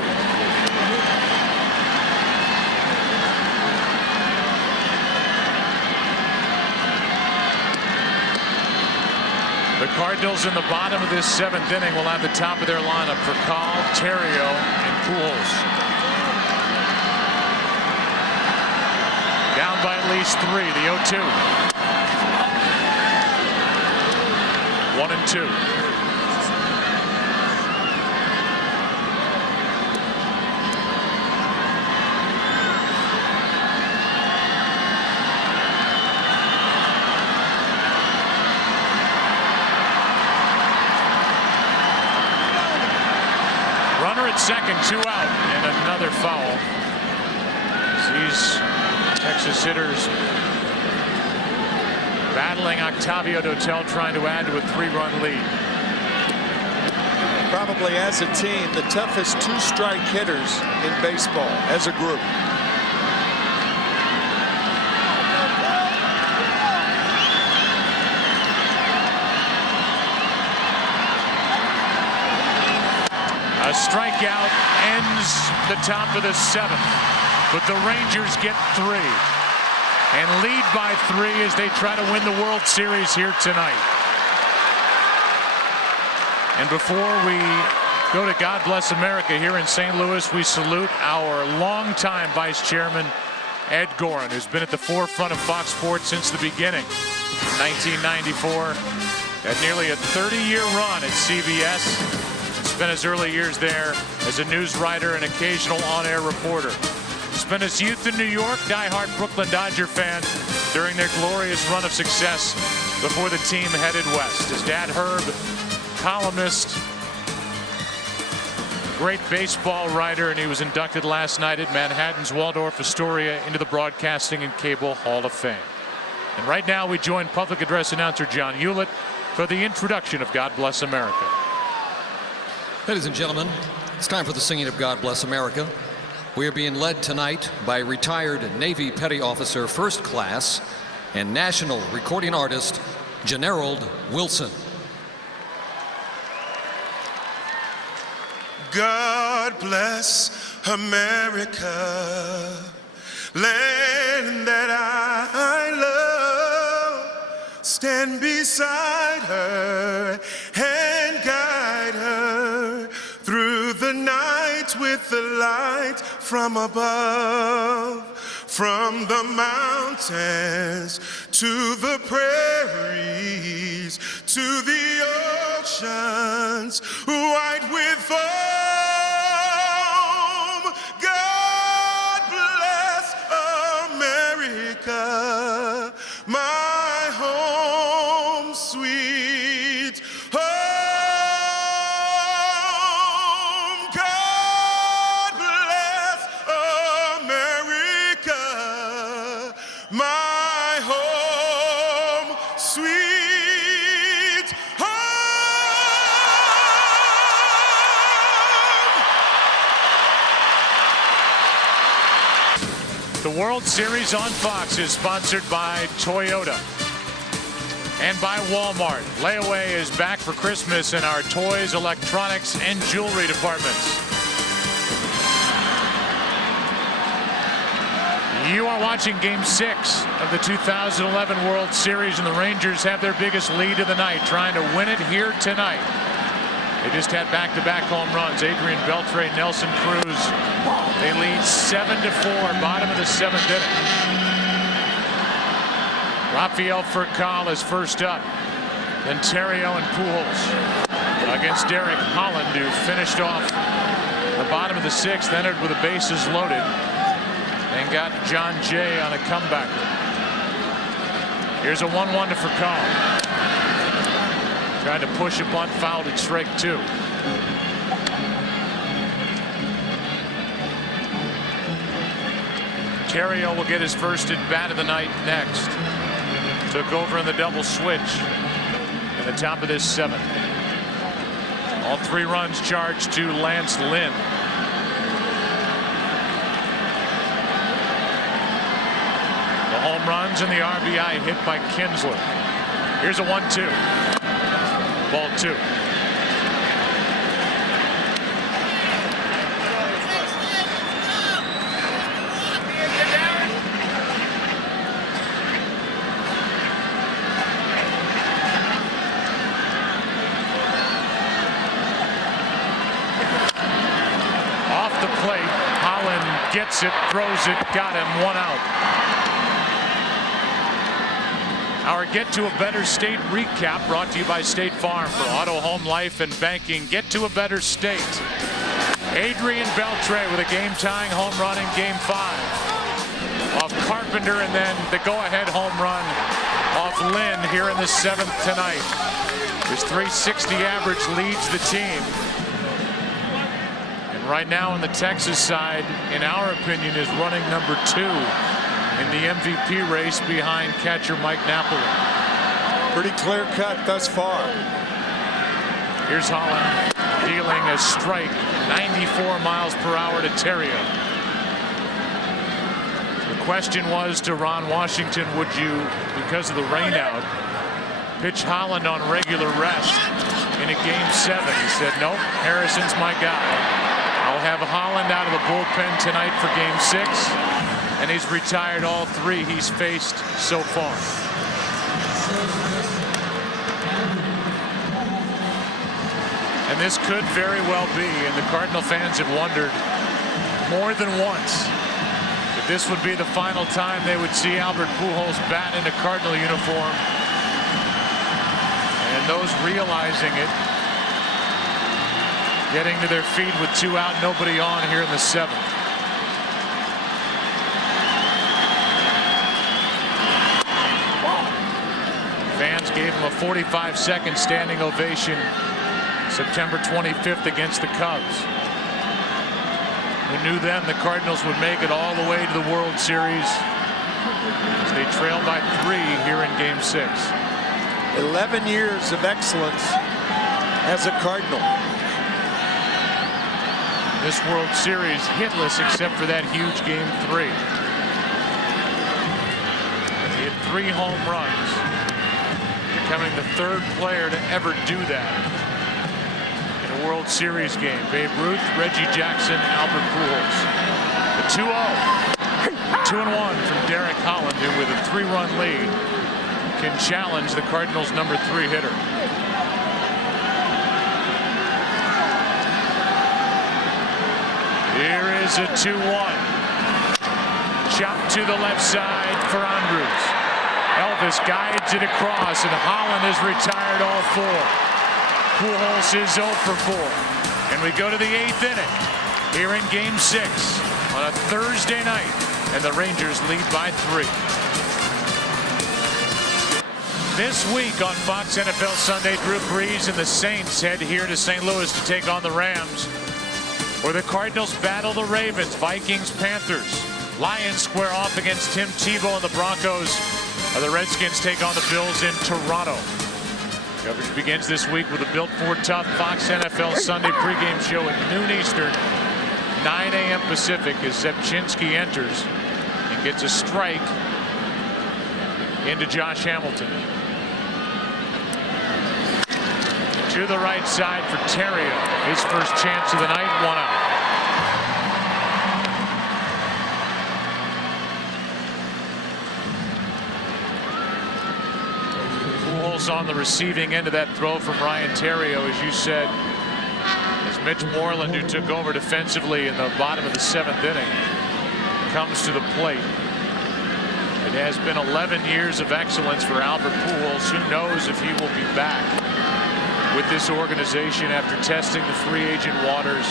The Cardinals in the bottom of this 7th inning will have the top of their lineup for Call, Terrio, and Pujols. Down by at least 3. The 0-2. 1-2. Second, 2 out, and another foul. These Texas hitters battling Octavio Dotel, trying to add to a 3-run lead. Probably as a team the toughest 2-strike hitters in baseball as a group. A strikeout ends the top of the 7th, but the Rangers get 3 and lead by 3 as they try to win the World Series here tonight. And before we go to God Bless America here in St. Louis, we salute our longtime Vice Chairman, Ed Gorin, who's been at the forefront of Fox Sports since the beginning. 1994, had nearly a 30-year run at CBS. Spent his early years there as a news writer and occasional on-air reporter. Spent his youth in New York, diehard Brooklyn Dodger fan during their glorious run of success before the team headed west. His dad, Herb, columnist, great baseball writer, and he was inducted last night at Manhattan's Waldorf Astoria into the Broadcasting and Cable Hall of Fame. And right now we join public address announcer John Hewlett for the introduction of God Bless America. Ladies and gentlemen, it's time for the singing of God Bless America. We are being led tonight by retired Navy Petty Officer First Class and national recording artist Generald Wilson. God bless America, land that I love. Stand beside her and guide her through the night with the light from above. From the mountains to the prairies to the oceans white with foam. God bless America, my home sweet home. God bless America, my home sweet home. The World Series on Fox is sponsored by Toyota and by Walmart. Layaway is back for Christmas in our toys, electronics, and jewelry departments. You are watching Game 6 of the 2011 World Series, and the Rangers have their biggest lead of the night, trying to win it here tonight. They just had back-to-back home runs. Adrian Beltre, Nelson Cruz. They lead 7-4, bottom of the 7th inning. Rafael Furcal is first up. Then Terrio and Pujols against Derek Holland, who finished off the bottom of the 6th, entered with the bases loaded, and got John Jay on a comeback. Here's a 1-1 to Furcal. Tried to push a bunt, fouled at strike 2. Terrio will get his first at bat of the night next. Took over in the double switch in the top of this 7th. All 3 runs charged to Lance Lynn. The home runs and the RBI hit by Kinsler. Here's a 1-2. Ball 2. Off the plate, Holland gets it, throws it, got him, 1 out. Our Get to a Better State recap brought to you by State Farm for auto, home, life, and banking. Get to a better state. Adrian Beltre with a game-tying home run in Game 5 off Carpenter, and then the go-ahead home run off Lynn here in the 7th tonight. His .360 average leads the team. And right now on the Texas side, in our opinion, is running number 2 in the MVP race behind catcher Mike Napoli. Pretty clear cut thus far. Here's Holland dealing a strike, 94 miles per hour to Terrio. The question was to Ron Washington, would you, because of the rain out, pitch Holland on regular rest in a Game 7? He said, nope, Harrison's my guy. I'll have Holland out of the bullpen tonight for Game 6. And he's retired all 3 he's faced so far. And this could very well be, and the Cardinal fans have wondered more than once, if But this would be the final time they would see Albert Pujols bat in a Cardinal uniform. And those realizing it, getting to their feet with 2 out, nobody on here in the 7th. Fans gave him a 45-second standing ovation September 25th against the Cubs. Who knew then the Cardinals would make it all the way to the World Series as they trailed by 3 here in Game 6. 11 years of excellence as a Cardinal. This World Series hitless except for that huge Game 3. He had 3 home runs, becoming the 3rd player to ever do that in a World Series game. Babe Ruth, Reggie Jackson, Albert Pujols. The 2-0. 2-1 from Derek Holland, who with a 3-run lead can challenge the Cardinals' number 3 hitter. Here is a 2-1. Chopped to the left side for Andrews. Elvis guides it across, and Holland has retired all 4. Pujols is 0 for 4. And we go to the 8th inning here in Game 6 on a Thursday night, and the Rangers lead by 3. This week on Fox NFL Sunday, Drew Brees and the Saints head here to St. Louis to take on the Rams, where the Cardinals battle the Ravens, Vikings, Panthers. Lions square off against Tim Tebow and the Broncos. The Redskins take on the Bills in Toronto. Coverage begins this week with a Built Ford Tough Fox NFL Sunday pregame show at noon Eastern, 9 a.m. Pacific, as Zepchinski enters and gets a strike into Josh Hamilton. To the right side for Terrio. His first chance of the night, 1 out. Pujols on the receiving end of that throw from Ryan Terrio, as you said, as Mitch Moreland, who took over defensively in the bottom of the 7th inning, comes to the plate. It has been 11 years of excellence for Albert Pujols. Who knows if he will be back with this organization after testing the free agent waters.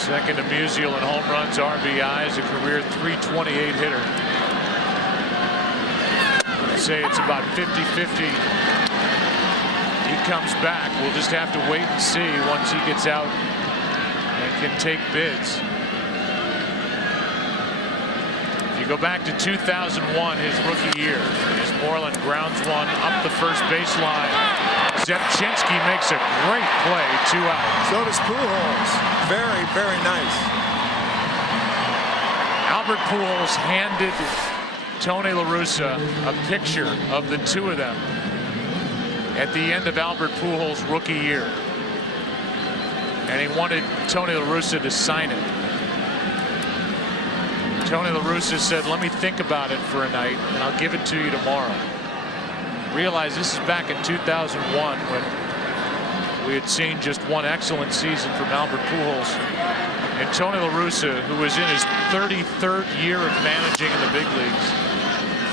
Second to Musial in home runs, RBIs, a career .328 hitter. I'd say it's about 50-50. He comes back. We'll just have to wait and see once he gets out and can take bids. Go back to 2001, his rookie year, as Moreland grounds one up the first baseline. Zepchinski makes a great play, 2 out. So does Pujols. Very, very nice. Albert Pujols handed Tony La Russa a picture of the 2 of them at the end of Albert Pujols' rookie year. And he wanted Tony La Russa to sign it. Tony La Russa said, let me think about it for a night and I'll give it to you tomorrow. Realize this is back in 2001 when we had seen just 1 excellent season from Albert Pujols. And Tony La Russa, who was in his 33rd year of managing in the big leagues,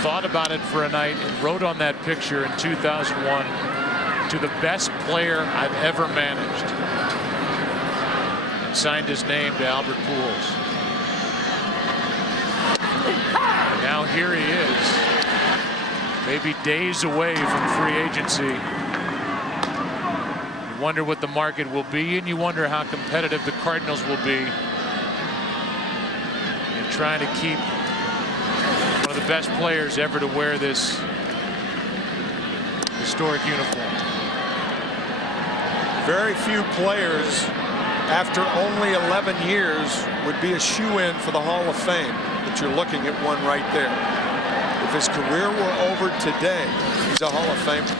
thought about it for a night and wrote on that picture in 2001, to the best player I've ever managed, and signed his name to Albert Pujols. And now here he is, maybe days away from free agency. You wonder what the market will be, and you wonder how competitive the Cardinals will be in trying to keep one of the best players ever to wear this historic uniform. Very few players after only 11 years would be a shoe-in for the Hall of Fame. But you're looking at one right there. If his career were over today, he's a Hall of Famer.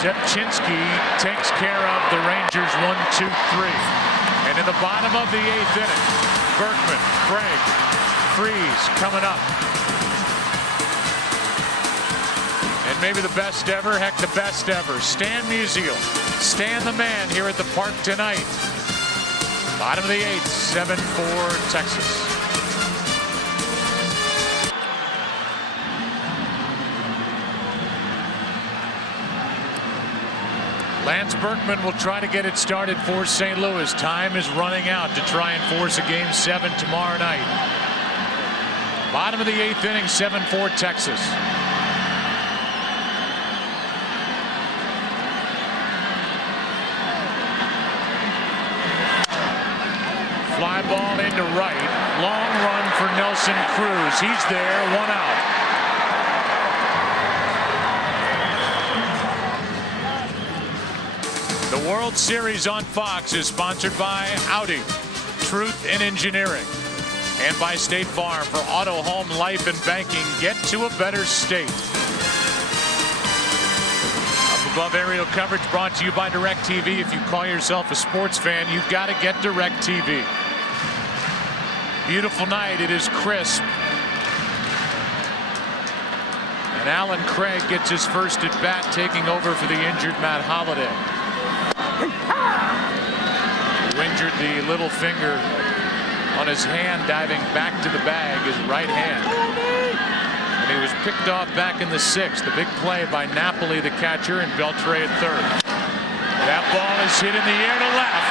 Zepchinski takes care of the Rangers 1-2-3. And in the bottom of the 8th inning, Berkman, Craig, Freeze coming up. And maybe the best ever, heck, the best ever. Stan Musial, Stan the man here at the park tonight. Bottom of the 8th, 7-4 Texas. Lance Berkman will try to get it started for St. Louis. Time is running out to try and force a Game 7 tomorrow night. Bottom of the 8th inning, 7-4 Texas. Fly ball into right. Long run for Nelson Cruz. He's there, 1 out. The World Series on Fox is sponsored by Audi, Truth in Engineering, and by State Farm. For auto, home, life, and banking, get to a better state. Up above aerial coverage brought to you by DirecTV. If you call yourself a sports fan, you've got to get DirecTV. Beautiful night. It is crisp. And Alan Craig gets his first at bat, taking over for the injured Matt Holliday. Who injured the little finger on his hand diving back to the bag, his right hand. And he was picked off back in the 6th. The big play by Napoli, the catcher, and Beltre at third. That ball is hit in the air to left.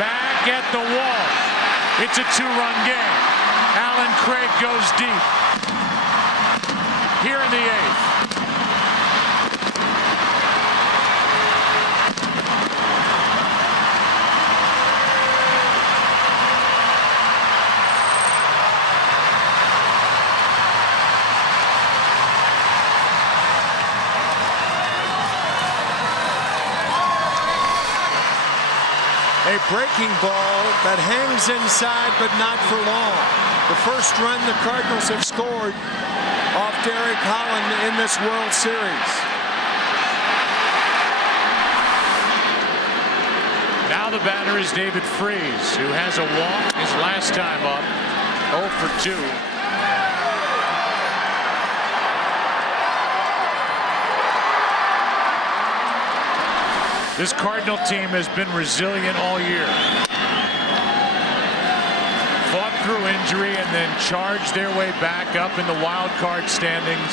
Back at the wall. It's a 2-run game. Alan Craig goes deep. Here in the 8th. A breaking ball that hangs inside, but not for long. The first run the Cardinals have scored off Derek Holland in this World Series. Now the batter is David Freese, who has a walk his last time up, 0 for 2. This Cardinal team has been resilient all year. Fought through injury and then charged their way back up in the wild card standings.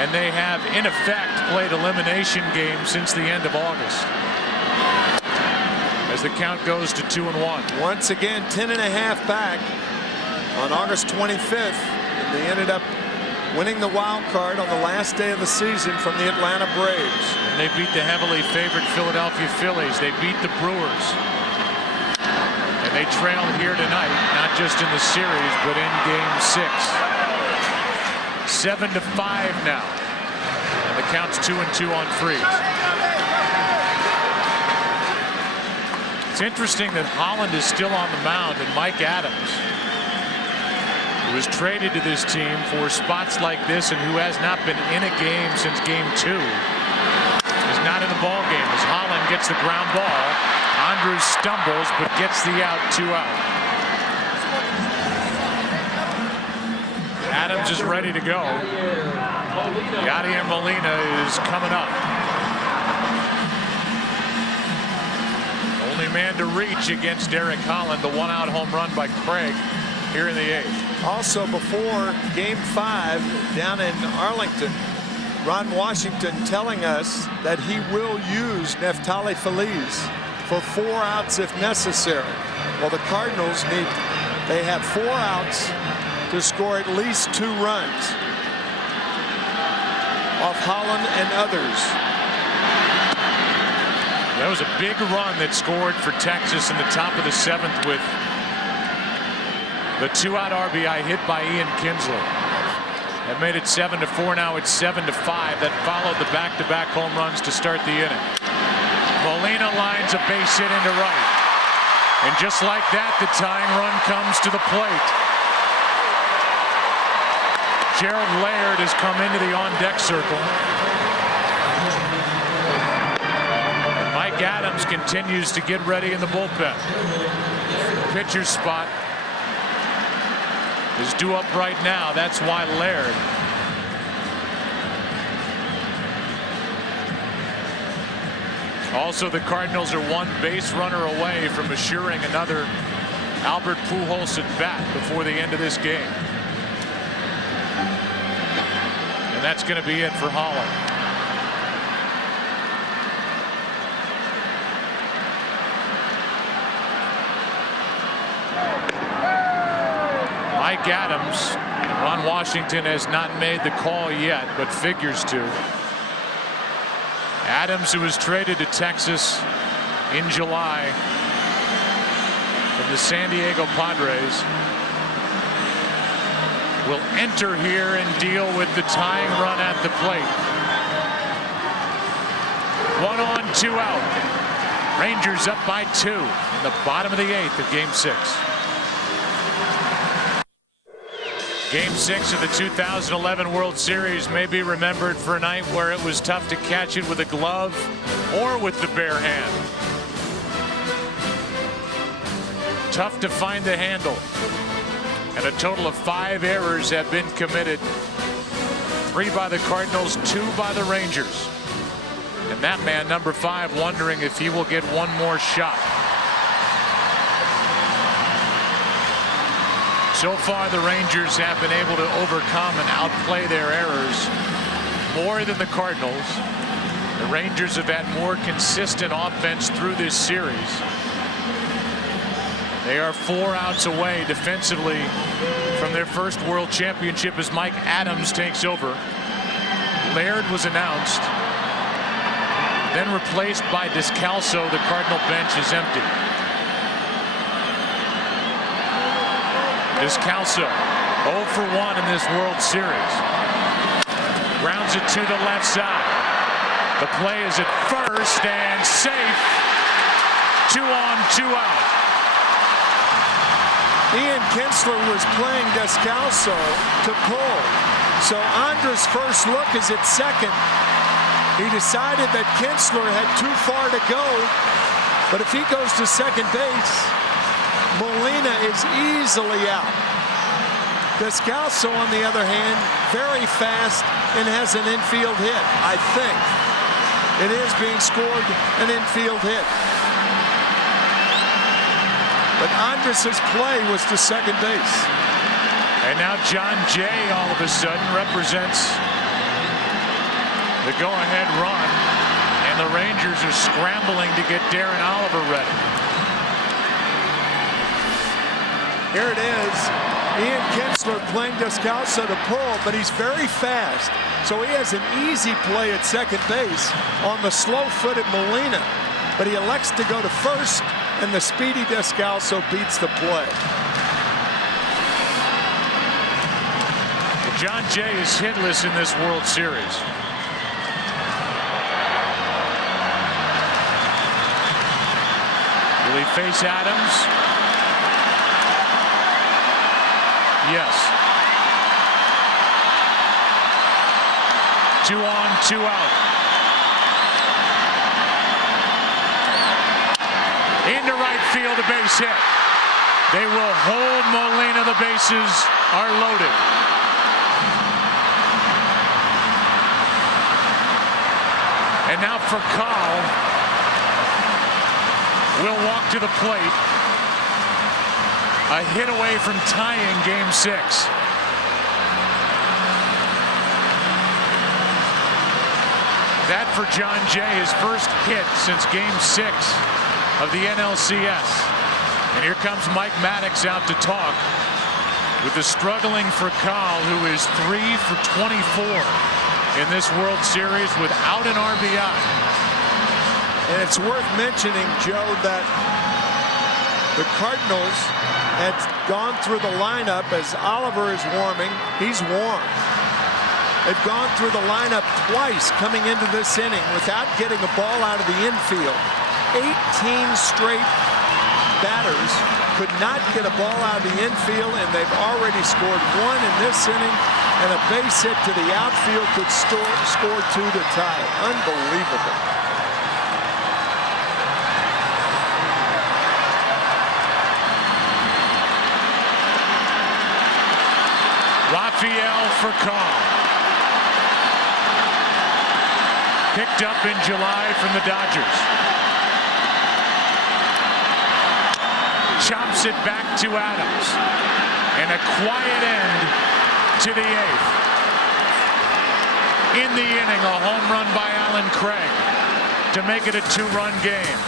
And they have, in effect, played elimination games since the end of August. As the count goes to 2-1. Once again, 10.5 back on August 25th. And they ended up winning the wild card on the last day of the season from the Atlanta Braves. And they beat the heavily favored Philadelphia Phillies. They beat the Brewers. And they trail here tonight, not just in the series, but in Game 6. 7-5 now. And the count's 2-2 on Freese. It's interesting that Holland is still on the mound, and Mike Adams, who was traded to this team for spots like this and who has not been in a game since Game 2, is not in the ball game as Holland gets the ground ball. Andrews stumbles but gets the out, 2 out. Adams is ready to go. Yadier Molina is coming up. Only man to reach against Derek Holland. The 1-out home run by Craig here in the 8th. Also before Game 5 down in Arlington, Ron Washington telling us that he will use Neftali Feliz for 4 outs if necessary. Well, the Cardinals they have 4 outs to score at least 2 runs off Holland and others. That was a big run that scored for Texas in the top of the 7th with the 2-out RBI hit by Ian Kinsler. That made it 7-4. Now it's 7-5. That followed the back-to-back home runs to start the inning. Molina lines a base hit into right. And just like that, the tying run comes to the plate. Gerald Laird has come into the on-deck circle. And Mike Adams continues to get ready in the bullpen. Pitcher's spot is due up right now. That's why Laird. Also, the Cardinals are one base runner away from assuring another Albert Pujols at bat before the end of this game. And that's going to be it for Holland. Mike Adams, Ron Washington has not made the call yet, but figures to. Adams, who was traded to Texas in July from the San Diego Padres, will enter here and deal with the tying run at the plate. 1 on, 2 out. Rangers up by 2 in the bottom of the 8th of Game 6. Game 6 of the 2011 World Series may be remembered for a night where it was tough to catch it with a glove or with the bare hand. Tough to find the handle. And a total of 5 errors have been committed. 3 by the Cardinals, 2 by the Rangers. And that man, number 5, wondering if he will get one more shot. So far, the Rangers have been able to overcome and outplay their errors more than the Cardinals. The Rangers have had more consistent offense through this series. They are 4 outs away defensively from their first World Championship as Mike Adams takes over. Laird was announced, then replaced by Descalso. The Cardinal bench is empty. Descalso 0 for 1 in this World Series. Grounds it to the left side. The play is at first and safe. 2 on, 2 out. Ian Kinsler was playing Descalso to pull. So Andres' first look is at second. He decided that Kinsler had too far to go. But if he goes to second base, Molina is easily out. Descalso, on the other hand, very fast and has an infield hit, I think. It is being scored an infield hit. But Andres' play was to second base. And now John Jay all of a sudden represents the go-ahead run. And the Rangers are scrambling to get Darren Oliver ready. Here it is. Ian Kinsler playing Descalso to pull, but he's very fast. So he has an easy play at second base on the slow-footed Molina. But he elects to go to first, and the speedy Descalso beats the play. John Jay is hitless in this World Series. Will he face Adams? Yes. 2 on, 2 out. Into right field, a base hit. They will hold Molina. The bases are loaded. And now for Carl. Will walk to the plate. A hit away from tying Game 6. That for John Jay, his first hit since Game 6 of the NLCS. And here comes Mike Maddox out to talk with the struggling for Carl, who is 3 for 24 in this World Series without an RBI. And it's worth mentioning, Joe, that the Cardinals had gone through the lineup as Oliver is warming. He's warm. They've gone through the lineup twice coming into this inning without getting a ball out of the infield. 18 straight batters could not get a ball out of the infield, and they've already scored 1 in this inning, and a base hit to the outfield could score 2 to tie it. Unbelievable. Raphael for Carl. Picked up in July from the Dodgers. Chops it back to Adams. And a quiet end to the 8th. In the inning, a home run by Alan Craig to make it a 2-run game.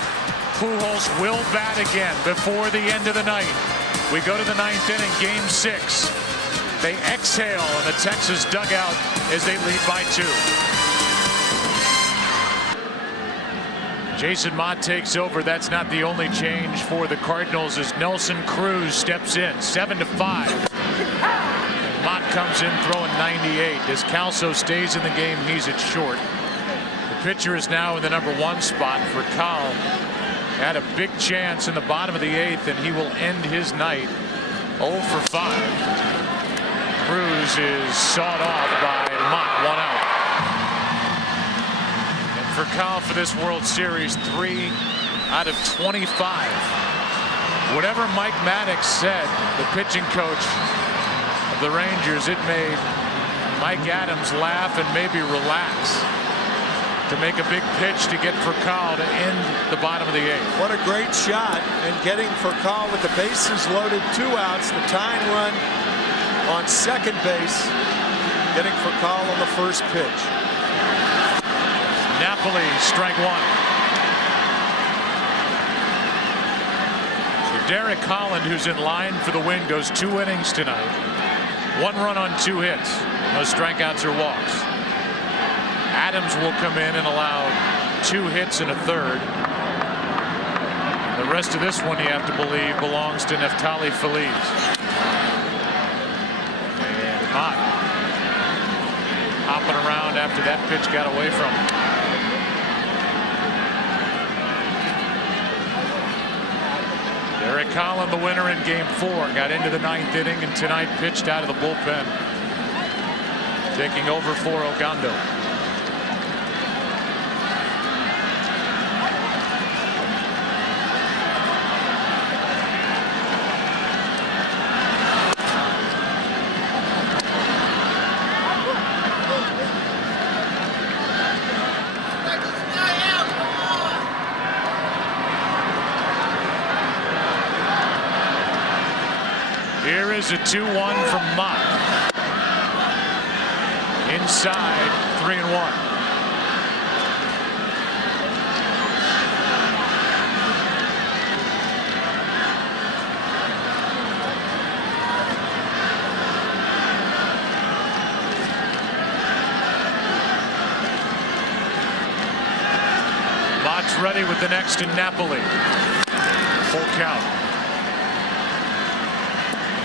Pujols will bat again before the end of the night. We go to the 9th inning, game 6. They exhale in the Texas dugout as they lead by 2. Jason Mott takes over. That's not the only change for the Cardinals as Nelson Cruz steps in. 7-5. Mott comes in throwing 98. As Calso stays in the game, he's at short. The pitcher is now in the number 1 spot for Cal. Had a big chance in the bottom of the 8th, and he will end his night 0 for 5. Cruz is sawed off by Mott, 1 out. For Cal for this World Series, 3 out of 25. Whatever Mike Maddox said, the pitching coach of the Rangers, it made Mike Adams laugh and maybe relax to make a big pitch to get Cal to end the bottom of the 8th. What a great shot, and getting Cal with the bases loaded, 2 outs, the tying run on second base, getting Cal on the first pitch. Napoli, strike 1. So Derek Holland, who's in line for the win, goes 2 innings tonight. 1 run on 2 hits. No strikeouts or walks. Adams will come in and allow 2 hits and a third. The rest of this one, you have to believe, belongs to Neftali Feliz. And Mott hopping around after that pitch got away from him. Derek Holland, the winner in game 4, got into the 9th inning and tonight pitched out of the bullpen. Taking over for Ogando. Here is a 2-1 from Mott. Inside, 3-1. Mott's ready with the next in Napoli. Full count.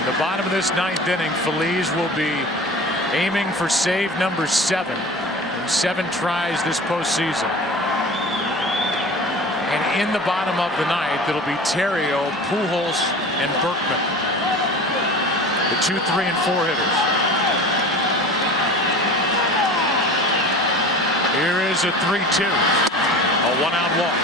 The bottom of this 9th inning, Feliz will be aiming for save number 7 in 7 tries this postseason. And in the bottom of the 9th, it'll be Terrio, Pujols, and Berkman, the 2, 3, and 4 hitters. Here is a 3-2, a 1-out walk.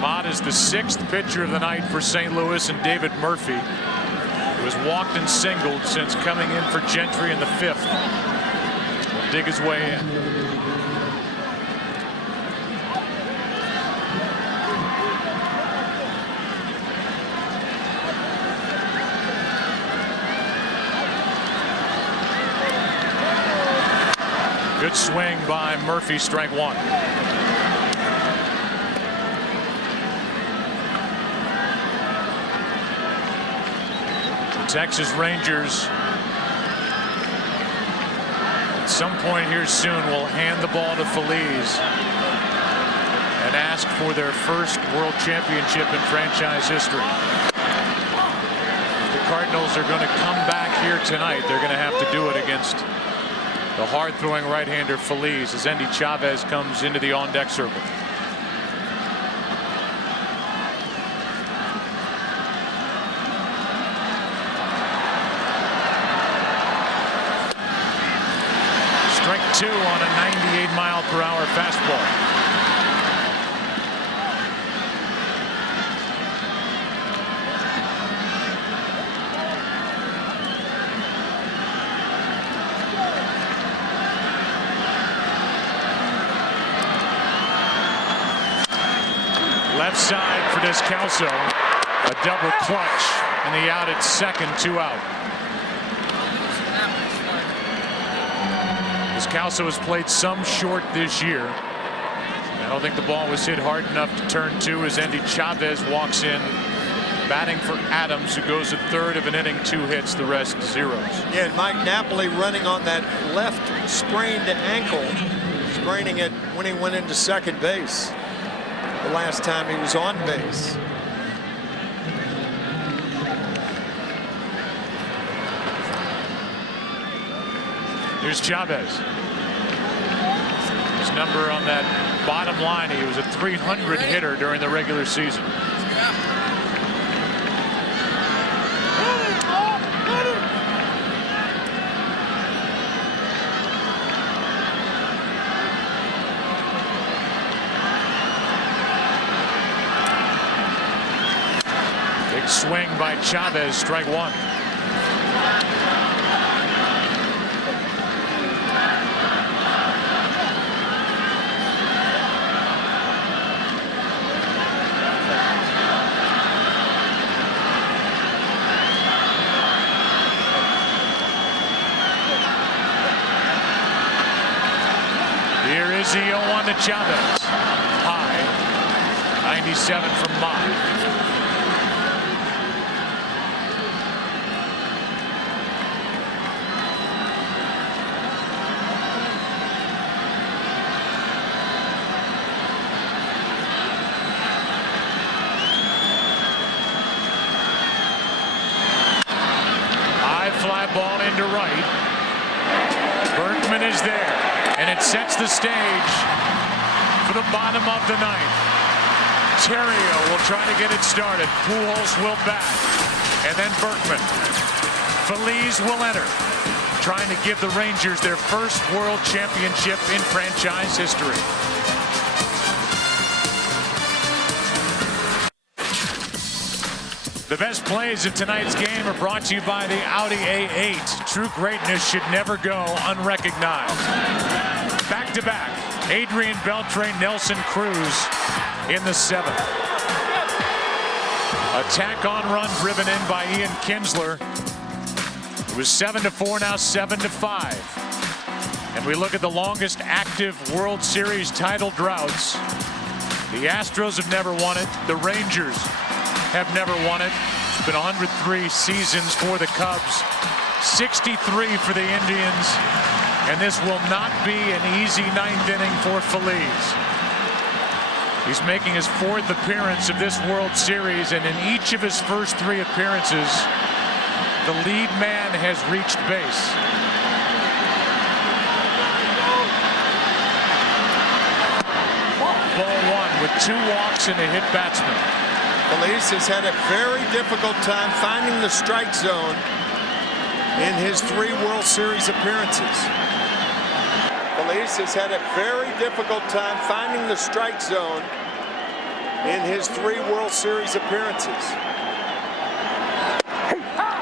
Mott is the 6th pitcher of the night for St. Louis, and David Murphy, who has walked and singled since coming in for Gentry in the 5th, will dig his way in. Good swing by Murphy, strike 1. Texas Rangers at some point here soon will hand the ball to Feliz and ask for their first world championship in franchise history. If the Cardinals are going to come back here tonight, they're going to have to do it against the hard-throwing right-hander Feliz as Endy Chavez comes into the on-deck circle. Strike 2 on a 98-mile-per-hour fastball. left side for Descalso. A double clutch, and the out at second, 2 out. Descalso has played some short this year. I don't think the ball was hit hard enough to turn 2 as Andy Chavez walks in, batting for Adams, who goes a third of an inning, 2 hits, the rest zeros. Yeah, and Mike Napoli running on that left sprained ankle, spraining it when he went into second base the last time he was on base. Here's Chavez. His number on that bottom line, he was a .300 hitter during the regular season. Big swing by Chavez, strike 1. Here is the 0-1 to Chavez. High. 97 from Mott. High fly ball into right. Berkman is there. And it sets the stage for the bottom of the 9th. Terrio will try to get it started. Pujols will bat. And then Berkman. Feliz will enter, trying to give the Rangers their first World Championship in franchise history. The best plays of tonight's game are brought to you by the Audi A8. True greatness should never go unrecognized. Back-to-back, Adrian Beltre, Nelson Cruz in the 7th. Attack on run driven in by Ian Kinsler. It was 7-4, now 7-5. And we look at the longest active World Series title droughts. The Astros have never won it. The Rangers have never won it. It's been 103 seasons for the Cubs, 63 for the Indians, and this will not be an easy 9th inning for Feliz. He's making his 4th appearance of this World Series, and in each of his first 3 appearances, the lead man has reached base. Ball 1 with 2 walks and a hit batsman. Feliz has had a very difficult time finding the strike zone in his 3 World Series appearances. Feliz has had a very difficult time finding the strike zone in his 3 World Series appearances.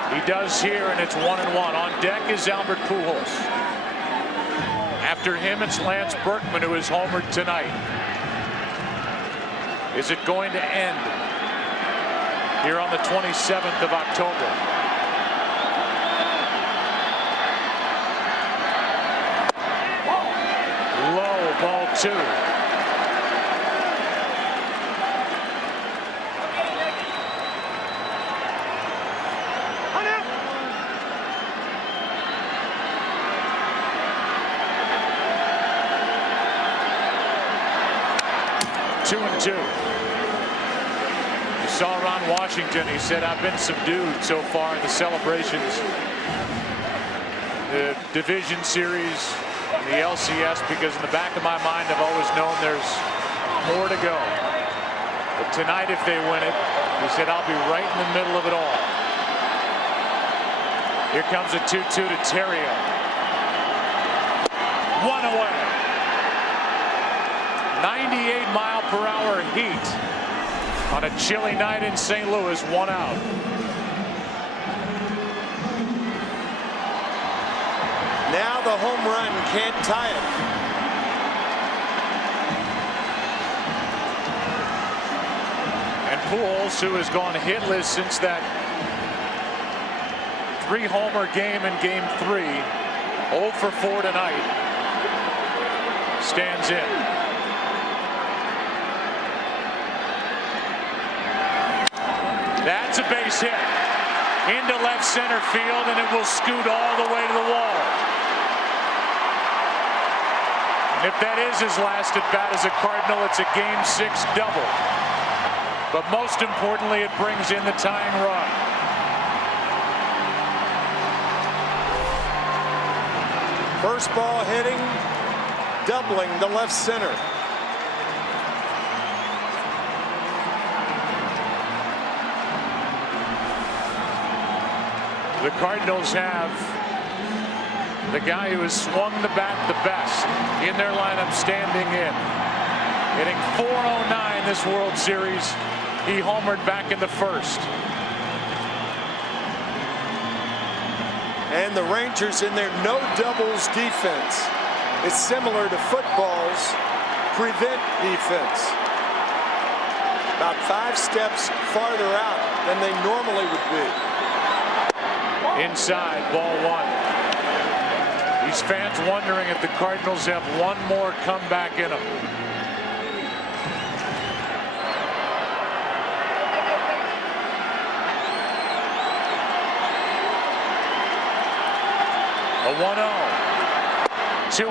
He does here, and it's 1-1. On deck is Albert Pujols. After him, it's Lance Berkman, who is homered tonight. Is it going to end here on the 27th of October? Low, ball 2. Two and 2. You saw Ron Washington. He said, "I've been subdued so far in the celebrations, the division series, and the LCS, because in the back of my mind, I've always known there's more to go. But tonight, if they win it," he said, "I'll be right in the middle of it all." Here comes a 2-2 to Terrio. 1 away. 98-mile-per-hour heat on a chilly night in St. Louis. 1 out. Now the home run can't tie it. Pujols, who has gone hitless since that 3-homer game in Game 3, 0 for 4 tonight, stands in. That's a base hit into left center field, and it will scoot all the way to the wall. And if that is his last at bat as a Cardinal, it's a Game 6 double. But most importantly, it brings in the tying run. First ball hitting, doubling the left center. The Cardinals have the guy who has swung the bat the best in their lineup standing in. Hitting .409 this World Series. He homered back in the first. And the Rangers in their no doubles defense. It's similar to football's prevent defense. About 5 steps farther out than they normally would be. Inside, ball 1. These fans wondering if the Cardinals have one more comeback in them. A 1-0, 2-0.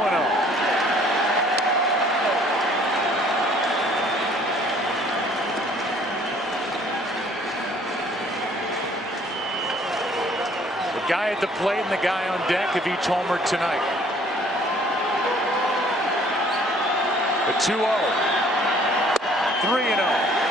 The guy at the plate and the guy on deck have each homered tonight. A 2-0, 3-0.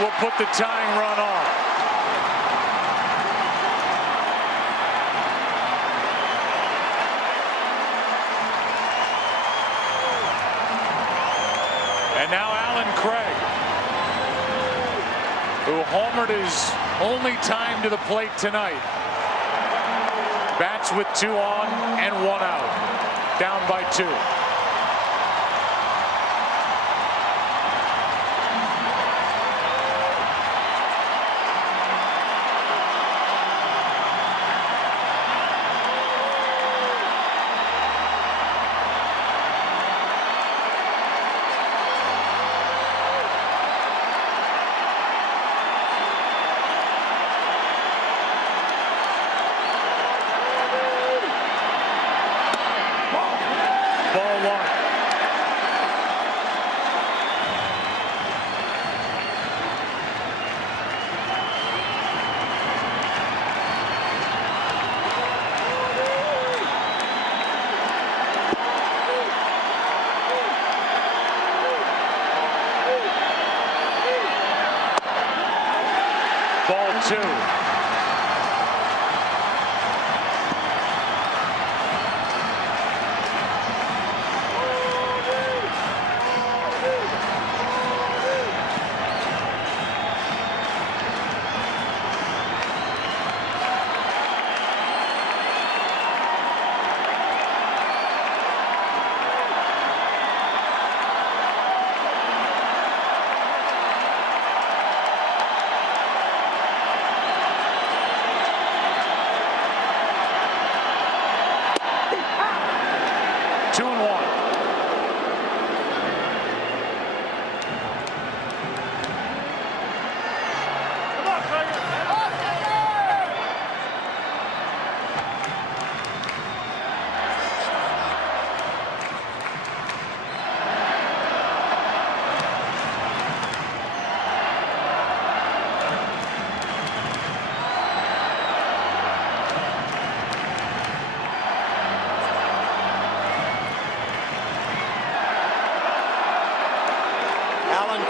Will put the tying run on. And now Alan Craig, who homered his only time to the plate tonight, bats with 2 on and 1 out, down by 2. Ball 2.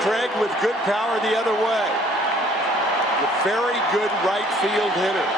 Craig with good power the other way. A very good right field hitter.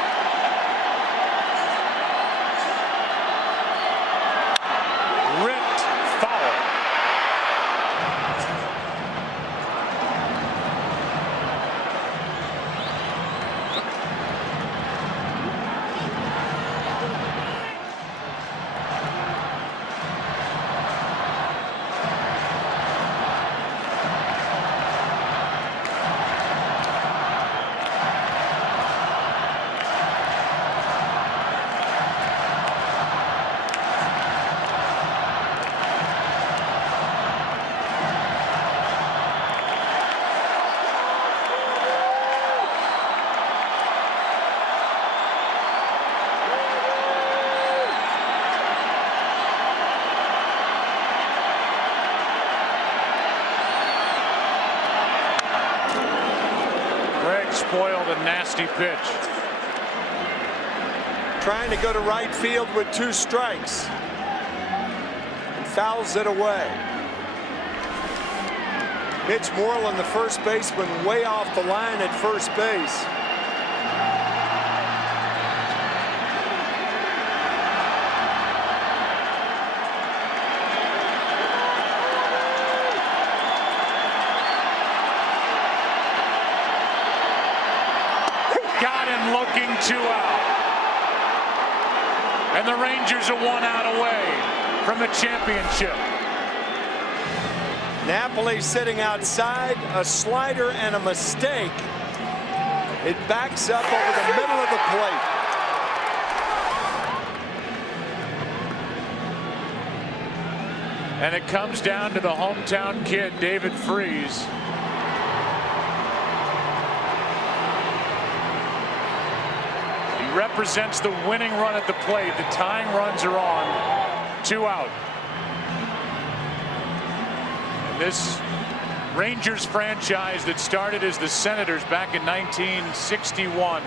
spoiled a nasty pitch. Trying to go to right field with 2 strikes. And fouls it away. Mitch Moreland, the first baseman, way off the line at first base. Got him looking, 2 out. And the Rangers are 1 out away from the championship. Napoli sitting outside, a slider and a mistake. It backs up over the middle of the plate. And it comes down to the hometown kid, David Freese. He represents the winning run at the plate. The tying runs are on. 2 out. This Rangers franchise that started as the Senators back in 1961,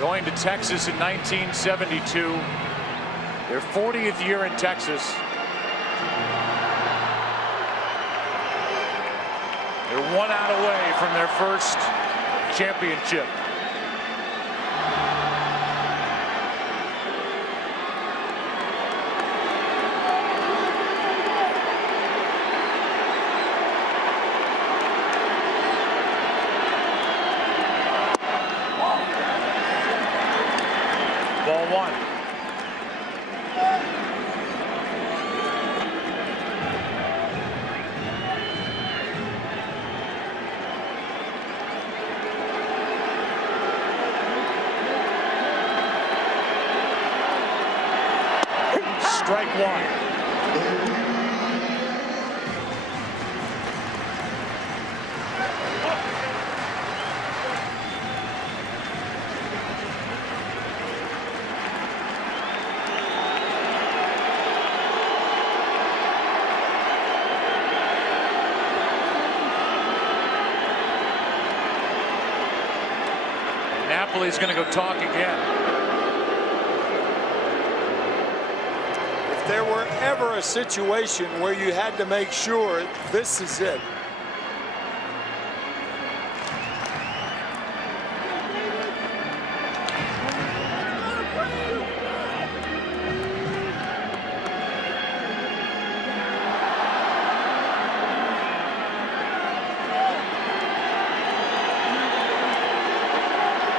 going to Texas in 1972. Their 40th year in Texas. They're 1 out away from their first championship. Ball 1. Strike 1. Napoli's going to go talk again. If there were ever a situation where you had to make sure, this is it.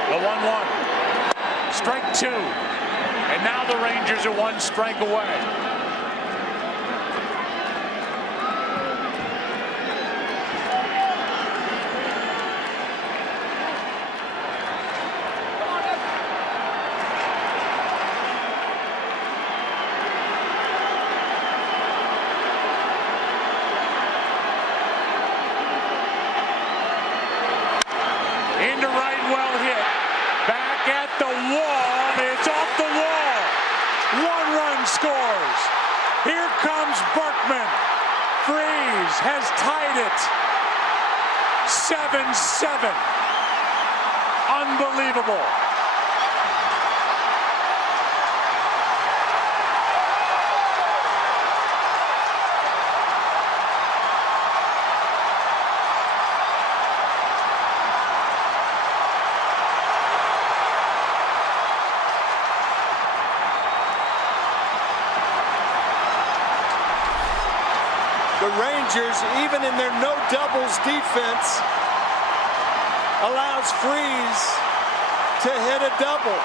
The 1-1. Strike 2. And now the Rangers are 1 strike away. Into right, well hit. Back at the wall. It's off the wall. 1 run scores. Here comes Berkman. Freese has tied it. 7-7. Unbelievable. The Rangers, even in their no doubles defense, allows Freese to hit a double.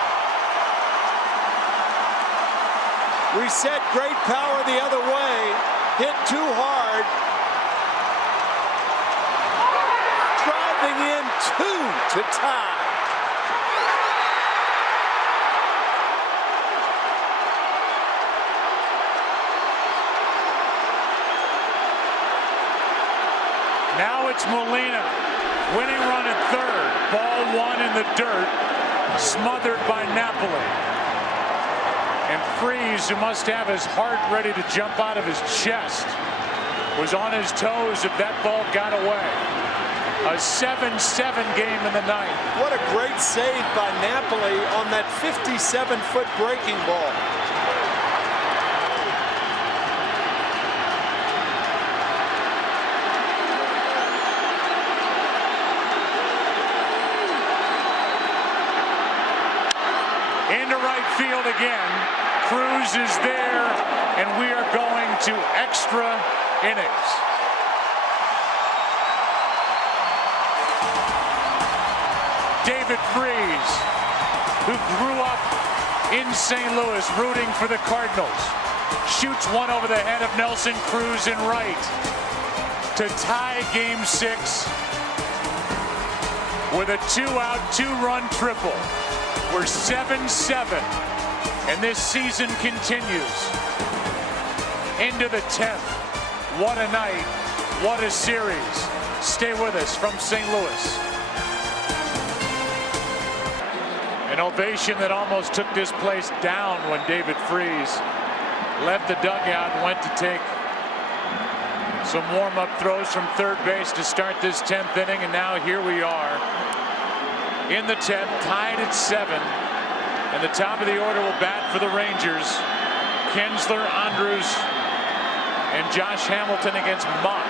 We said great power the other way, hit too hard. Driving in 2 to tie. Now it's Molina. Winning run at third. Ball 1 in the dirt. Smothered by Napoli. And Freese, who must have his heart ready to jump out of his chest, was on his toes if that ball got away. A 7-7 game in the ninth. What a great save by Napoli on that 57-foot breaking ball. Into right field again. Cruz is there, and we are going to extra innings. David Freese, who grew up in St. Louis rooting for the Cardinals, shoots one over the head of Nelson Cruz in right to tie Game 6 with a 2-out, 2-run triple. We're 7-7, and this season continues into the 10th. What a night, what a series. Stay with us from St. Louis. An ovation that almost took this place down when David Freese left the dugout and went to take some warm-up throws from third base to start this 10th inning, and now here we are in the 10th, tied at 7, and the top of the order will bat for the Rangers. Kinsler, Andrews, and Josh Hamilton against Mott.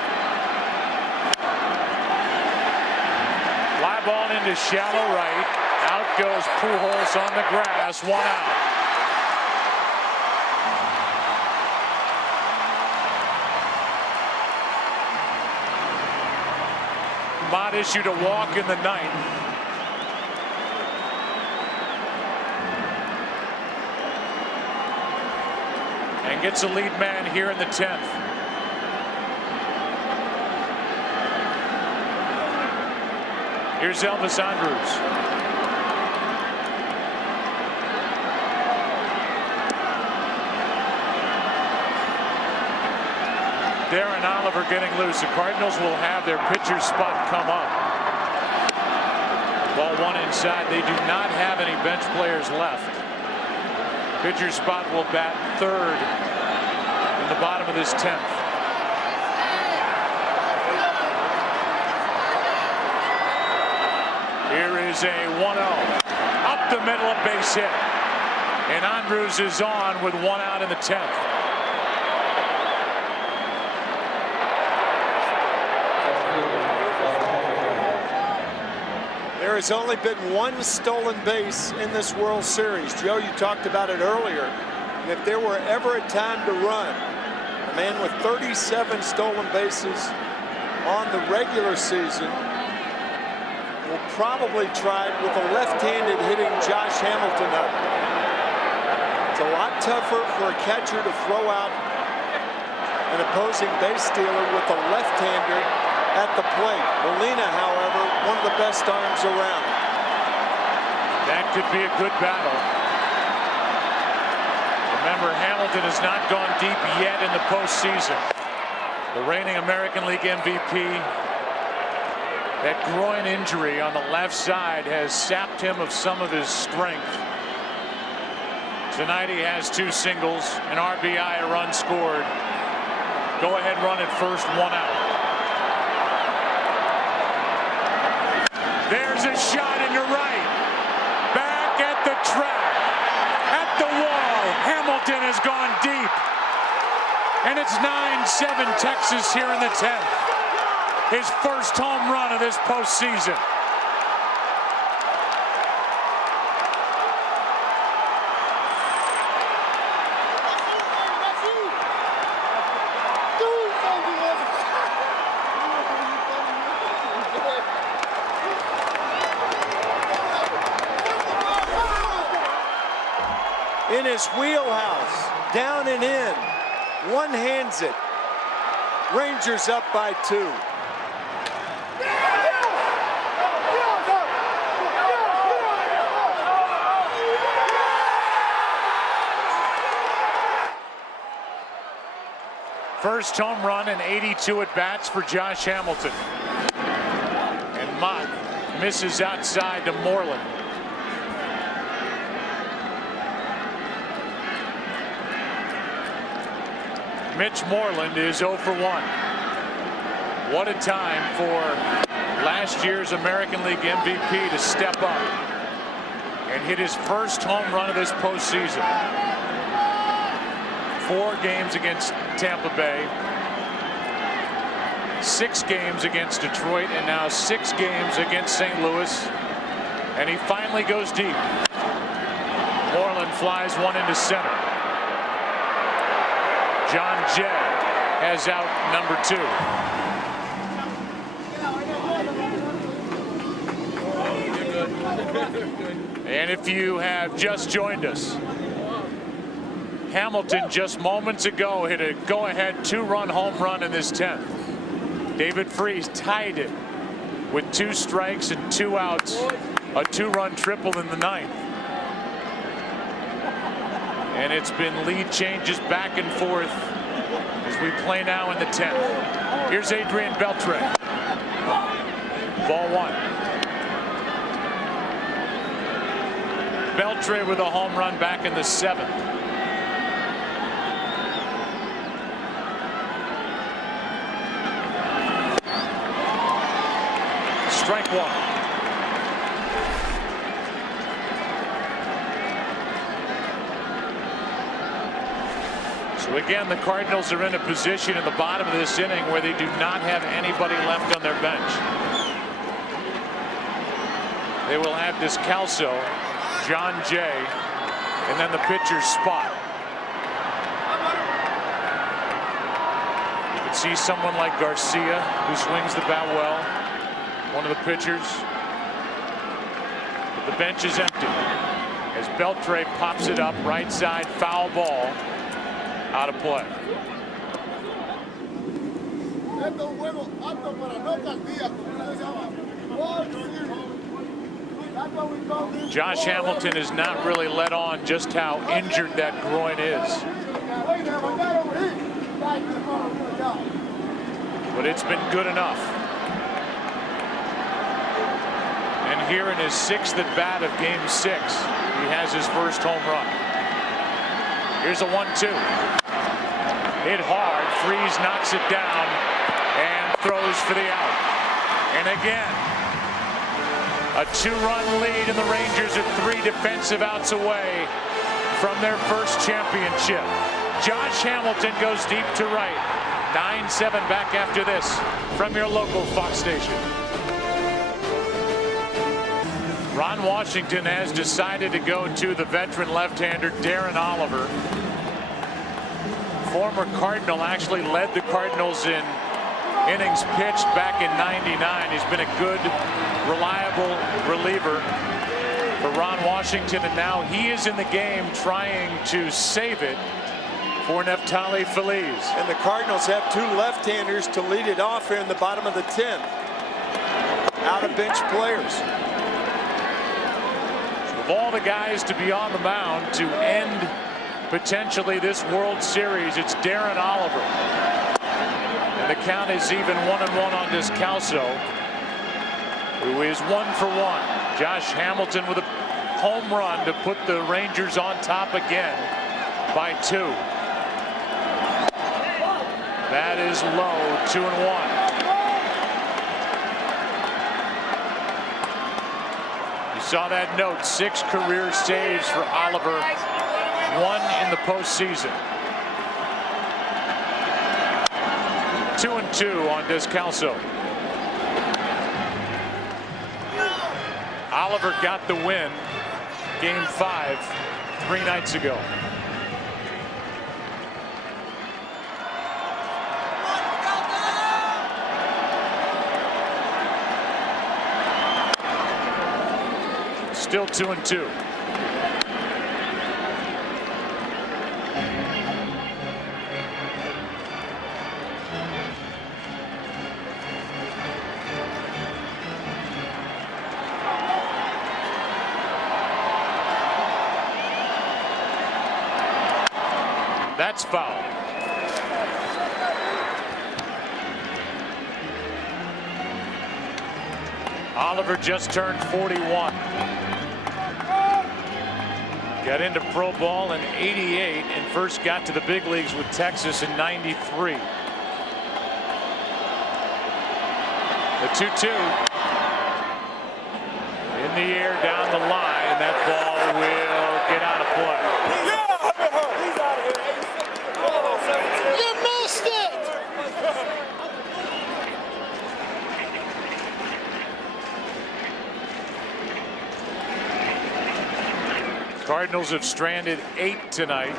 Fly ball into shallow right. Out goes Pujols on the grass, 1 out. Mott issued a walk in the ninth. And gets a lead man here in the 10th. Here's Elvis Andrews. Darren Oliver getting loose. The Cardinals will have their pitcher spot come up. Ball one inside. They do not have any bench players left. Pitcher spot will bat third in the bottom of this 10th. Here is a 1-0. Up the middle, a base hit. And Andrews is on with 1 out in the 10th. There has only been one stolen base in this World Series. Joe, you talked about it earlier. And if there were ever a time to run, a man with 37 stolen bases on the regular season will probably try with a left-handed hitting Josh Hamilton up. It's a lot tougher for a catcher to throw out an opposing base stealer with a left-hander at the plate. Molina, however, one of the best arms around. That could be a good battle. Remember, Hamilton has not gone deep yet in the postseason. The reigning American League MVP. That groin injury on the left side has sapped him of some of his strength. Tonight he has 2 singles, an RBI, a run scored. Go ahead run at first, 1 out. There's a shot into right. Back at the track. At the wall. Hamilton has gone deep. And it's 9-7 Texas here in the 10th. His first home run of this postseason. In his wheelhouse, down and in, one hands it. Rangers up by 2. First home run and 82 at-bats for Josh Hamilton. And Mott misses outside to Moreland. Mitch Moreland is 0 for 1. What a time for last year's American League MVP, to step up and hit his first home run of this postseason. 4 games against Tampa Bay, 6 games against Detroit, and now 6 games against St. Louis. And he finally goes deep. Moreland flies one into center. John Jay has out number 2. And if you have just joined us, Hamilton just moments ago hit a go-ahead 2-run home run in this 10th. David Freese tied it with 2 strikes and 2 outs, a 2-run triple in the 9th. And it's been lead changes back and forth as we play now in the 10th. Here's Adrian Beltre. Ball 1. Beltre with a home run back in the 7th. Strike 1. So again, the Cardinals are in a position in the bottom of this inning where they do not have anybody left on their bench. They will have Descalso, John Jay, and then the pitcher's spot. You can see someone like Garcia, who swings the bat well, one of the pitchers. But the bench is empty as Beltre pops it up right side, foul ball, out of play. Josh Hamilton has not really let on just how injured that groin is. But it's been good enough. And here in his 6th at bat of Game 6, he has his first home run. Here's a 1-2. Hit hard. Freese knocks it down and throws for the out. And again, a 2-run lead, and the Rangers are 3 defensive outs away from their first championship. Josh Hamilton goes deep to right. 9-7 back after this from your local Fox station. Ron Washington has decided to go to the veteran left-hander Darren Oliver. Former Cardinal, actually led the Cardinals in innings pitched back in '99. He's been a good, reliable reliever for Ron Washington, and now he is in the game trying to save it for Neftali Feliz. And the Cardinals have 2 left-handers to lead it off here in the bottom of the 10th. Out of bench players. Of all the guys to be on the mound to end potentially this World Series, it's Darren Oliver. And the count is even 1-1 on Descalso, who is 1 for 1. Josh Hamilton with a home run to put the Rangers on top again by 2. That is low, 2-1. You saw that note, 6 career saves for Oliver, 1 in the postseason. 2-2 on Descalso. Oliver got the win, Game 5, 3 nights ago. Still 2-2. That's foul. Oliver just turned 41. Got into pro ball in '88 and first got to the big leagues with Texas in '93. The 2-2. in the air down the line, and that ball will get out of play. He's out of here. You missed it. Cardinals have stranded 8 tonight.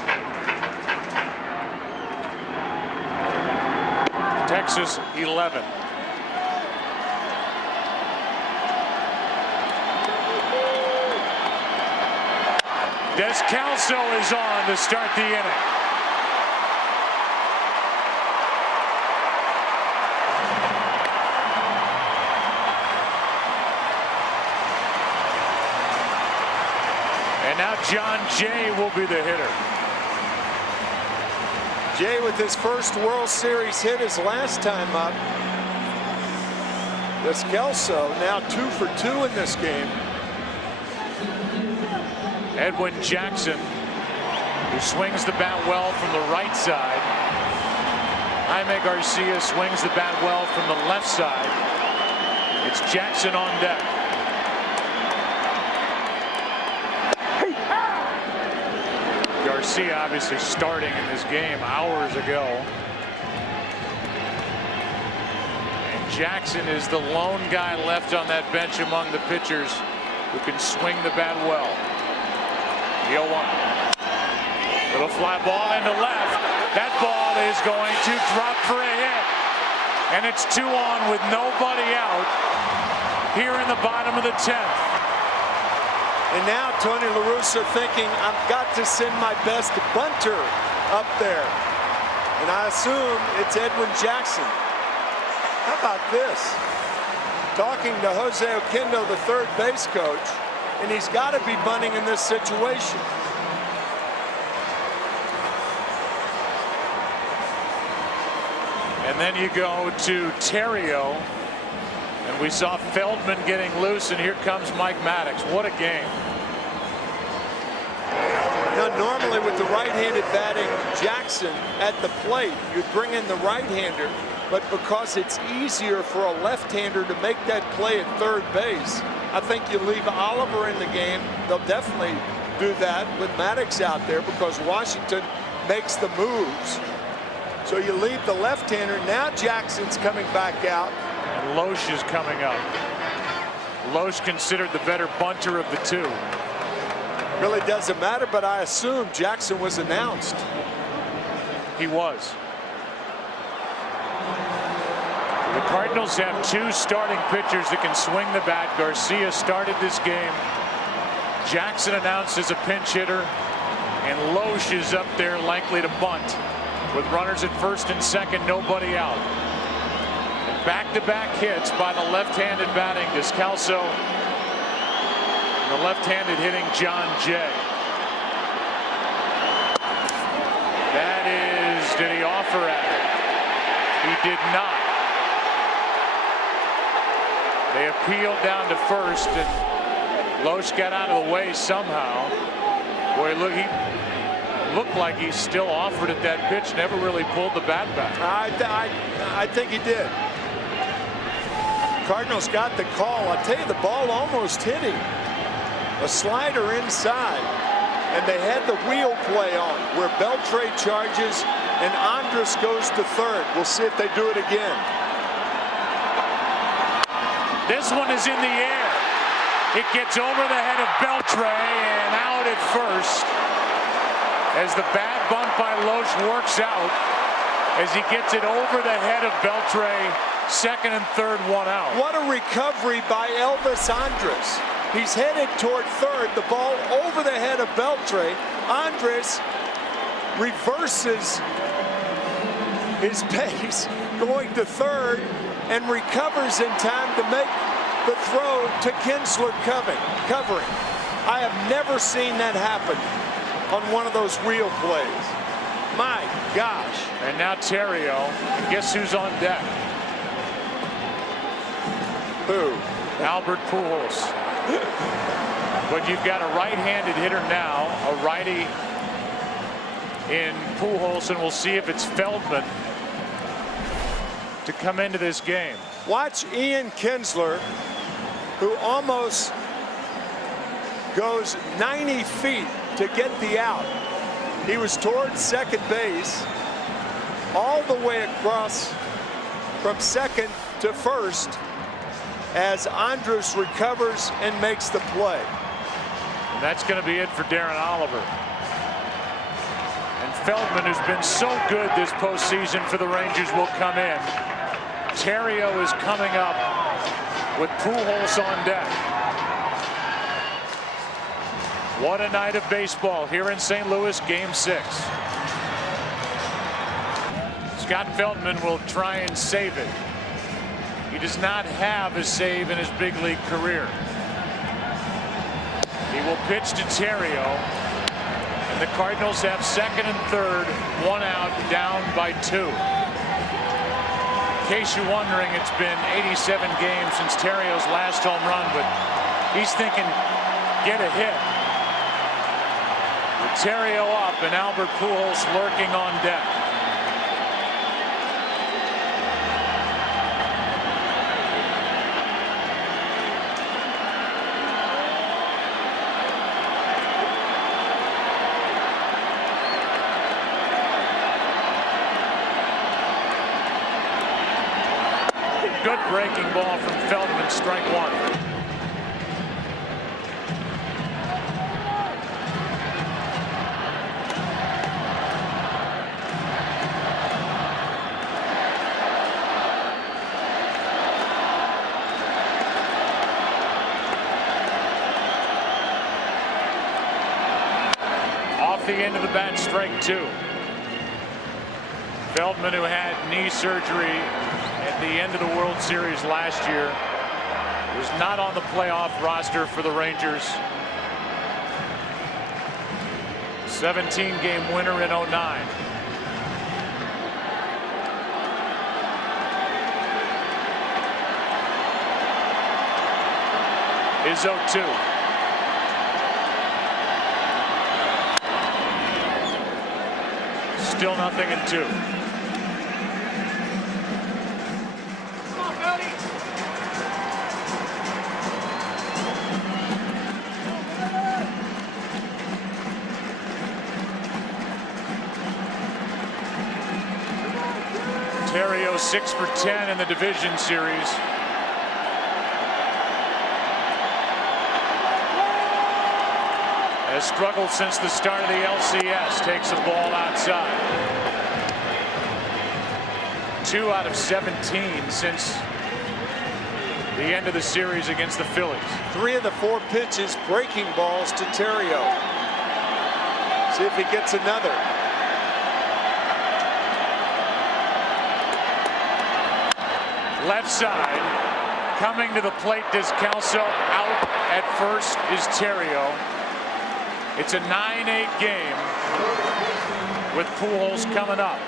Texas 11. Descalso is on to start the inning. And now John Jay will be the hitter. Jay with his first World Series hit his last time up. Descalso now 2 for 2 in this game. Edwin Jackson, who swings the bat well from the right side. Jaime Garcia swings the bat well from the left side. It's Jackson on deck. Garcia obviously starting in this game hours ago. And Jackson is the lone guy left on that bench among the pitchers who can swing the bat well. 0-1. Little fly ball into left. That ball is going to drop for a hit. And it's 2 on with nobody out here in the bottom of the 10th. And now Tony La Russa thinking, I've got to send my best bunter up there. And I assume it's Edwin Jackson. How about this? Talking to Jose Oquendo, the third base coach, and he's got to be bunting in this situation. And then you go to Terrio, and we saw Feldman getting loose, and here comes Mike Maddox. What a game. Now, normally with the right-handed batting Jackson at the plate, you'd bring in the right-hander, but because it's easier for a left-hander to make that play at third base, I think you leave Oliver in the game. They'll definitely do that with Maddox out there because Washington makes the moves. So you leave the left-hander. Now Jackson's coming back out. And Loesch is coming up. Loesch considered the better bunter of the two. Really doesn't matter, but I assume Jackson was announced. He was. The Cardinals have 2 starting pitchers that can swing the bat. Garcia started this game. Jackson announced as a pinch hitter, and Loesch is up there likely to bunt. With runners at first and second, nobody out. Back-to-back hits by the left-handed batting Descalso. The left-handed hitting John Jay. That is, did he offer at it? He did not. They appealed down to first, and Loesch got out of the way somehow. Boy, look, he looked like he still offered at that pitch, never really pulled the bat back. I think he did. Cardinals got the call. I tell you, the ball almost hit him. A slider inside, and they had the wheel play on where Beltre charges and Andrus goes to third. We'll see if they do it again. This one is in the air. It gets over the head of Beltre and out at first as the bad bunt by Loesch works out as he gets it over the head of Beltre. Second and third, 1 out. What a recovery by Elvis Andrus. He's headed toward third. The ball over the head of Beltre. Andrus reverses his pace, going to third, and recovers in time to make the throw to Kinsler covering. I have never seen that happen on one of those wheel plays. My gosh. And now Terrio. Guess who's on deck? Who? Albert Pujols. But you've got a right-handed hitter now, a righty in Pujols, and we'll see if it's Feldman to come into this game. Watch Ian Kinsler, who almost goes 90 feet to get the out. He was towards second base, all the way across from second to first as Andrus recovers and makes the play. And that's going to be it for Darren Oliver. And Feldman, who's been so good this postseason for the Rangers, will come in. Theriot is coming up with Pujols on deck. What a night of baseball here in St. Louis, Game 6. Scott Feldman will try and save it. He does not have a save in his big league career. He will pitch to Theriot, and the Cardinals have second and third, one out, down by 2. In case you're wondering, it's been 87 games since Theriot's last home run, but he's thinking, get a hit. With Theriot up and Albert Pujols lurking on deck. Good breaking ball from Feldman, strike 1. Off the end of the bat, strike 2. Feldman, who had knee surgery at the end of the World Series last year, was not on the playoff roster for the Rangers. 17-game winner in 09. Is 0-2. Still nothing in 2. Theriot 6 for 10 in the division series. Has struggled since the start of the LCS. Takes a ball outside. 2 out of 17 since the end of the series against the Phillies. 3 of the 4 pitches breaking balls to Theriot. See if he gets another. Left side, coming to the plate, Descalso. Out at first is Theriot. It's a 9-8 game with Pujols coming up.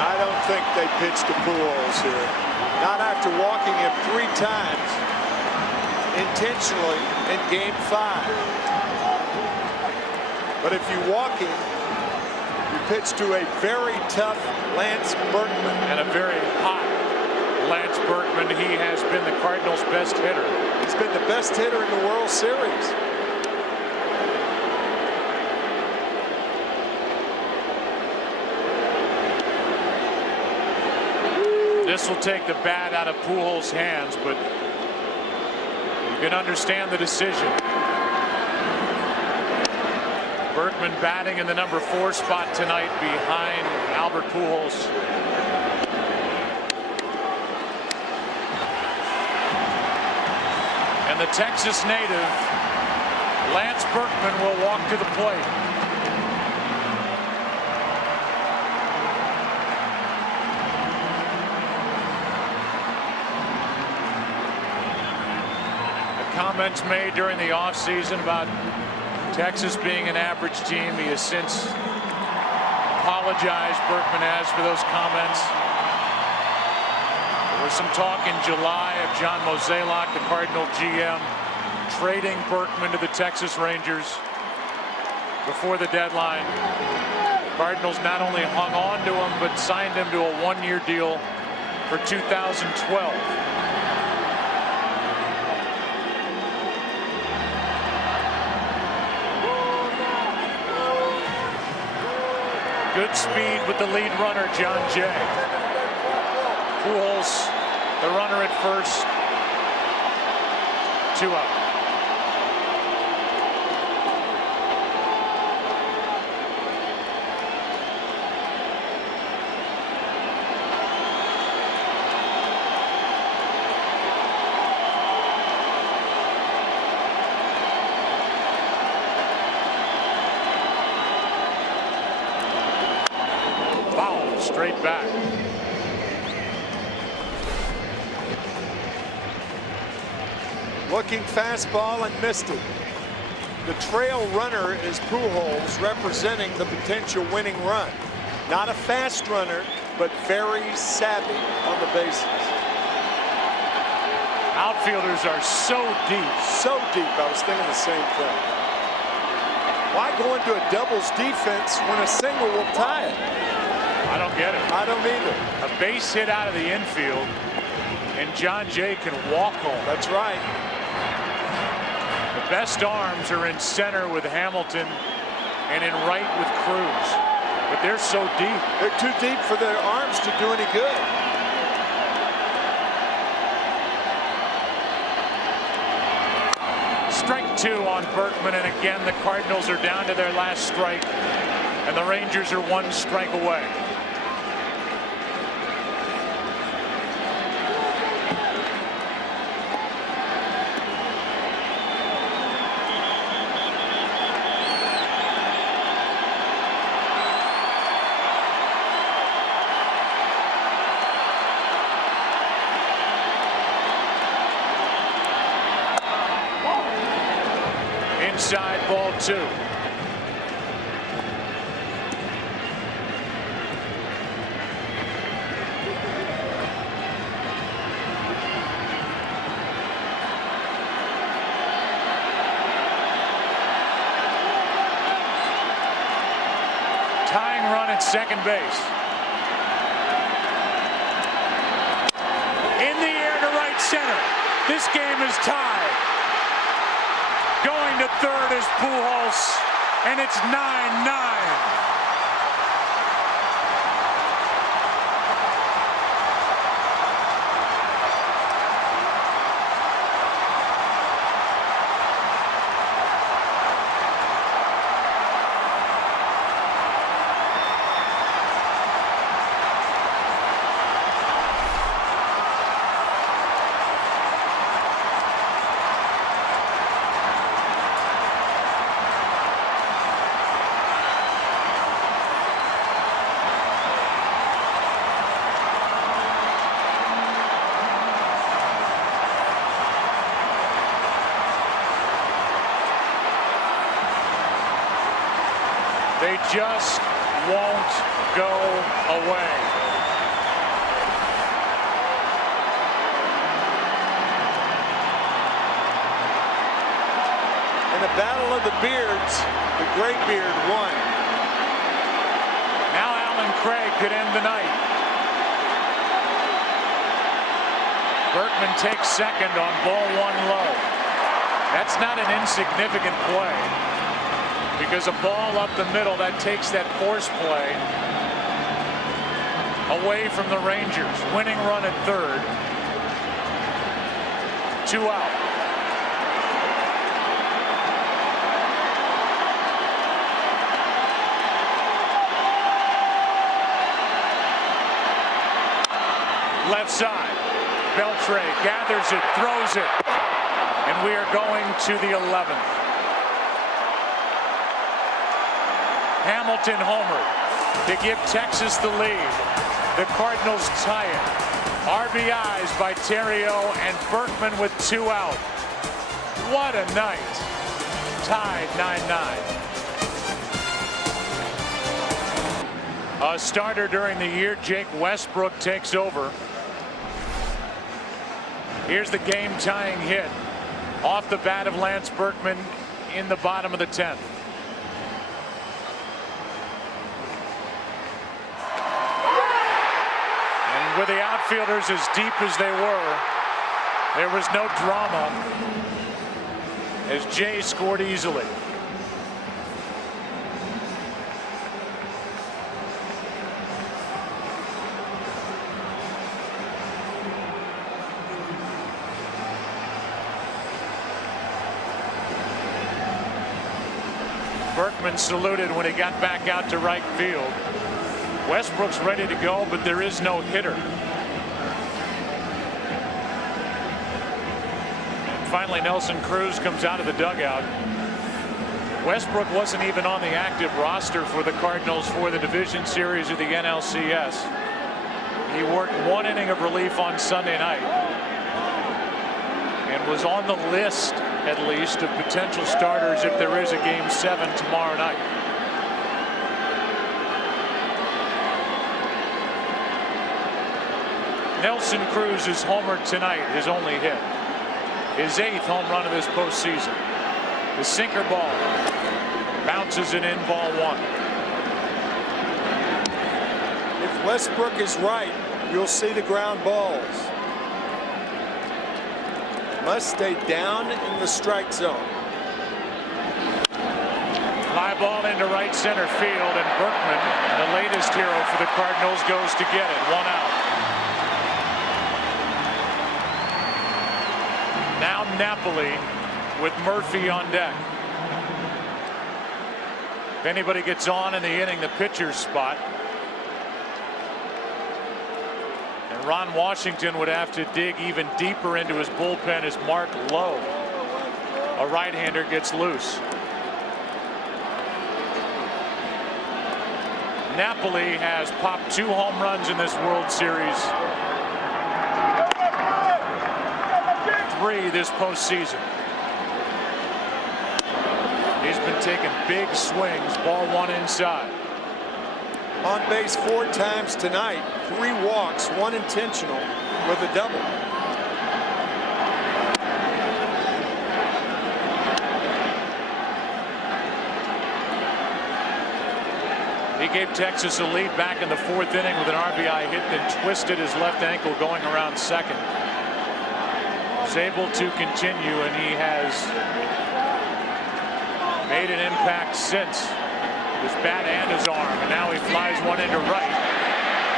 I don't think they pitched to Pujols here. Not after walking him 3 times intentionally in Game 5. But if you walk him, you pitch to a very tough Lance Berkman. And a very hot Lance Berkman. He has been the Cardinals' best hitter. He's been the best hitter in the World Series. This will take the bat out of Pujols' hands, but you can understand the decision. Berkman batting in the number 4 spot tonight behind Albert Pujols. And the Texas native, Lance Berkman, will walk to the plate. The comments made during the offseason about Texas being an average team. He has since apologized, Berkman has, for those comments. There was some talk in July of John Mozeliak, the Cardinal GM, trading Berkman to the Texas Rangers before the deadline. Cardinals not only hung on to him, but signed him to a 1-year deal for 2012. Good speed with the lead runner, John Jay. Pujols, the runner at first. 2 out. Foul, straight back. Looking fastball and missed it. The trail runner is Pujols, representing the potential winning run. Not a fast runner, but very savvy on the bases. Outfielders are so deep. So deep, I was thinking the same thing. Why go into a doubles defense when a single will tie it? I don't get it. I don't either. A base hit out of the infield, and John Jay can walk home. That's right. The best arms are in center with Hamilton and in right with Cruz. But they're so deep. They're too deep for their arms to do any good. Strike 2 on Berkman, and again the Cardinals are down to their last strike, and the Rangers are 1 strike away. Inside, ball 2. Tying run at second base. In the air to right center. This game is tied. Going to third is Pujols, and it's 9-9. They just won't go away. In the battle of the beards, the gray beard won. Now Alan Craig could end the night. Berkman takes second on ball 1 low. That's not an insignificant play, because a ball up the middle, that takes that force play away from the Rangers. Winning run at third. 2 out. Left side. Beltre gathers it, throws it, and we are going to the 11th. Hamilton homered to give Texas the lead. The Cardinals tie it. RBIs by Terrio and Berkman with 2 out. What a night. Tied 9-9. A starter during the year, Jake Westbrook takes over. Here's the game-tying hit off the bat of Lance Berkman in the bottom of the 10th. with the outfielders as deep as they were, there was no drama as Jay scored easily. Berkman saluted when he got back out to right field. Westbrook's ready to go, but there is no hitter. And finally, Nelson Cruz comes out of the dugout. Westbrook wasn't even on the active roster for the Cardinals for the division series of the NLCS. He worked 1 inning of relief on Sunday night and was on the list, at least, of potential starters if there is a Game 7 tomorrow night. Nelson Cruz's homer tonight, his only hit. His 8th home run of this postseason. The sinker ball bounces it in, ball 1. If Westbrook is right, you'll see the ground balls. Must stay down in the strike zone. Fly ball into right center field, and Berkman, the latest hero for the Cardinals, goes to get it. 1 out. Now Napoli with Murphy on deck. If anybody gets on in the inning, the pitcher's spot. And Ron Washington would have to dig even deeper into his bullpen as Mark Lowe, a right-hander, gets loose. Napoli has popped 2 home runs in this World Series. 3 this postseason. He's been taking big swings. Ball 1 inside. On base 4 times tonight. 3 walks, 1 intentional with a double. He gave Texas a lead back in the 4th inning with an RBI hit, then twisted his left ankle going around second. Was able to continue, and he has made an impact since. His bat and his arm, and now he flies one into right.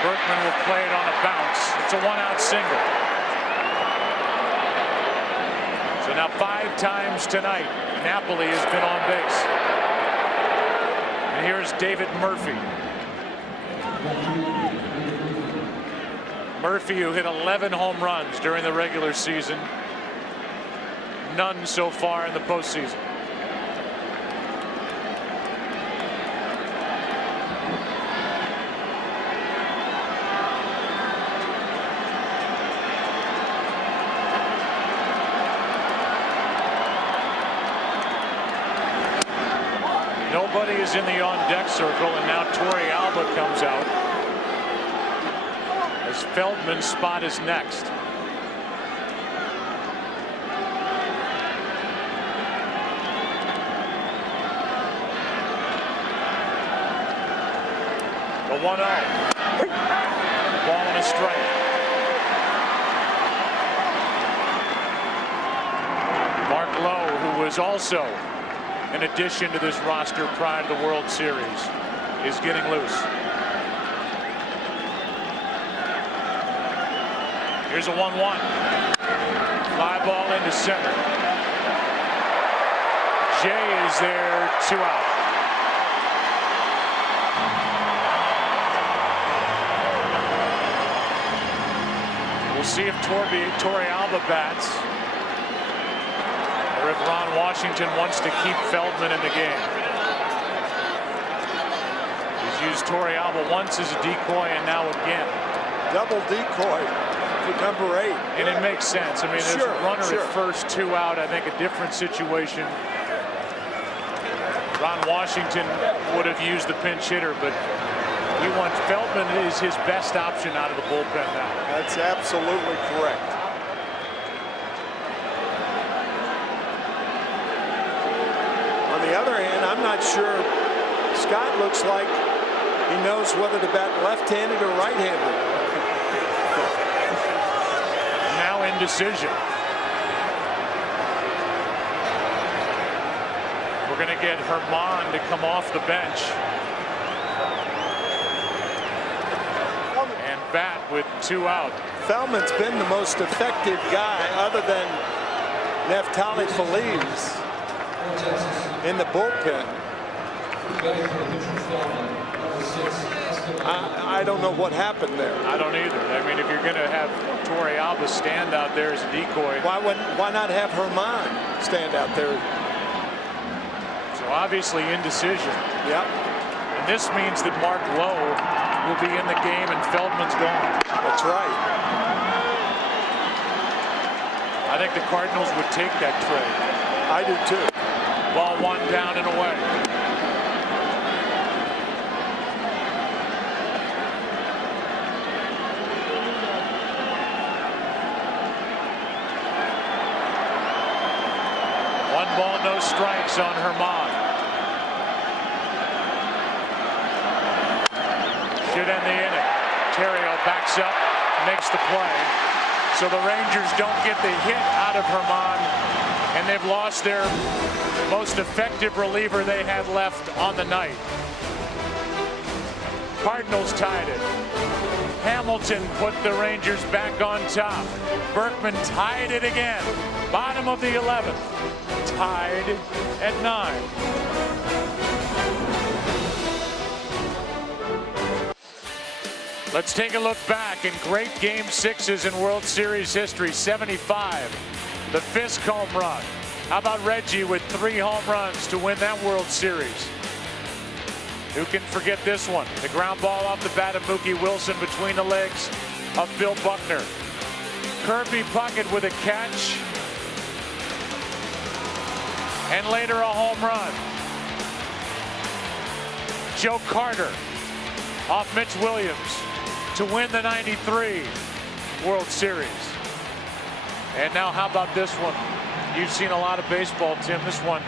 Berkman will play it on a bounce. It's a 1-out single. So now 5 times tonight Napoli has been on base. And here's David Murphy. Murphy, who hit 11 home runs during the regular season. None so far in the postseason. Nobody is in the on-deck circle, and now Torey Alba comes out as Feldman's spot is next. The 1-0. Ball and a strike. Mark Lowe, who was also an addition to this roster prior to the World Series, is getting loose. Here's a 1-1. Fly ball into center. Jay is there, 2 out. We'll see if Torey Alba bats, or if Ron Washington wants to keep Feldman in the game. He's used Torey Alba once as a decoy and now again. Double decoy for number 8. And it makes sense. I mean, there's a runner at first, 2 out. I think a different situation. Ron Washington would have used the pinch hitter, but he wants Feldman is his best option out of the bullpen now. That's absolutely correct. On the other hand, I'm not sure. Scott looks like he knows whether to bat left-handed or right-handed. indecision. We're going to get Herman to come off the bench. And bat with 2 out. Feldman's been the most effective guy other than Neftali Feliz in the bullpen. I don't know what happened there. I don't either. I mean, if you're going to have Torre Alba stand out there as a decoy. Why not have Herman stand out there? So obviously indecision. Yep. And this means that Mark Lowe will be in the game and Feldman's gone. That's right. I think the Cardinals would take that trade. I do too. Ball 1 down and away. One ball, no strikes on Herman. Should end the inning. Terrio backs up, makes the play. So the Rangers don't get the hit out of Herman, and they've lost their most effective reliever they had left on the night. Cardinals tied it. Hamilton put the Rangers back on top. Berkman tied it again. Bottom of the 11th. Tied at 9. Let's take a look back in great Game 6s in World Series history. 75, the Fisk home run. How about Reggie with 3 home runs to win that World Series? Who can forget this one? The ground ball off the bat of Mookie Wilson between the legs of Bill Buckner. Kirby Puckett with a catch. And later a home run. Joe Carter off Mitch Williams to win the '93 World Series. And now how about this one? You've seen a lot of baseball, Tim. This one,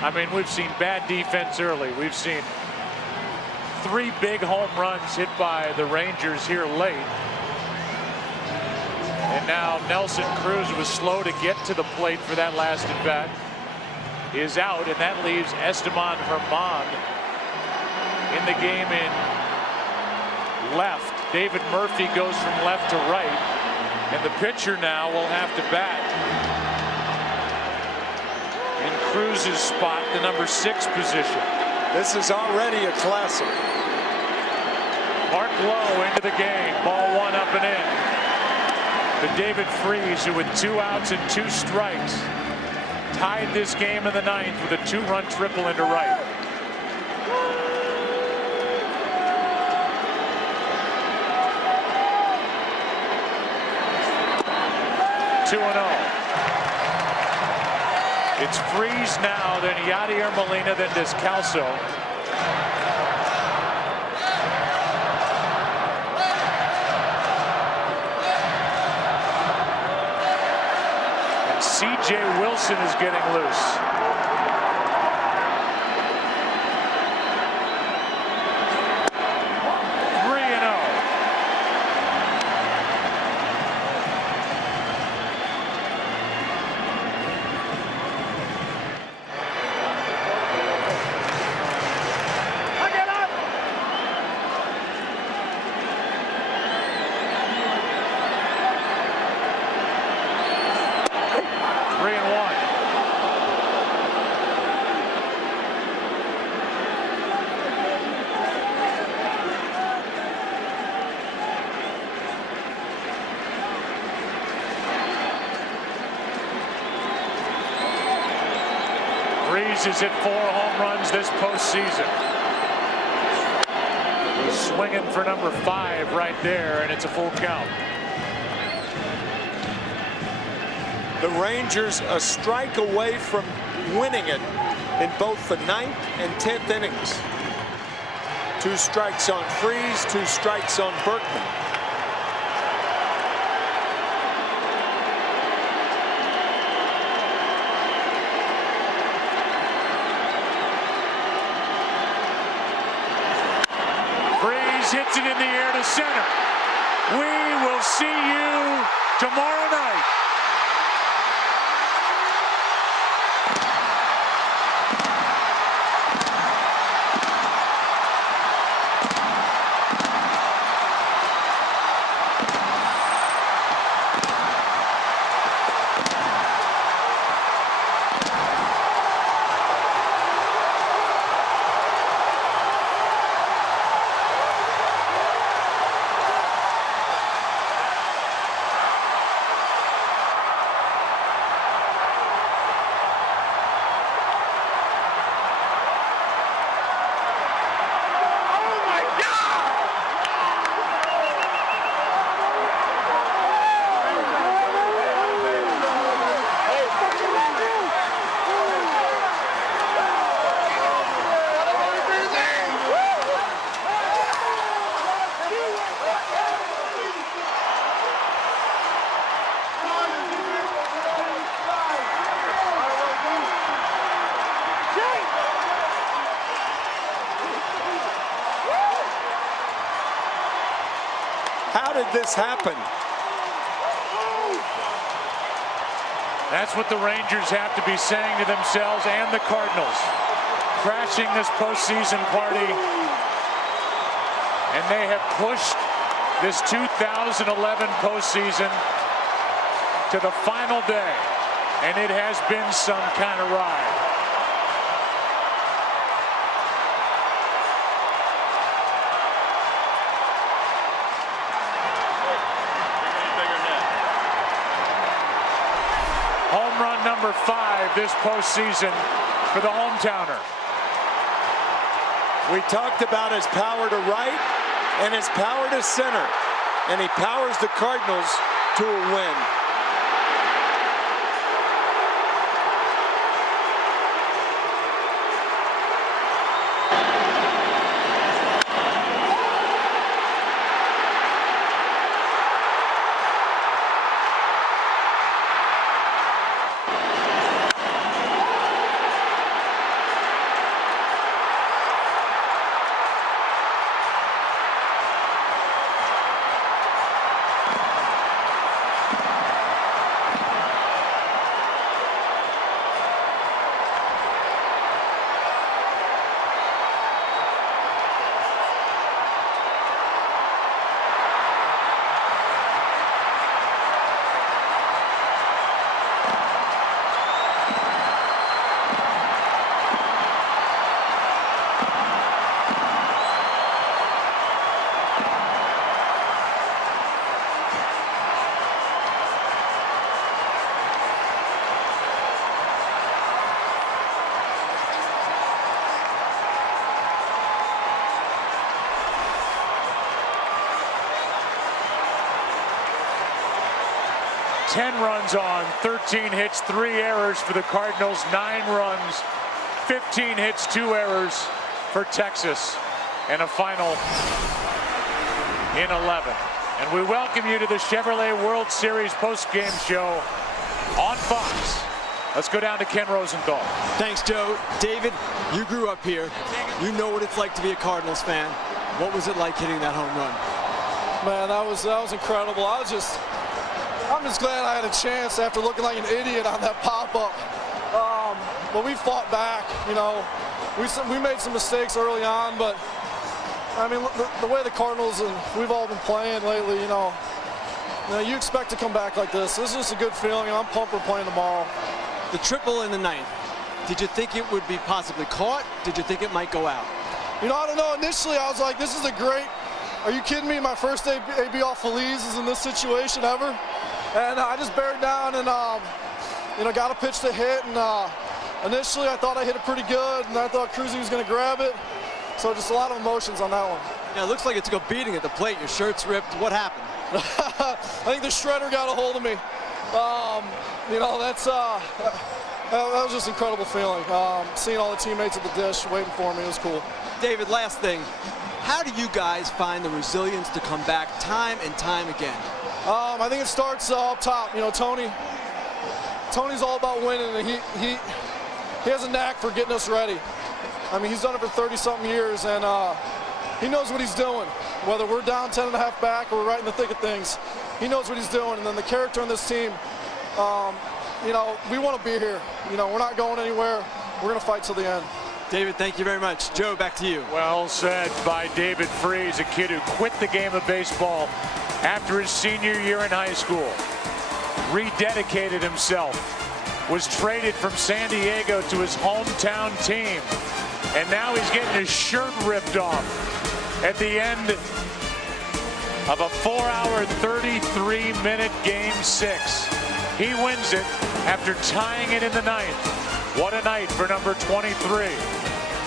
I mean, we've seen bad defense early. We've seen 3 big home runs hit by the Rangers here late. And now Nelson Cruz was slow to get to the plate for that last at bat. Is out, and that leaves Esteban Herman in the game in left. David Murphy goes from left to right, and the pitcher now will have to bat in Cruz's spot, the number 6 position. This is already a classic. Mark Lowe into the game. Ball 1 up and in. The David Freese, who with 2 outs and 2 strikes, tied this game in the 9th with a 2-run triple into right. It's Freese now, then Yadier Molina, then Descalso. And C.J. Wilson is getting loose. Freese has hit 4 home runs this postseason. He's swinging for number 5 right there, and it's a full count. The Rangers a strike away from winning it in both the 9th and 10th innings. 2 strikes on Freese, 2 strikes on Berkman. Hits it in the air to center. We will see you tomorrow night. How did this happen? That's what the Rangers have to be saying to themselves and the Cardinals. Crashing this postseason party. And they have pushed this 2011 postseason to the final day. And it has been some kind of ride. Home run number 5 this postseason for the hometowner. We talked about his power to right and his power to center, and he powers the Cardinals to a win. Ten runs on, 13 hits, 3 errors for the Cardinals, 9 runs, 15 hits, 2 errors for Texas, and a final in 11. And we welcome you to the Chevrolet World Series post-game show on Fox. Let's go down to Ken Rosenthal. Thanks, Joe. David, you grew up here. You know what it's like to be a Cardinals fan. What was it like hitting that home run? Man, that was incredible. I'm just glad I had a chance after looking like an idiot on that pop-up. But we fought back, you know. We made some mistakes early on, but I mean, the way the Cardinals and we've all been playing lately, you know, you expect to come back like this. This is just a good feeling, and I'm pumped we're playing tomorrow. The triple in the ninth, did you think it would be possibly caught? Did you think it might go out? You know, I don't know. Initially, I was like, this is a great, are you kidding me? My first AB off Feliz is in this situation ever. And I just bared down and, you know, got a pitch to hit. And initially, I thought I hit it pretty good, and I thought Cruzy was going to grab it. So just a lot of emotions on that one. Yeah, it looks like it took a beating at the plate. Your shirt's ripped. What happened? I think the shredder got a hold of me. You know, that was just an incredible feeling. Seeing all the teammates at the dish waiting for me, it was cool. David, last thing. How do you guys find the resilience to come back time and time again? I think it starts up top. You know, Tony's all about winning, and he has a knack for getting us ready. I mean, he's done it for 30-something years, and he knows what he's doing. Whether we're down 10.5 back or we're right in the thick of things, He knows what he's doing. And then the character on this team, you know, we want to be here. You know, we're not going anywhere. We're going to fight till the end. David, thank you very much. Joe, back to you. Well said by David Freese, a kid who quit the game of baseball after his senior year in high school, rededicated himself, was traded from San Diego to his hometown team, and now he's getting his shirt ripped off at the end of a 4-hour, 33-minute Game 6. He wins it after tying it in the ninth. What a night for number 23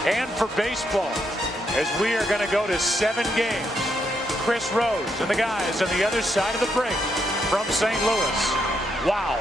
and for baseball, as we are going to go to 7 games. Chris Rose and the guys on the other side of the break from St. Louis. Wow.